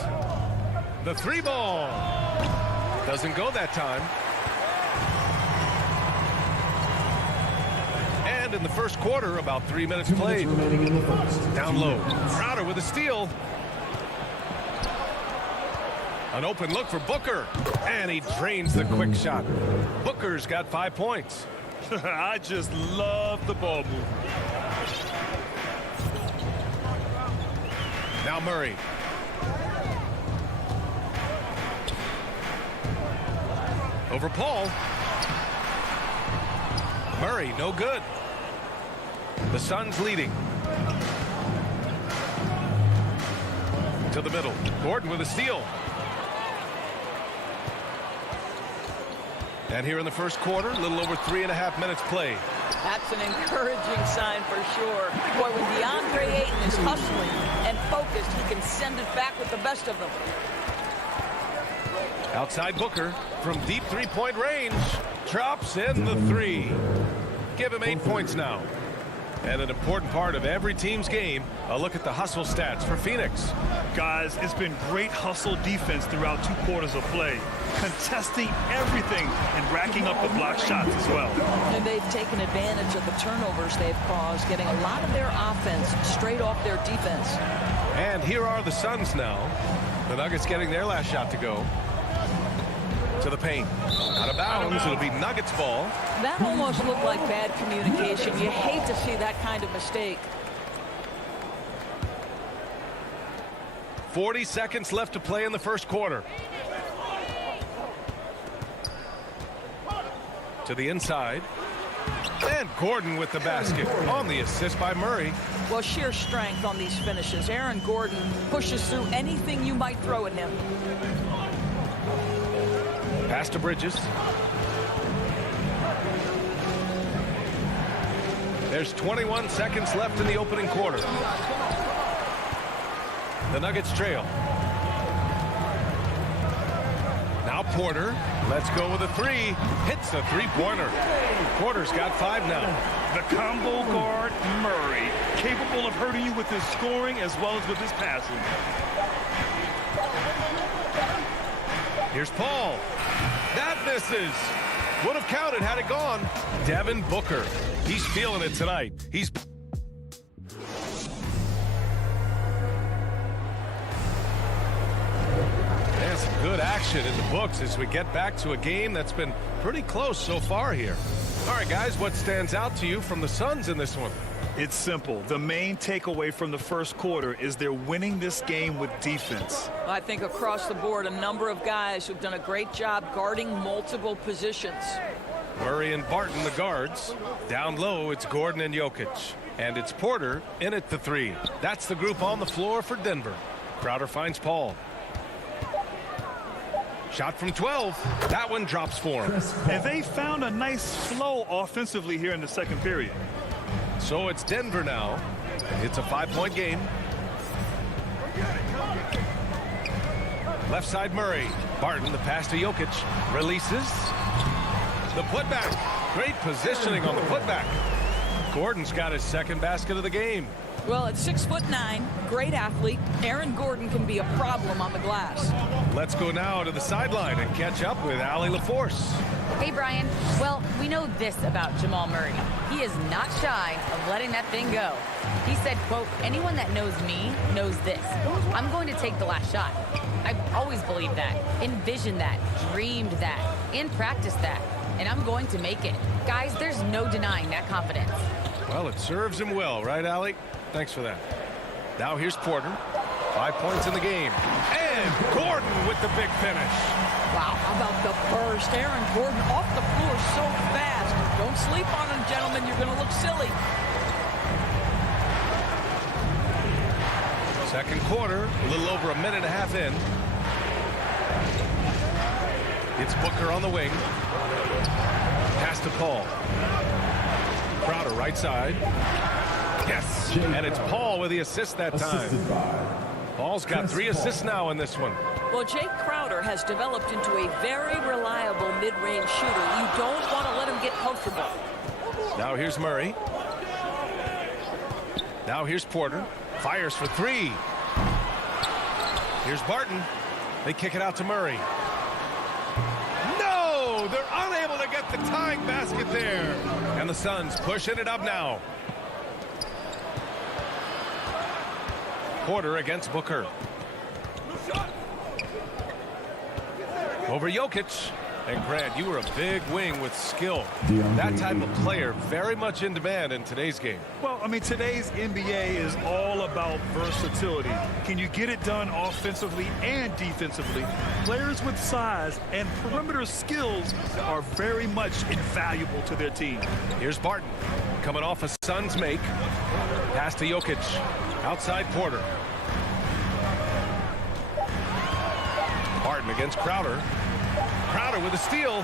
The 3-ball. Doesn't go that time. And in the first quarter, about 3 minutes played. Down low. Crowder with a steal. An open look for Booker. And he drains the quick shot. Booker's got 5 points. I just love the ball movement. Now Murray. Over Paul. Murray, no good. The Suns leading. To the middle. Gordon with a steal. And here in the first quarter, a little over 3.5 minutes played. That's an encouraging sign for sure. Boy, when DeAndre Ayton is hustling and focused, he can send it back with the best of them. Outside Booker from deep three-point range. Drops in the 3. Give him 8 points now. And an important part of every team's game, a look at the hustle stats for Phoenix. Guys, it's been great hustle defense throughout 2 quarters of play. Contesting everything and racking up the block shots as well. And they've taken advantage of the turnovers they've caused, getting a lot of their offense straight off their defense. And here are the Suns now. The Nuggets getting their last shot to go. To the paint. Out of bounds. It'll be Nuggets ball. That almost looked like bad communication. You hate to see that kind of mistake. 40 seconds left to play in the first quarter. To the inside. And Gordon with the basket on the assist by Murray. Well, sheer strength on these finishes. Aaron Gordon pushes through anything you might throw at him. Pass to Bridges. There's 21 seconds left in the opening quarter. The Nuggets trail. Now Porter. Let's go with a three. Hits a three-pointer. Porter's got 5 now. The combo guard, Murray, capable of hurting you with his scoring as well as with his passing. Here's Paul. That misses. Would have counted had it gone. Devin Booker. He's feeling it tonight. He's... There's some good action in the books as we get back to a game that's been pretty close so far here. All right, guys, what stands out to you from the Suns in this one? It's simple. The main takeaway from the first quarter is they're winning this game with defense. I think across the board, a number of guys who've done a great job guarding multiple positions. Murray and Barton, the guards. Down low, it's Gordon and Jokic. And it's Porter in at the three. That's the group on the floor for Denver. Crowder finds Paul. Shot from 12. That one drops for him. And they found a nice flow offensively here in the second period. So it's Denver now. It's a 5-point game. Left side Murray. Barton, the pass to Jokic. Releases. The putback. Great positioning on the putback. Gordon's got his second basket of the game. Well, at 6'9", great athlete, Aaron Gordon can be a problem on the glass. Let's go now to the sideline and catch up with Allie LaForce. Hey, Brian. Well, we know this about Jamal Murray. He is not shy of letting that thing go. He said, quote, anyone that knows me knows this. I'm going to take the last shot. I've always believed that, envisioned that, dreamed that, and practiced that. And I'm going to make it. Guys, there's no denying that confidence. Well, it serves him well, right, Allie? Thanks for that. Now here's Porter. 5 points in the game. And Gordon with the big finish. Wow, how about the burst? Aaron Gordon off the floor so fast. Don't sleep on him, gentlemen. You're going to look silly. Second quarter, a little over a minute and a half in. It's Booker on the wing. Pass to Paul. Crowder right side. Yes, and it's Paul with the assist that time. Paul's got 3 assists now in this one. Well, Jake Crowder has developed into a very reliable mid-range shooter. You don't want to let him get comfortable. Now here's Murray. Now here's Porter. Fires for 3. Here's Barton. They kick it out to Murray. No! They're unable to get the tying basket there. And the Suns pushing it up now. Porter against Booker. Over Jokic. And Grant, you were a big wing with skill. That type of player very much in demand in today's game. Well, I mean, today's NBA is all about versatility. Can you get it done offensively and defensively? Players with size and perimeter skills are very much invaluable to their team. Here's Barton coming off a Suns make. Pass to Jokic. Outside Porter. Barton against Crowder. Crowder with a steal.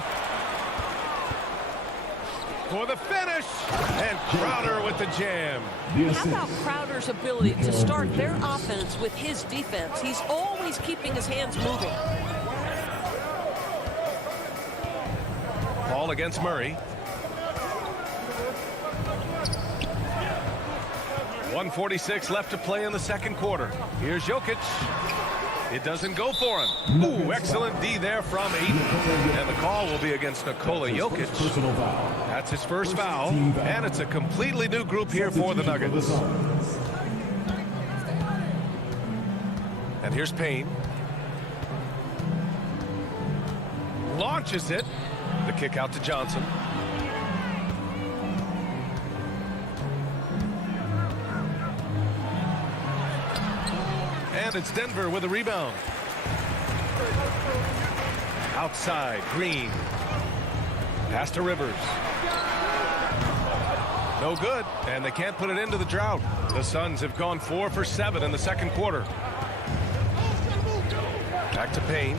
For the finish. And Crowder with the jam. How about Crowder's ability to start their offense with his defense? He's always keeping his hands moving. Paul against Murray. 1:46 left to play in the second quarter. Here's Jokic. It doesn't go for him. Ooh, excellent D there from Aiden. And the call will be against Nikola Jokic. That's his first foul. And it's a completely new group here for the Nuggets. And here's Payne. Launches it. The kick out to Johnson. And it's Denver with a rebound. Outside, Green. Pass to Rivers. No good, and they can't put it into the drought. The Suns have gone 4 for 7 in the second quarter. Back to Payne.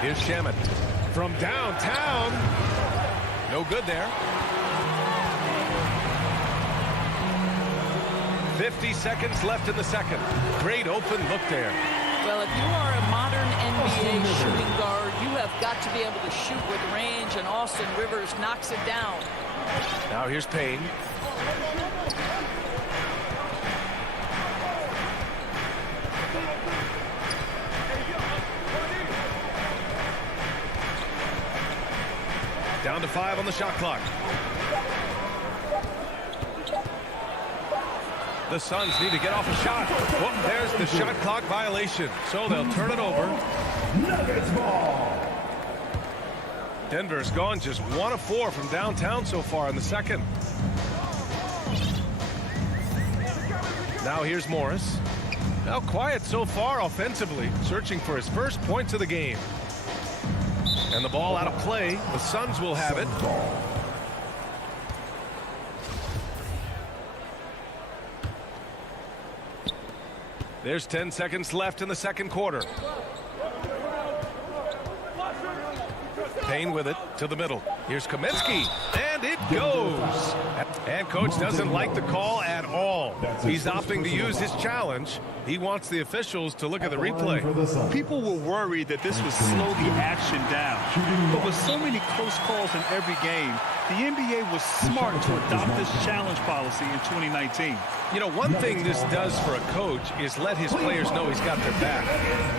Here's Shamet from downtown. No good there. 50 seconds left in the second. Great open look there. Well, if you are a modern NBA shooting guard, you have got to be able to shoot with range, and Austin Rivers knocks it down. Now here's Payne. Down to 5 on the shot clock. The Suns need to get off a shot. Well, there's the shot clock violation. So they'll turn it over. Nuggets ball. Denver's gone just 1 of 4 from downtown so far in the second. Now here's Morris. Now quiet so far offensively, searching for his first points of the game. And the ball out of play. The Suns will have it. There's 10 seconds left in the second quarter. Payne with it to the middle. Here's Kaminsky, and it goes. And coach doesn't like the call at all. He's opting to use his challenge. He wants the officials to look at the replay. People were worried that this would slow the action down. But with so many close calls in every game, the NBA was smart to adopt this challenge policy in 2019. You know, one thing this does for a coach is let his players know he's got their back.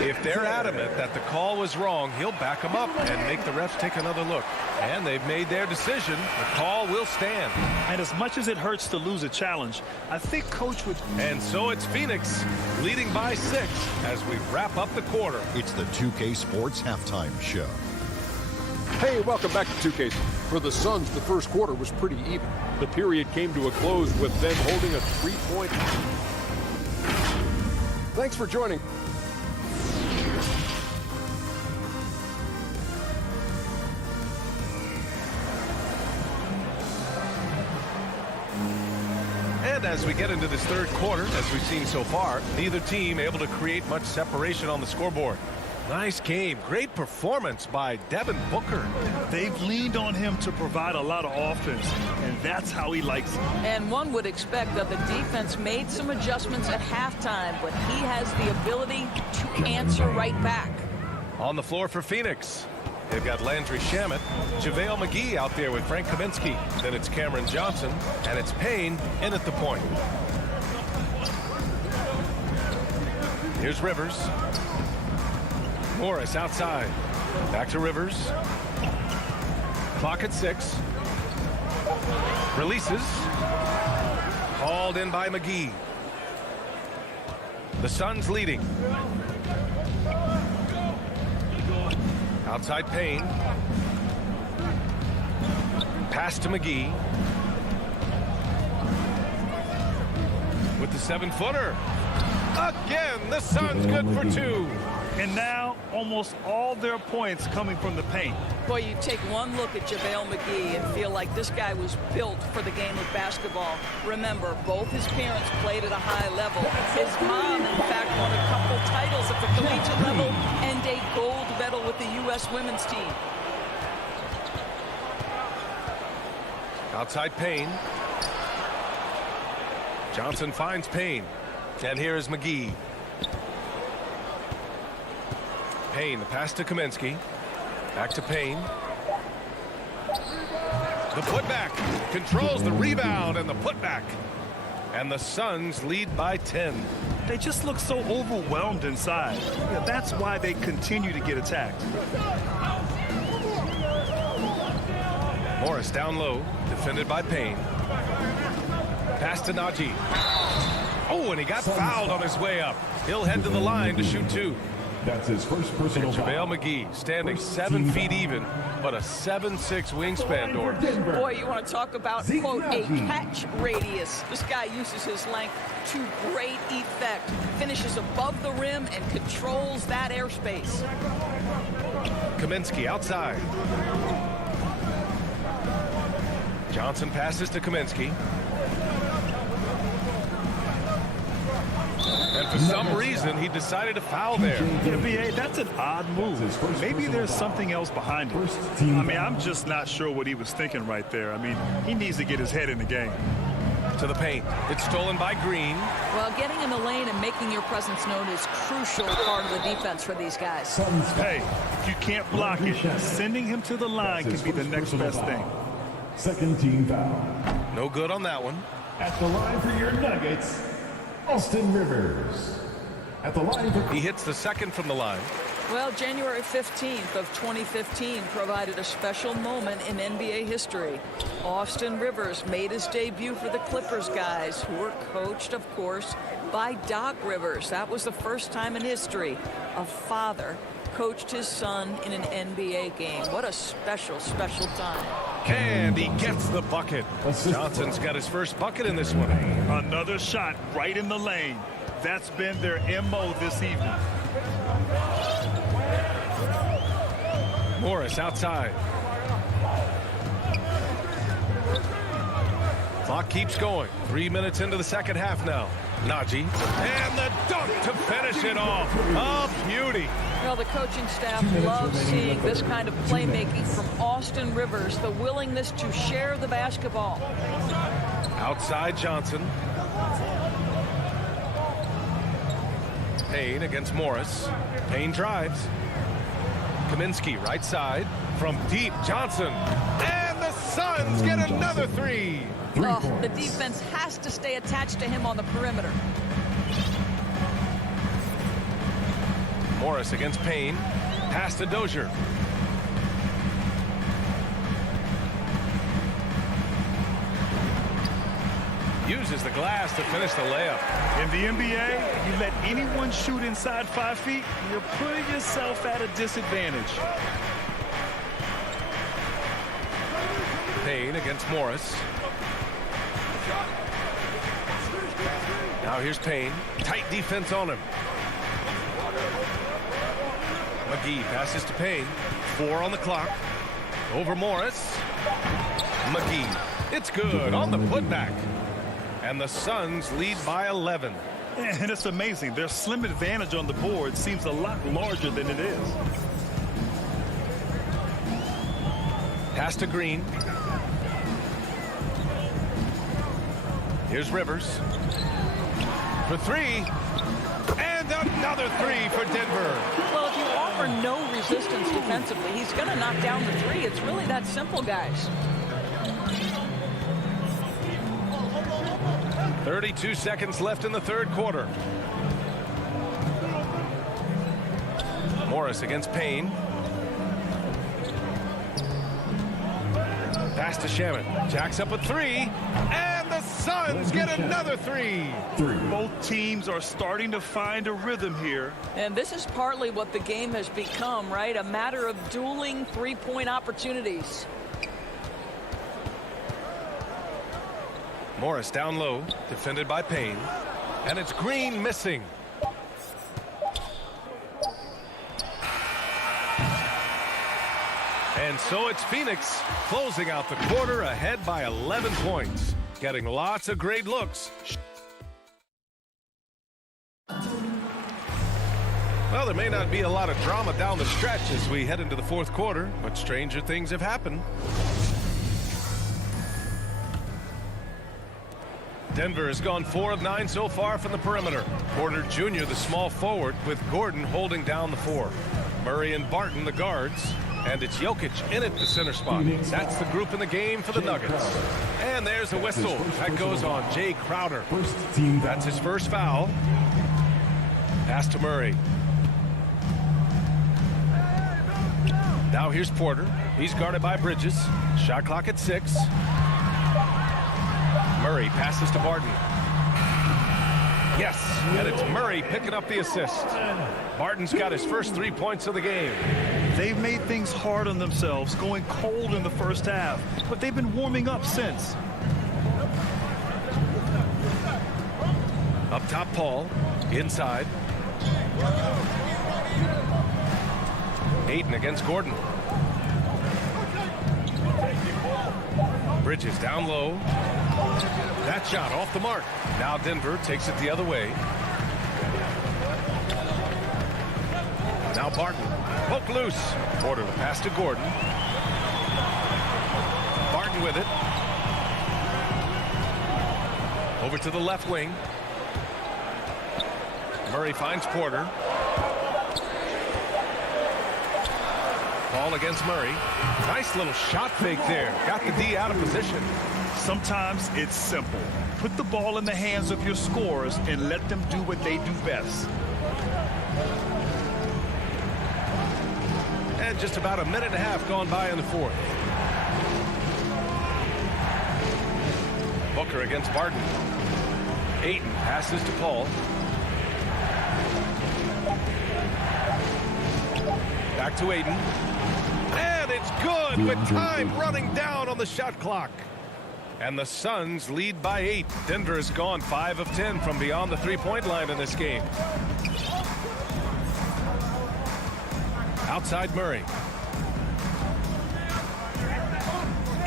If they're adamant that the call was wrong, he'll back them up and make the refs take another look. And they've made their decision. The call will stand. And as much as it hurts to lose a challenge, I think coach would... And so it's Phoenix leading by 6 as we wrap up the quarter. It's the 2K Sports Halftime Show. Hey, welcome back to 2K. For the Suns, the first quarter was pretty even. The period came to a close with them holding a 3-point. Thanks for joining. And as we get into this third quarter, as we've seen so far, neither team able to create much separation on the scoreboard. Nice game. Great performance by Devin Booker. They've leaned on him to provide a lot of offense, and that's how he likes it. And one would expect that the defense made some adjustments at halftime, but he has the ability to answer right back. On the floor for Phoenix, they've got Landry Shamet, JaVale McGee out there with Frank Kaminsky. Then it's Cameron Johnson, and it's Payne in at the point. Here's Rivers. Morris outside. Back to Rivers. Clock at 6. Releases. Hauled in by McGee. The Suns leading. Outside Payne. Pass to McGee. With the 7-footer. Again, the Suns good for 2. And now, almost all their points coming from the paint. Boy, you take one look at JaVale McGee and feel like this guy was built for the game of basketball. Remember, both his parents played at a high level. His mom, in fact, won a couple titles at the collegiate level and a gold medal with the U.S. women's team. Outside Payne. Johnson finds Payne. And here is McGee. Payne, the pass to Kaminsky. Back to Payne. The putback. Controls the rebound and the putback. And the Suns lead by 10. They just look so overwhelmed inside. Yeah, that's why they continue to get attacked. Morris down low. Defended by Payne. Pass to Najee. Oh, and he got fouled on his way up. He'll head to the line to shoot 2. That's his first personal foul. JaVale McGee standing 7 feet even, but a 7'6" wingspan, Doris. Boy, you want to talk about, quote, a catch radius. This guy uses his length to great effect. Finishes above the rim and controls that airspace. Kaminsky outside. Johnson passes to Kaminsky. And for some reason, he decided to foul there. Yeah, B.A., that's an odd move. Maybe there's something else behind it. I mean, I'm just not sure what he was thinking right there. I mean, he needs to get his head in the game. To the paint. It's stolen by Green. Well, getting in the lane and making your presence known is crucial part of the defense for these guys. Hey, if you can't block it, sending him to the line can be the next best thing. Second team foul. No good on that one. At the line for your Nuggets, Austin Rivers. At the line for... He hits the second from the line. Well, January 15th of 2015 provided a special moment in NBA history. Austin Rivers made his debut for the Clippers guys, who were coached, of course, by Doc Rivers. That was the first time in history a father coached his son in an NBA game. What a special, special time. And he gets the bucket. Johnson's got his first bucket in this one. Another shot right in the lane. That's been their MO this evening. Morris outside. Clock keeps going. 3 minutes into the second half now. Najee. And the dunk to finish it off. A beauty. Well, the coaching staff loves seeing this kind of playmaking from Austin Rivers, the willingness to share the basketball. Outside Johnson. Payne against Morris. Payne drives. Kaminsky right side. From deep, Johnson. And the Suns get another three. Oh, the defense has to stay attached to him on the perimeter. Morris against Payne. Pass to Dozier. Uses the glass to finish the layup. In the NBA, you let anyone shoot inside 5 feet, you're putting yourself at a disadvantage. Payne against Morris. Now here's Payne. Tight defense on him. McGee passes to Payne. 4 on the clock. Over Morris. McGee. It's good on the putback. And the Suns lead by 11. And it's amazing. Their slim advantage on the board seems a lot larger than it is. Pass to Green. Here's Rivers. For three. And another three for Denver. Well, if you offer no resistance defensively, he's going to knock down the three. It's really that simple, guys. 32 seconds left in the third quarter. Morris against Payne. Pass to Shaman. Jacks up a three. And the Suns get another three. Both teams are starting to find a rhythm here. And this is partly what the game has become, right? A matter of dueling three-point opportunities. Morris down low, defended by Payne. And it's Green missing. And so it's Phoenix closing out the quarter ahead by 11 points. Getting lots of great looks. Well, there may not be a lot of drama down the stretch as we head into the fourth quarter, but stranger things have happened. Denver has gone 4 of 9 so far from the perimeter. Porter Jr., the small forward, with Gordon holding down the 4. Murray and Barton, the guards. And it's Jokic in at the center spot. That's the group in the game for the Nuggets. And there's a whistle. That goes on Jay Crowder. That's his first foul. Pass to Murray. Now here's Porter. He's guarded by Bridges. Shot clock at 6. Murray passes to Barton. Yes, and it's Murray picking up the assist. Barton's got his first 3 points of the game. They've made things hard on themselves, going cold in the first half, but they've been warming up since. Up top, Paul. Inside. Ayton against Gordon. Bridges down low. That shot off the mark. Now Denver takes it the other way. Now Barton. Poke loose. Porter the pass to Gordon. Barton with it. Over to the left wing. Murray finds Porter. Ball against Murray. Nice little shot fake there. Got the D out of position. Sometimes it's simple. Put the ball in the hands of your scorers and let them do what they do best. And just about a minute and a half gone by in the fourth. Booker against Barton. Ayton passes to Paul. Back to Ayton. And it's good with time running down on the shot clock. And the Suns lead by 8. Denver has gone 5 of 10 from beyond the three-point line in this game. Outside Murray.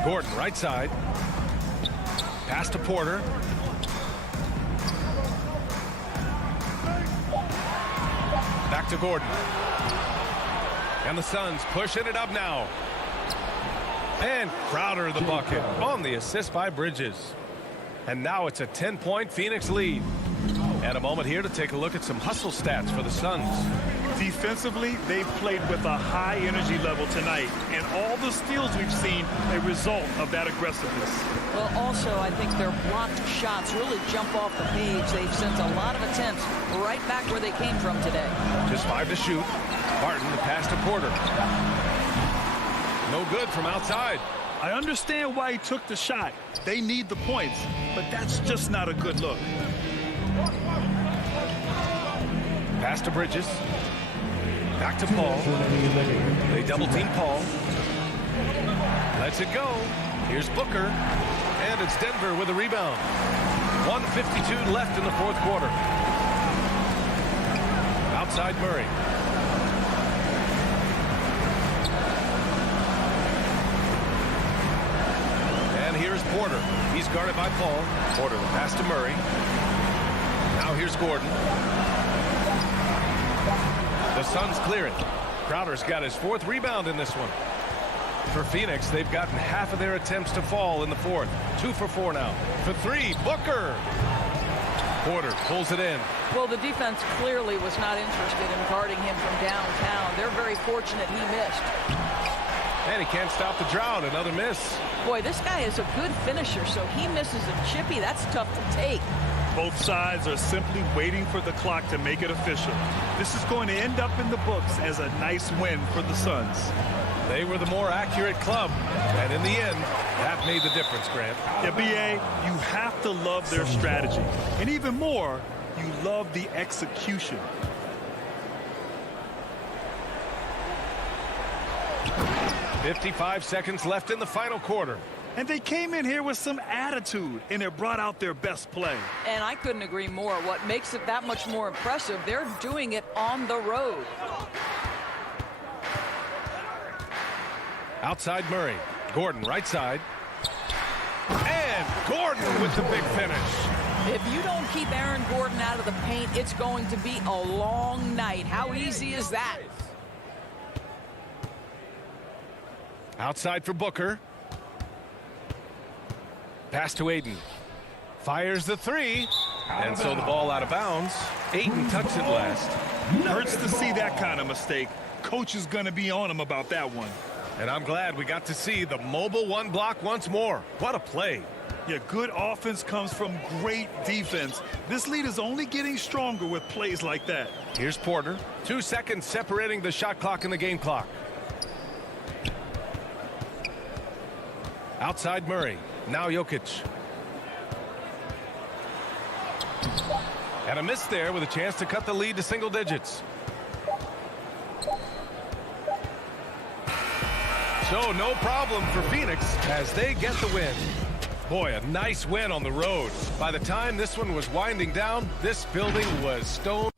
Gordon right side. Pass to Porter. Back to Gordon. And the Suns pushing it up now. And Crowder the bucket on the assist by Bridges. And now it's a 10-point Phoenix lead. And a moment here to take a look at some hustle stats for the Suns. Defensively, they've played with a high energy level tonight, and all the steals we've seen a result of that aggressiveness. Well, also, I think their blocked shots really jump off the page. They've sent a lot of attempts right back where they came from today. Just 5 to shoot. Barton the pass to Porter. No good from outside. I understand why he took the shot. They need the points, but that's just not a good look. Pass to Bridges. Back to Paul. They double team Paul. Lets it go. Here's Booker. And it's Denver with a rebound. 1:52 left in the fourth quarter. Outside Murray. And here's Porter. He's guarded by Paul. Porter the pass to Murray. Now here's Gordon. The Suns clear it. Crowder's got his 4th rebound in this one. For Phoenix, they've gotten half of their attempts to fall in the fourth. 2 for 4 now. For 3, Booker. Porter pulls it in. Well, the defense clearly was not interested in guarding him from downtown. They're very fortunate he missed. And he can't stop the drought. Another miss. Boy, this guy is a good finisher, so he misses a chippy. That's tough to take. Both sides are simply waiting for the clock to make it official. This is going to end up in the books as a nice win for the Suns. They were the more accurate club, and in the end, that made the difference, Grant. Yeah, B.A., you have to love their strategy. And even more, you love the execution. .55 seconds left in the final quarter. And they came in here with some attitude, and it brought out their best play. And I couldn't agree more. What makes it that much more impressive, they're doing it on the road. Outside Murray. Gordon right side. And Gordon with the big finish. If you don't keep Aaron Gordon out of the paint, it's going to be a long night. How easy is that? Outside for Booker. Pass to Ayton. Fires the 3. And so the ball out of bounds. Ayton tucks it last. Hurts to see that kind of mistake. Coach is going to be on him about that one. And I'm glad we got to see the mobile 1 block once more. What a play. Yeah, good offense comes from great defense. This lead is only getting stronger with plays like that. Here's Porter. 2 seconds separating the shot clock and the game clock. Outside Murray. Now Jokic. And a miss there with a chance to cut the lead to single digits. So no problem for Phoenix as they get the win. Boy, a nice win on the road. By the time this one was winding down, this building was stone.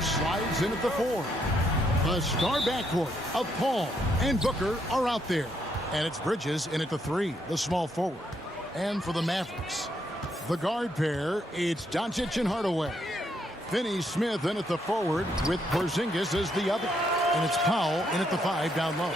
Slides in at the 4. The star backcourt of Paul and Booker are out there. And it's Bridges in at the 3, the small forward. And for the Mavericks, the guard pair, it's Doncic and Hardaway. Finney Smith in at the forward with Porzingis as the other. And it's Powell in at the 5 down low.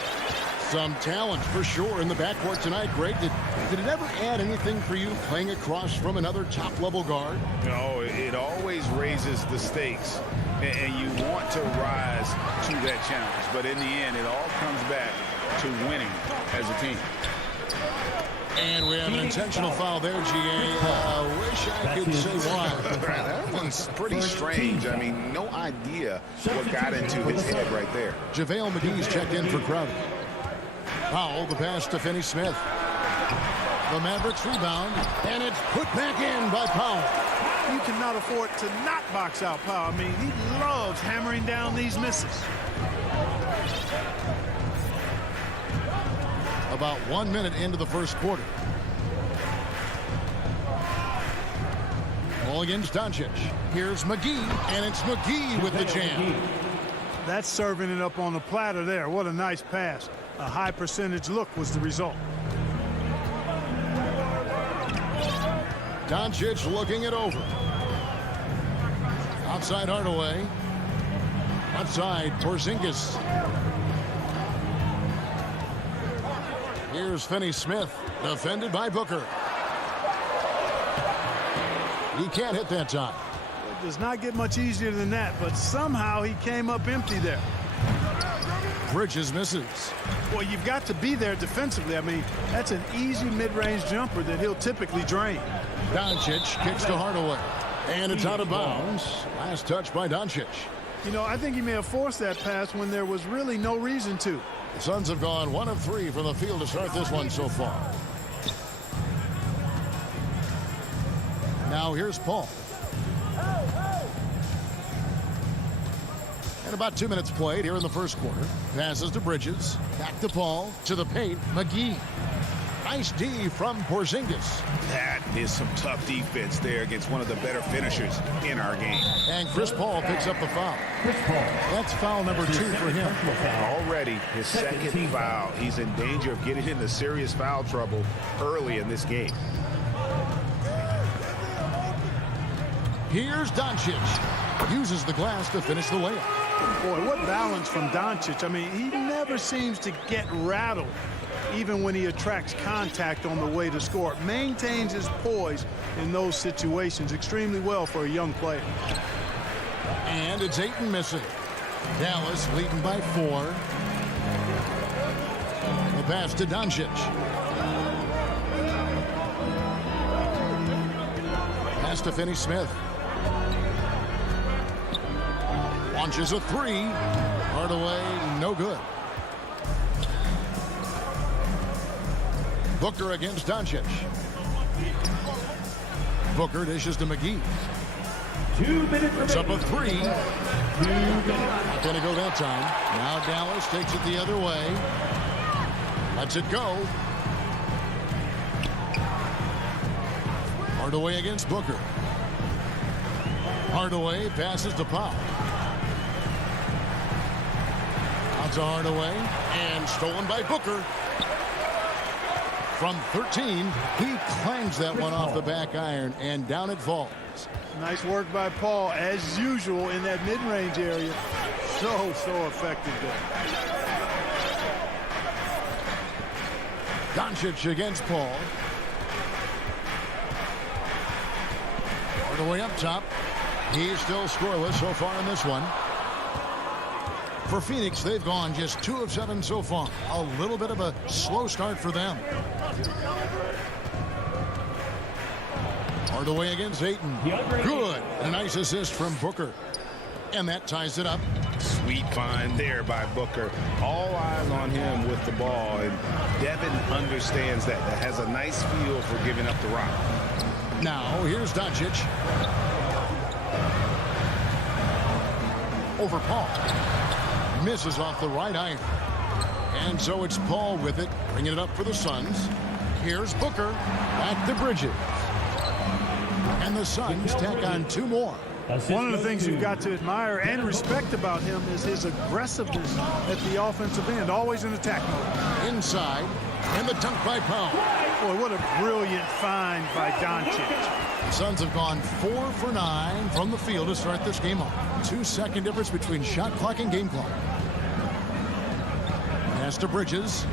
Some talent for sure in the backcourt tonight. Greg, did it ever add anything for you playing across from another top-level guard? No, it always raises the stakes, and you want to rise to that challenge. But in the end, it all comes back to winning as a team. And we have an intentional foul there, GA. Wish I could say why. That one's pretty strange. I mean, no idea what got into his head right there. JaVale McGee's checked in for Crowder. Powell, the pass to Finney Smith. The Mavericks rebound, and it's put back in by Powell. You cannot afford to not box out Powell. I mean, he loves hammering down these misses. About 1 minute into the first quarter. Ball against Doncic. Here's McGee, and it's McGee with the jam. That's serving it up on the platter there. What a nice pass. A high percentage look was the result. Doncic looking it over. Outside Hardaway. Outside Porzingis. Here's Finney Smith, defended by Booker. He can't hit that time. It does not get much easier than that, but somehow he came up empty there. Bridges misses. Well, you've got to be there defensively. I mean, that's an easy mid-range jumper that he'll typically drain. Doncic kicks to Hardaway, and it's out of bounds. Last touch by Doncic. You know, I think he may have forced that pass when there was really no reason to. The Suns have gone 1 of 3 from the field to start this one so far. Now here's Paul. And about 2 minutes played here in the first quarter. Passes to Bridges. Back to Paul. To the paint. McGee. Nice D from Porzingis. That is some tough defense there against one of the better finishers in our game. And Chris Paul picks up the foul. That's foul number 2 for him. Already his second foul. He's in danger of getting into serious foul trouble early in this game. Here's Doncic. Uses the glass to finish the layup. Boy, what balance from Doncic. I mean, he never seems to get rattled, even when he attracts contact on the way to score. Maintains his poise in those situations extremely well for a young player. And it's Ayton missing. Dallas leading by 4. The pass to Doncic. Pass to Finney-Smith. Launches a 3. Hardaway, no good. Booker against Doncic. Booker dishes to McGee. 2 minutes. Puts up a 3. Not going to go that time. Now Dallas takes it the other way. Lets it go. Hardaway against Booker. Hardaway passes to Powell. Out to Hardaway. And stolen by Booker. From 13, he clangs that one off the back iron, and down it falls. Nice work by Paul, as usual, in that mid-range area. So effective there. Doncic against Paul. Hardaway up top. He's still scoreless so far in this one. For Phoenix, they've gone just 2 of 7 so far. A little bit of a slow start for them. Hardaway against Ayton. Good. A nice assist from Booker. And that ties it up. Sweet find there by Booker. All eyes on him with the ball. And Devin understands that. That has a nice feel for giving up the rock. Now, here's Doncic. Over Paul. Misses off the right iron. And so it's Paul with it, bringing it up for the Suns. Here's Booker. Back to Bridges. And the Suns tack on 2 more. One of the things you've got to admire and respect about him is his aggressiveness at the offensive end, always in attack mode. Inside, and the dunk by Powell. Boy, what a brilliant find by Doncic. The Suns have gone 4 for 9 from the field to start this game off. 2-second difference between shot clock and game clock. Pass to Bridges.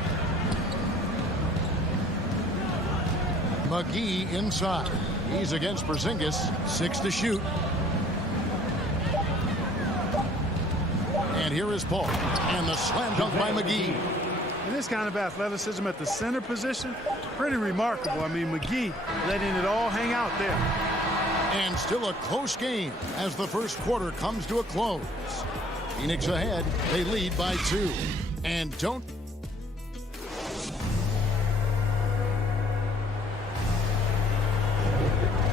McGee inside. He's against Porzingis. 6 to shoot. And here is Paul. And the slam dunk by McGee. And this kind of athleticism at the center position, pretty remarkable. I mean, McGee letting it all hang out there. And still a close game as the first quarter comes to a close. Phoenix ahead. They lead by 2. And don't.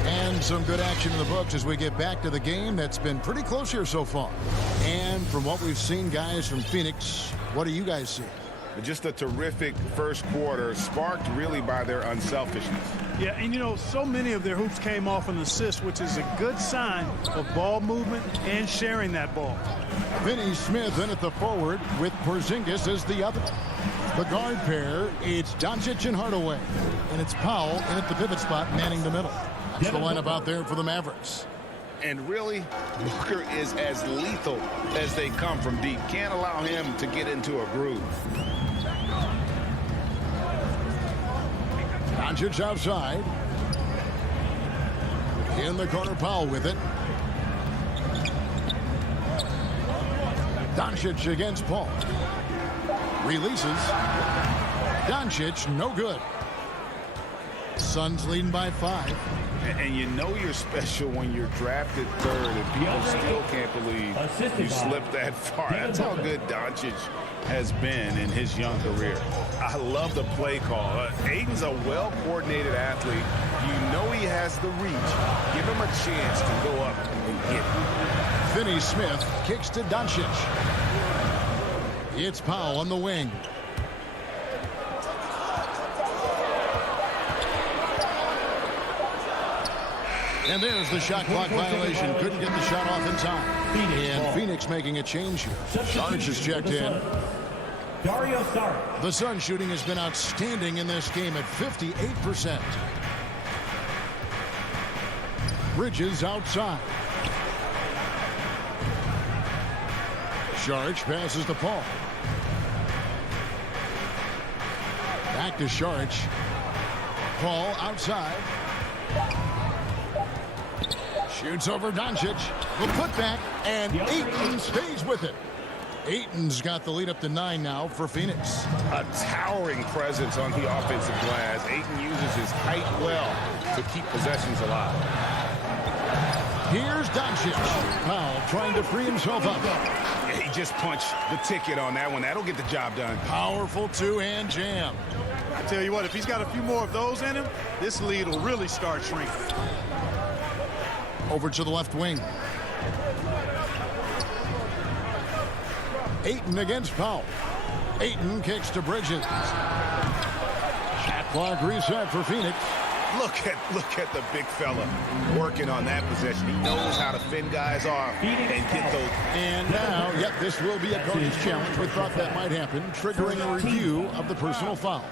And some good action in the books as we get back to the game that's been pretty close here so far. And from what we've seen, guys, from Phoenix, what do you guys see? Just a terrific first quarter, sparked really by their unselfishness. Yeah, and you know, so many of their hoops came off an assist, which is a good sign of ball movement and sharing that ball. Finney-Smith in at the forward with Porzingis as the other. The guard pair, it's Doncic and Hardaway. And it's Powell in at the pivot spot, manning the middle. That's the lineup out there for the Mavericks. And really, Booker is as lethal as they come from deep. Can't allow him to get into a groove. Doncic outside. In the corner, Powell with it. Doncic against Paul. Releases. Doncic, no good. Suns leading by 5. And you know you're special when you're drafted 3rd and people still can't believe you slipped that far. That's how good Doncic has been in his young career. I love the play call. Ayton's a well-coordinated athlete. You know he has the reach. Give him a chance to go up and get it. Finney-Smith kicks to Doncic. It's Powell on the wing. And there's the shot clock violation. Couldn't get the shot off in time. And Phoenix making a change here. Sarge has checked in. The Sun shooting has been outstanding in this game at 58%. Bridges outside. Sarge passes to Paul. Back to Sarge. Paul outside. Shoots over Doncic. The putback, and Ayton stays with it. Ayton's got the lead up to 9 now for Phoenix. A towering presence on the offensive glass. Ayton uses his height well to keep possessions alive. Here's Doncic. Powell trying to free himself up. He just punched the ticket on that one. That'll get the job done. Powerful two-hand jam. I tell you what, if he's got a few more of those in him, this lead will really start shrinking. Over to the left wing. Ayton against Powell. Ayton kicks to Bridges. Shot clock reset for Phoenix. Look at the big fella working on that possession. He knows how to fend guys off and get those. And now, yep, this will be a coach's challenge. We thought that might happen, triggering a review of the personal foul.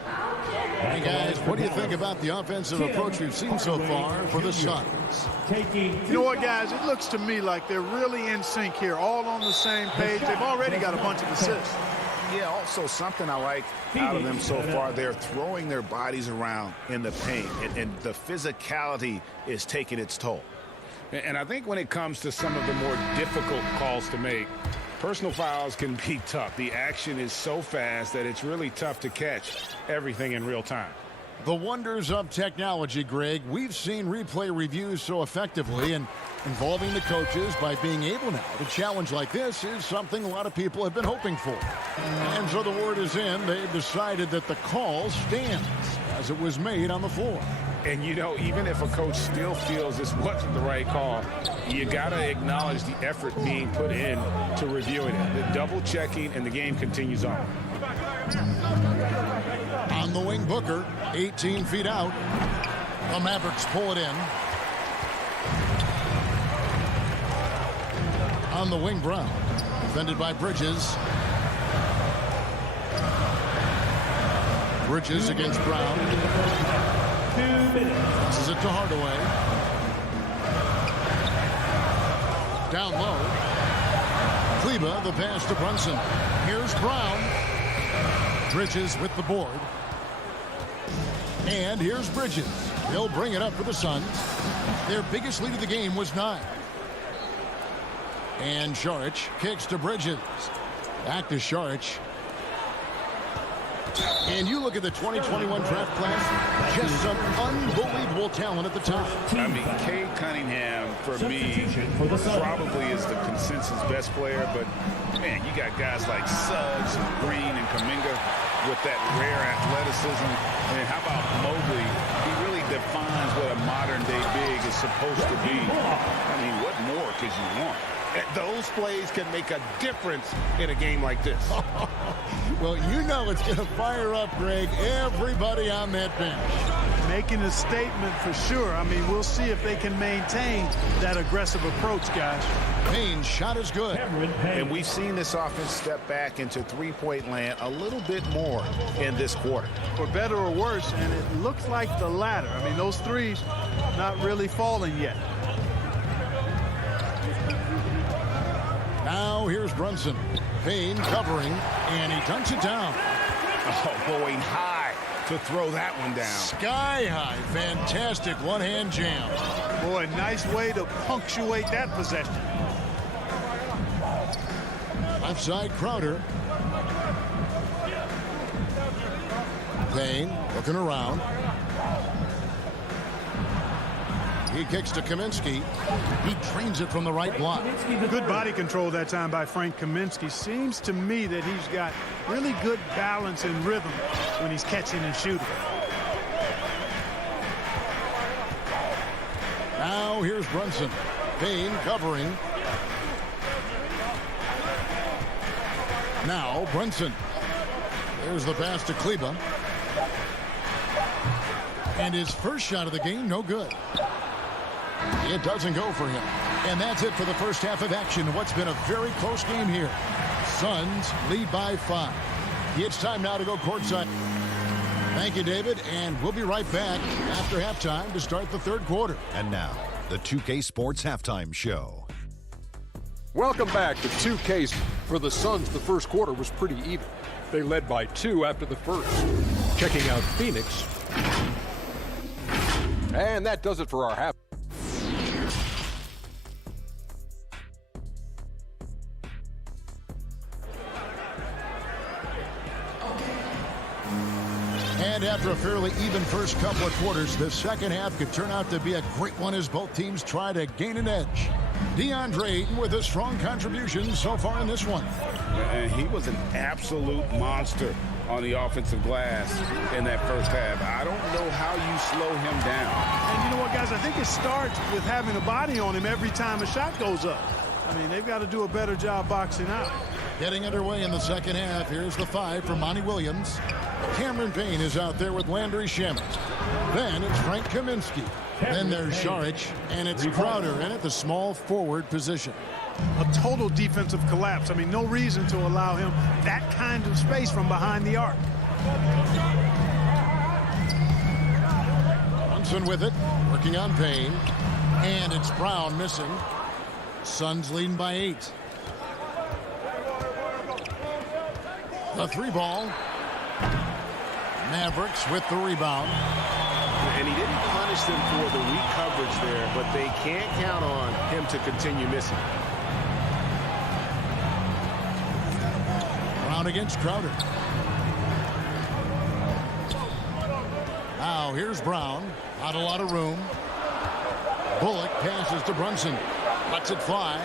Hey guys, what do you think about the offensive approach we've seen so far for the Suns? You know what, guys? It looks to me like they're really in sync here, all on the same page. They've already got a bunch of assists. Yeah, also something I like out of them so far, they're throwing their bodies around in the paint, and the physicality is taking its toll. And I think when it comes to some of the more difficult calls to make, personal fouls can be tough. The action is so fast that it's really tough to catch everything in real time. The wonders of technology, Greg. We've seen replay reviews so effectively, and involving the coaches by being able now to challenge like this is something a lot of people have been hoping for. And so the word is in. They've decided that the call stands as it was made on the floor. And, you know, even if a coach still feels this wasn't the right call, you got to acknowledge the effort being put in to reviewing it. The double checking, and the game continues on. On the wing, Booker, 18 feet out. The Mavericks pull it in. On the wing, Brown, defended by Bridges. Bridges against Brown. Passes it to Hardaway. Down low. Kleba, the pass to Brunson. Here's Brown. Bridges with the board. And here's Bridges. He'll bring it up for the Suns. Their biggest lead of the game was 9. And Šarić kicks to Bridges. Back to Šarić. And you look at the 2021 draft class, just some unbelievable talent at the top. I mean, Cade Cunningham, for me, probably is the consensus best player. But, man, you got guys like Suggs, Green, and Kuminga with that rare athleticism. And how about Mobley? He really defines what a modern-day big is supposed to be. I mean, what more could you want? Those plays can make a difference in a game like this. Well, you know it's going to fire up, Greg, everybody on that bench. Making a statement for sure. I mean, we'll see if they can maintain that aggressive approach, guys. Payne's shot is good. And we've seen this offense step back into three-point land a little bit more in this quarter. For better or worse, and it looks like the latter. I mean, those threes not really falling yet. Now here's Brunson. Payne covering, and he dunks it down. Oh, going high to throw that one down. Sky high. Fantastic one-hand jam. Boy, nice way to punctuate that possession. Left side, Crowder. Payne looking around. He kicks to Kaminsky. He drains it from the right block. Good body control that time by Frank Kaminsky. Seems to me that he's got really good balance and rhythm when he's catching and shooting. Now here's Brunson. Payne covering. Now Brunson. There's the pass to Kleba. And his first shot of the game, no good. It doesn't go for him. And that's it for the first half of action. What's been a very close game here. Suns lead by 5. It's time now to go courtside. Thank you, David, and we'll be right back after halftime to start the third quarter. And now, the 2K Sports Halftime Show. Welcome back to 2K. For the Suns, the first quarter was pretty even. They led by 2 after the first. Checking out Phoenix. And that does it for our half. And after a fairly even first couple of quarters, the second half could turn out to be a great one as both teams try to gain an edge. DeAndre Ayton with a strong contribution so far in this one. And he was an absolute monster on the offensive glass in that first half. I don't know how you slow him down. And you know what, guys? I think it starts with having a body on him every time a shot goes up. I mean, they've got to do a better job boxing out. Getting underway in the second half. Here's the 5 for Monty Williams. Cameron Payne is out there with Landry Shamet. Then it's Frank Kaminsky. Then there's Šarić, and it's Crowder in at the small forward position. A total defensive collapse. I mean, no reason to allow him that kind of space from behind the arc. Brunson with it, working on Payne. And it's Brown missing. Suns leading by 8. The 3 ball. Mavericks with the rebound. And he didn't punish them for the weak coverage there, but they can't count on him to continue missing. Brown against Crowder. Now here's Brown. Not a lot of room. Bullock passes to Brunson. Lets it fly.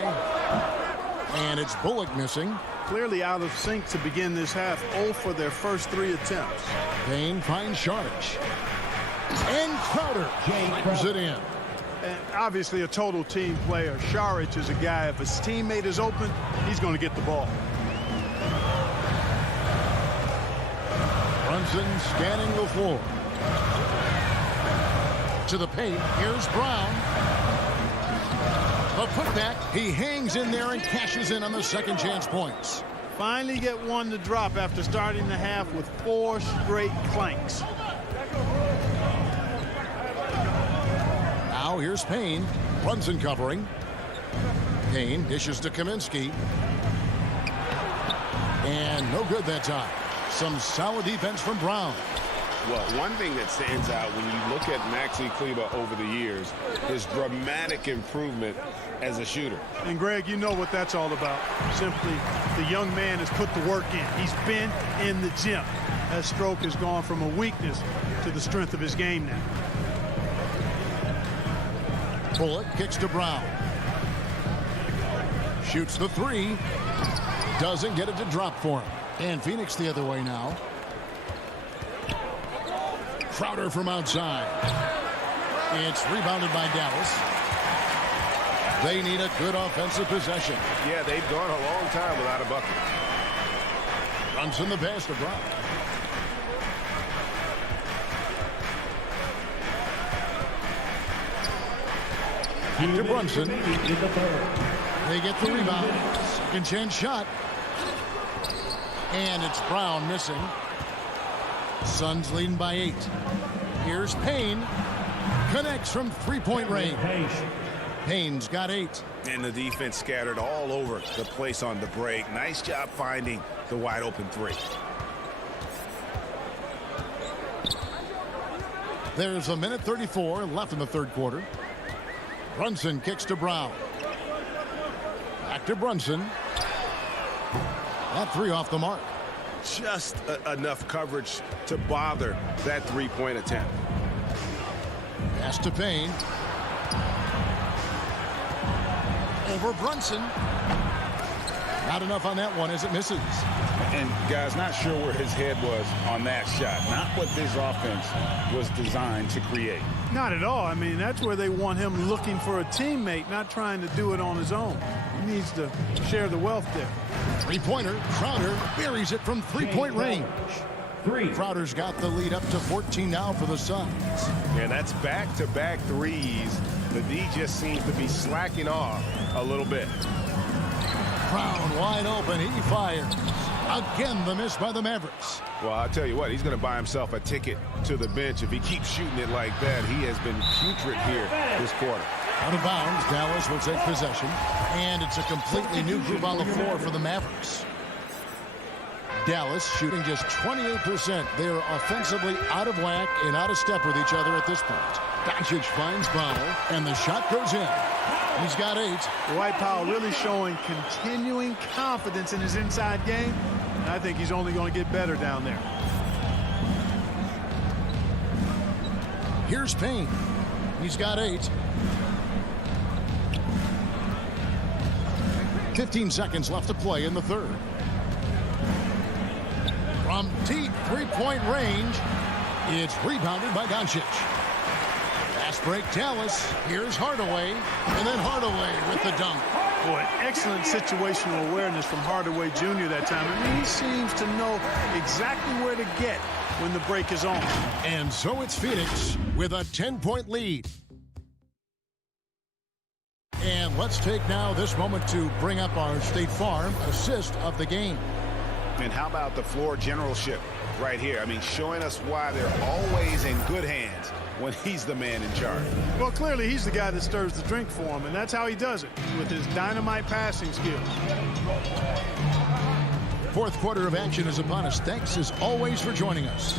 And it's Bullock missing. Clearly out of sync to begin this half. 0 for their first 3 attempts. Payne finds Šarić. And Crowder brings it in. And obviously a total team player. Šarić is a guy, if his teammate is open, he's going to get the ball. Brunson scanning the floor. To the paint. Here's Brown. The putback. He hangs in there and cashes in on the second chance points. Finally get one to drop after starting the half with 4 straight clanks. Now here's Payne. Brunson covering. Payne dishes to Kaminsky. And no good that time. Some solid defense from Brown. Well, one thing that stands out when you look at Maxi Kleber over the years is dramatic improvement as a shooter. And Greg, you know what that's all about. Simply, the young man has put the work in. He's been in the gym. That stroke has gone from a weakness to the strength of his game now. Bullock kicks to Brown. Shoots the 3. Doesn't get it to drop for him. And Phoenix the other way now. Crowder from outside. It's rebounded by Dallas. They need a good offensive possession. Yeah, they've gone a long time without a bucket. Brunson the pass to Brown. To Brunson. They get the rebound. Second chance shot. And it's Brown missing. Suns leading by 8. Here's Payne. Connects from 3-point range. Payne's got 8. And the defense scattered all over the place on the break. Nice job finding the wide open 3. There's a minute 34 left in the third quarter. Brunson kicks to Brown. Back to Brunson. That 3 off the mark. Just enough coverage to bother that 3-point attempt. Pass to Payne. Over Brunson. Not enough on that one as it misses. And guys, not sure where his head was on that shot. Not what this offense was designed to create. Not at all. I mean, that's where they want him looking for a teammate, not trying to do it on his own. He needs to share the wealth there. 3-pointer. Crowder buries it from 3-point range. Crowder's got the lead up to 14 now for the Suns. And that's back-to-back threes The D just seems to be slacking off a little bit. Brown wide open. He fires. Again, the miss by the Mavericks. Well, I'll tell you what, he's going to buy himself a ticket to the bench if he keeps shooting it like that. He has been putrid here this quarter. Out of bounds, Dallas will take possession. And it's a completely new group on the floor for the Mavericks. Dallas shooting just 28%. They are offensively out of whack and out of step with each other at this point. Doncic finds Powell, and the shot goes in. He's got 8. Dwight Powell really showing continuing confidence in his inside game. And I think he's only going to get better down there. Here's Payne. He's got 8. 15 seconds left to play in the third. From deep three-point range, it's rebounded by Doncic. Fast break, Dallas. Here's Hardaway, and then Hardaway with the dunk. Boy, excellent situational awareness from Hardaway Jr. that time. I mean, he seems to know exactly where to get when the break is on. And so it's Phoenix with a 10-point lead. And let's take now this moment to bring up our State Farm assist of the game. And how about the floor generalship right here? I mean, showing us why they're always in good hands when he's the man in charge. Well, clearly he's the guy that stirs the drink for him, and that's how he does it, with his dynamite passing skills. Fourth quarter of action is upon us. Thanks as always for joining us.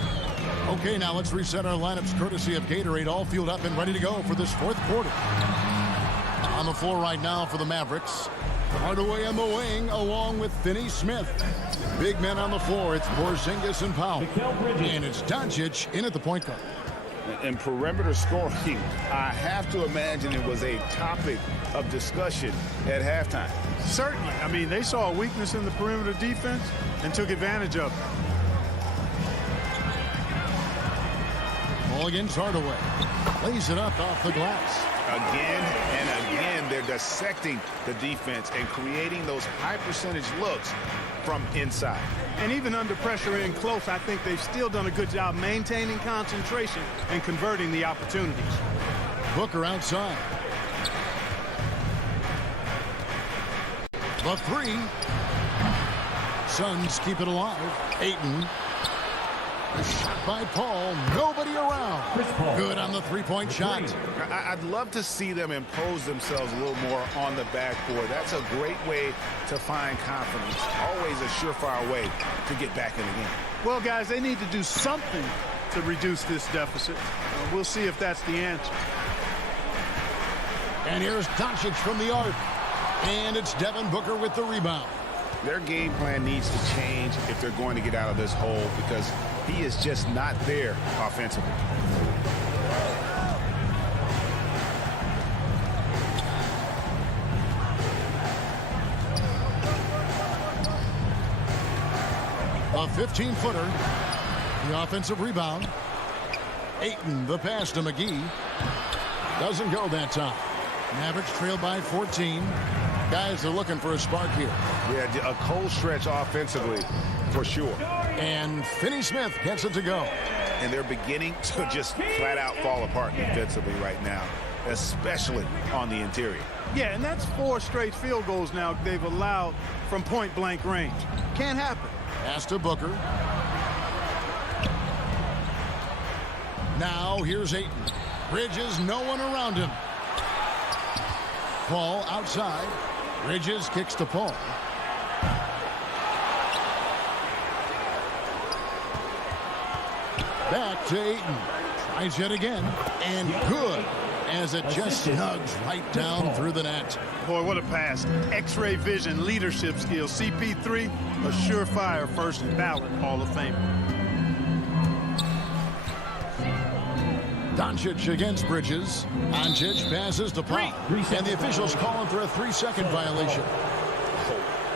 Okay, now let's reset our lineups courtesy of Gatorade, all fueled up and ready to go for this fourth quarter. On the floor right now for the Mavericks, Hardaway on the wing along with Finney Smith. Big men on the floor, it's Porzingis and Powell. And it's Doncic in at the point guard. And perimeter scoring, I have to imagine it was a topic of discussion at halftime. Certainly. I mean, they saw a weakness in the perimeter defense and took advantage of it. Ball against Hardaway. Lays it up off the glass. Again and again, they're dissecting the defense and creating those high percentage looks from inside. And even under pressure in close, I think they've still done a good job maintaining concentration and converting the opportunities. Booker outside. The three. Suns keep it alive. Ayton. Shot by Paul. Nobody around. Good on the three-point shot. I'd love to see them impose themselves a little more on the backboard. That's a great way to find confidence. Always a surefire way to get back in the game. Well, guys, they need to do something to reduce this deficit. We'll see if that's the answer. And here's Doncic from the arc. And it's Devin Booker with the rebound. Their game plan needs to change if they're going to get out of this hole because he is just not there offensively. A 15-footer. The offensive rebound. Ayton, the pass to McGee. Doesn't go that time. Mavericks trail by 14. Guys are looking for a spark here. Yeah, a cold stretch offensively for sure. And Finney Smith gets it to go. And they're beginning to just flat out fall apart defensively right now, especially on the interior. Yeah, and that's 4 straight field goals now they've allowed from point-blank range. Can't happen. Pass to Booker. Now here's Ayton. Bridges, no one around him. Paul outside. Bridges kicks to Paul. Back to Ayton. Tries yet again. And good. As it just snugs right down through the net. Boy, what a pass. X-ray vision, leadership skills. CP3, a surefire first ballot Hall of Famer. Doncic against Bridges. Doncic passes to Paul. And the officials calling for a 3-second violation.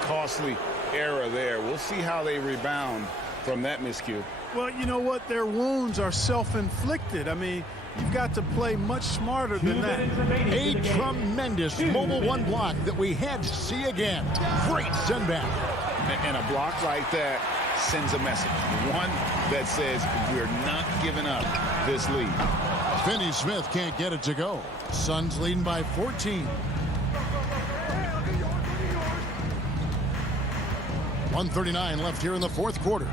Costly error there. We'll see how they rebound from that miscue. Well, you know what? Their wounds are self-inflicted. I mean, you've got to play much smarter than that. A tremendous mobile one block that we had to see again. Great send back. And a block like that sends a message. One that says we're not giving up this lead. Finney Smith can't get it to go. Suns leading by 14. 1:39 left here in the fourth quarter.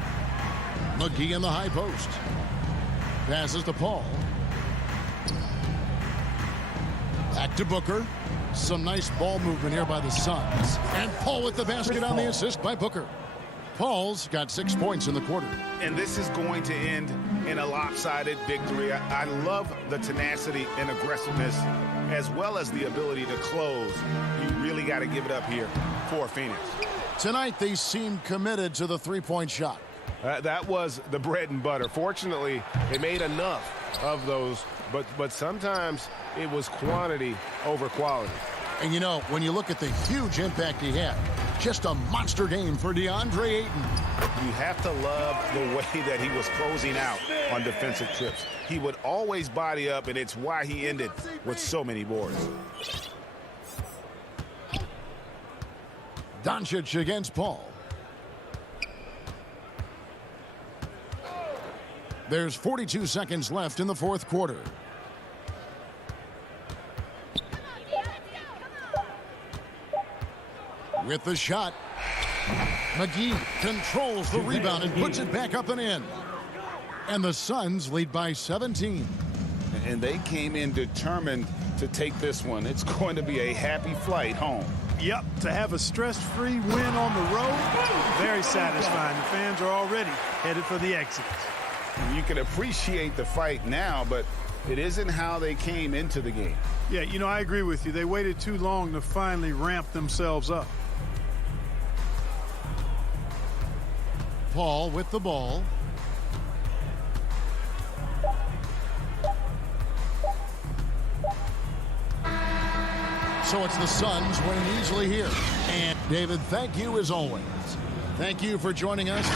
McGee in the high post. Passes to Paul. Back to Booker. Some nice ball movement here by the Suns. And Paul with the basket on the assist by Booker. Paul's got 6 points in the quarter. And this is going to end in a lopsided victory. I love the tenacity and aggressiveness as well as the ability to close. You really got to give it up here for Phoenix. Tonight they seem committed to the three-point shot. That was the bread and butter. Fortunately, they made enough of those, but sometimes it was quantity over quality. And you know, when you look at the huge impact he had, just a monster game for DeAndre Ayton. You have to love the way that he was closing out on defensive trips. He would always body up, and it's why he ended with so many boards. Doncic against Paul. There's 42 seconds left in the fourth quarter. With the shot, McGee controls the rebound and puts it back up and in. And the Suns lead by 17. And they came in determined to take this one. It's going to be a happy flight home. Yep, to have a stress-free win on the road, very satisfying. The fans are already headed for the exits. You can appreciate the fight now, but it isn't how they came into the game. Yeah, you know, I agree with you. They waited too long to finally ramp themselves up. Paul with the ball. So it's the Suns winning easily here. And David, thank you as always. Thank you for joining us.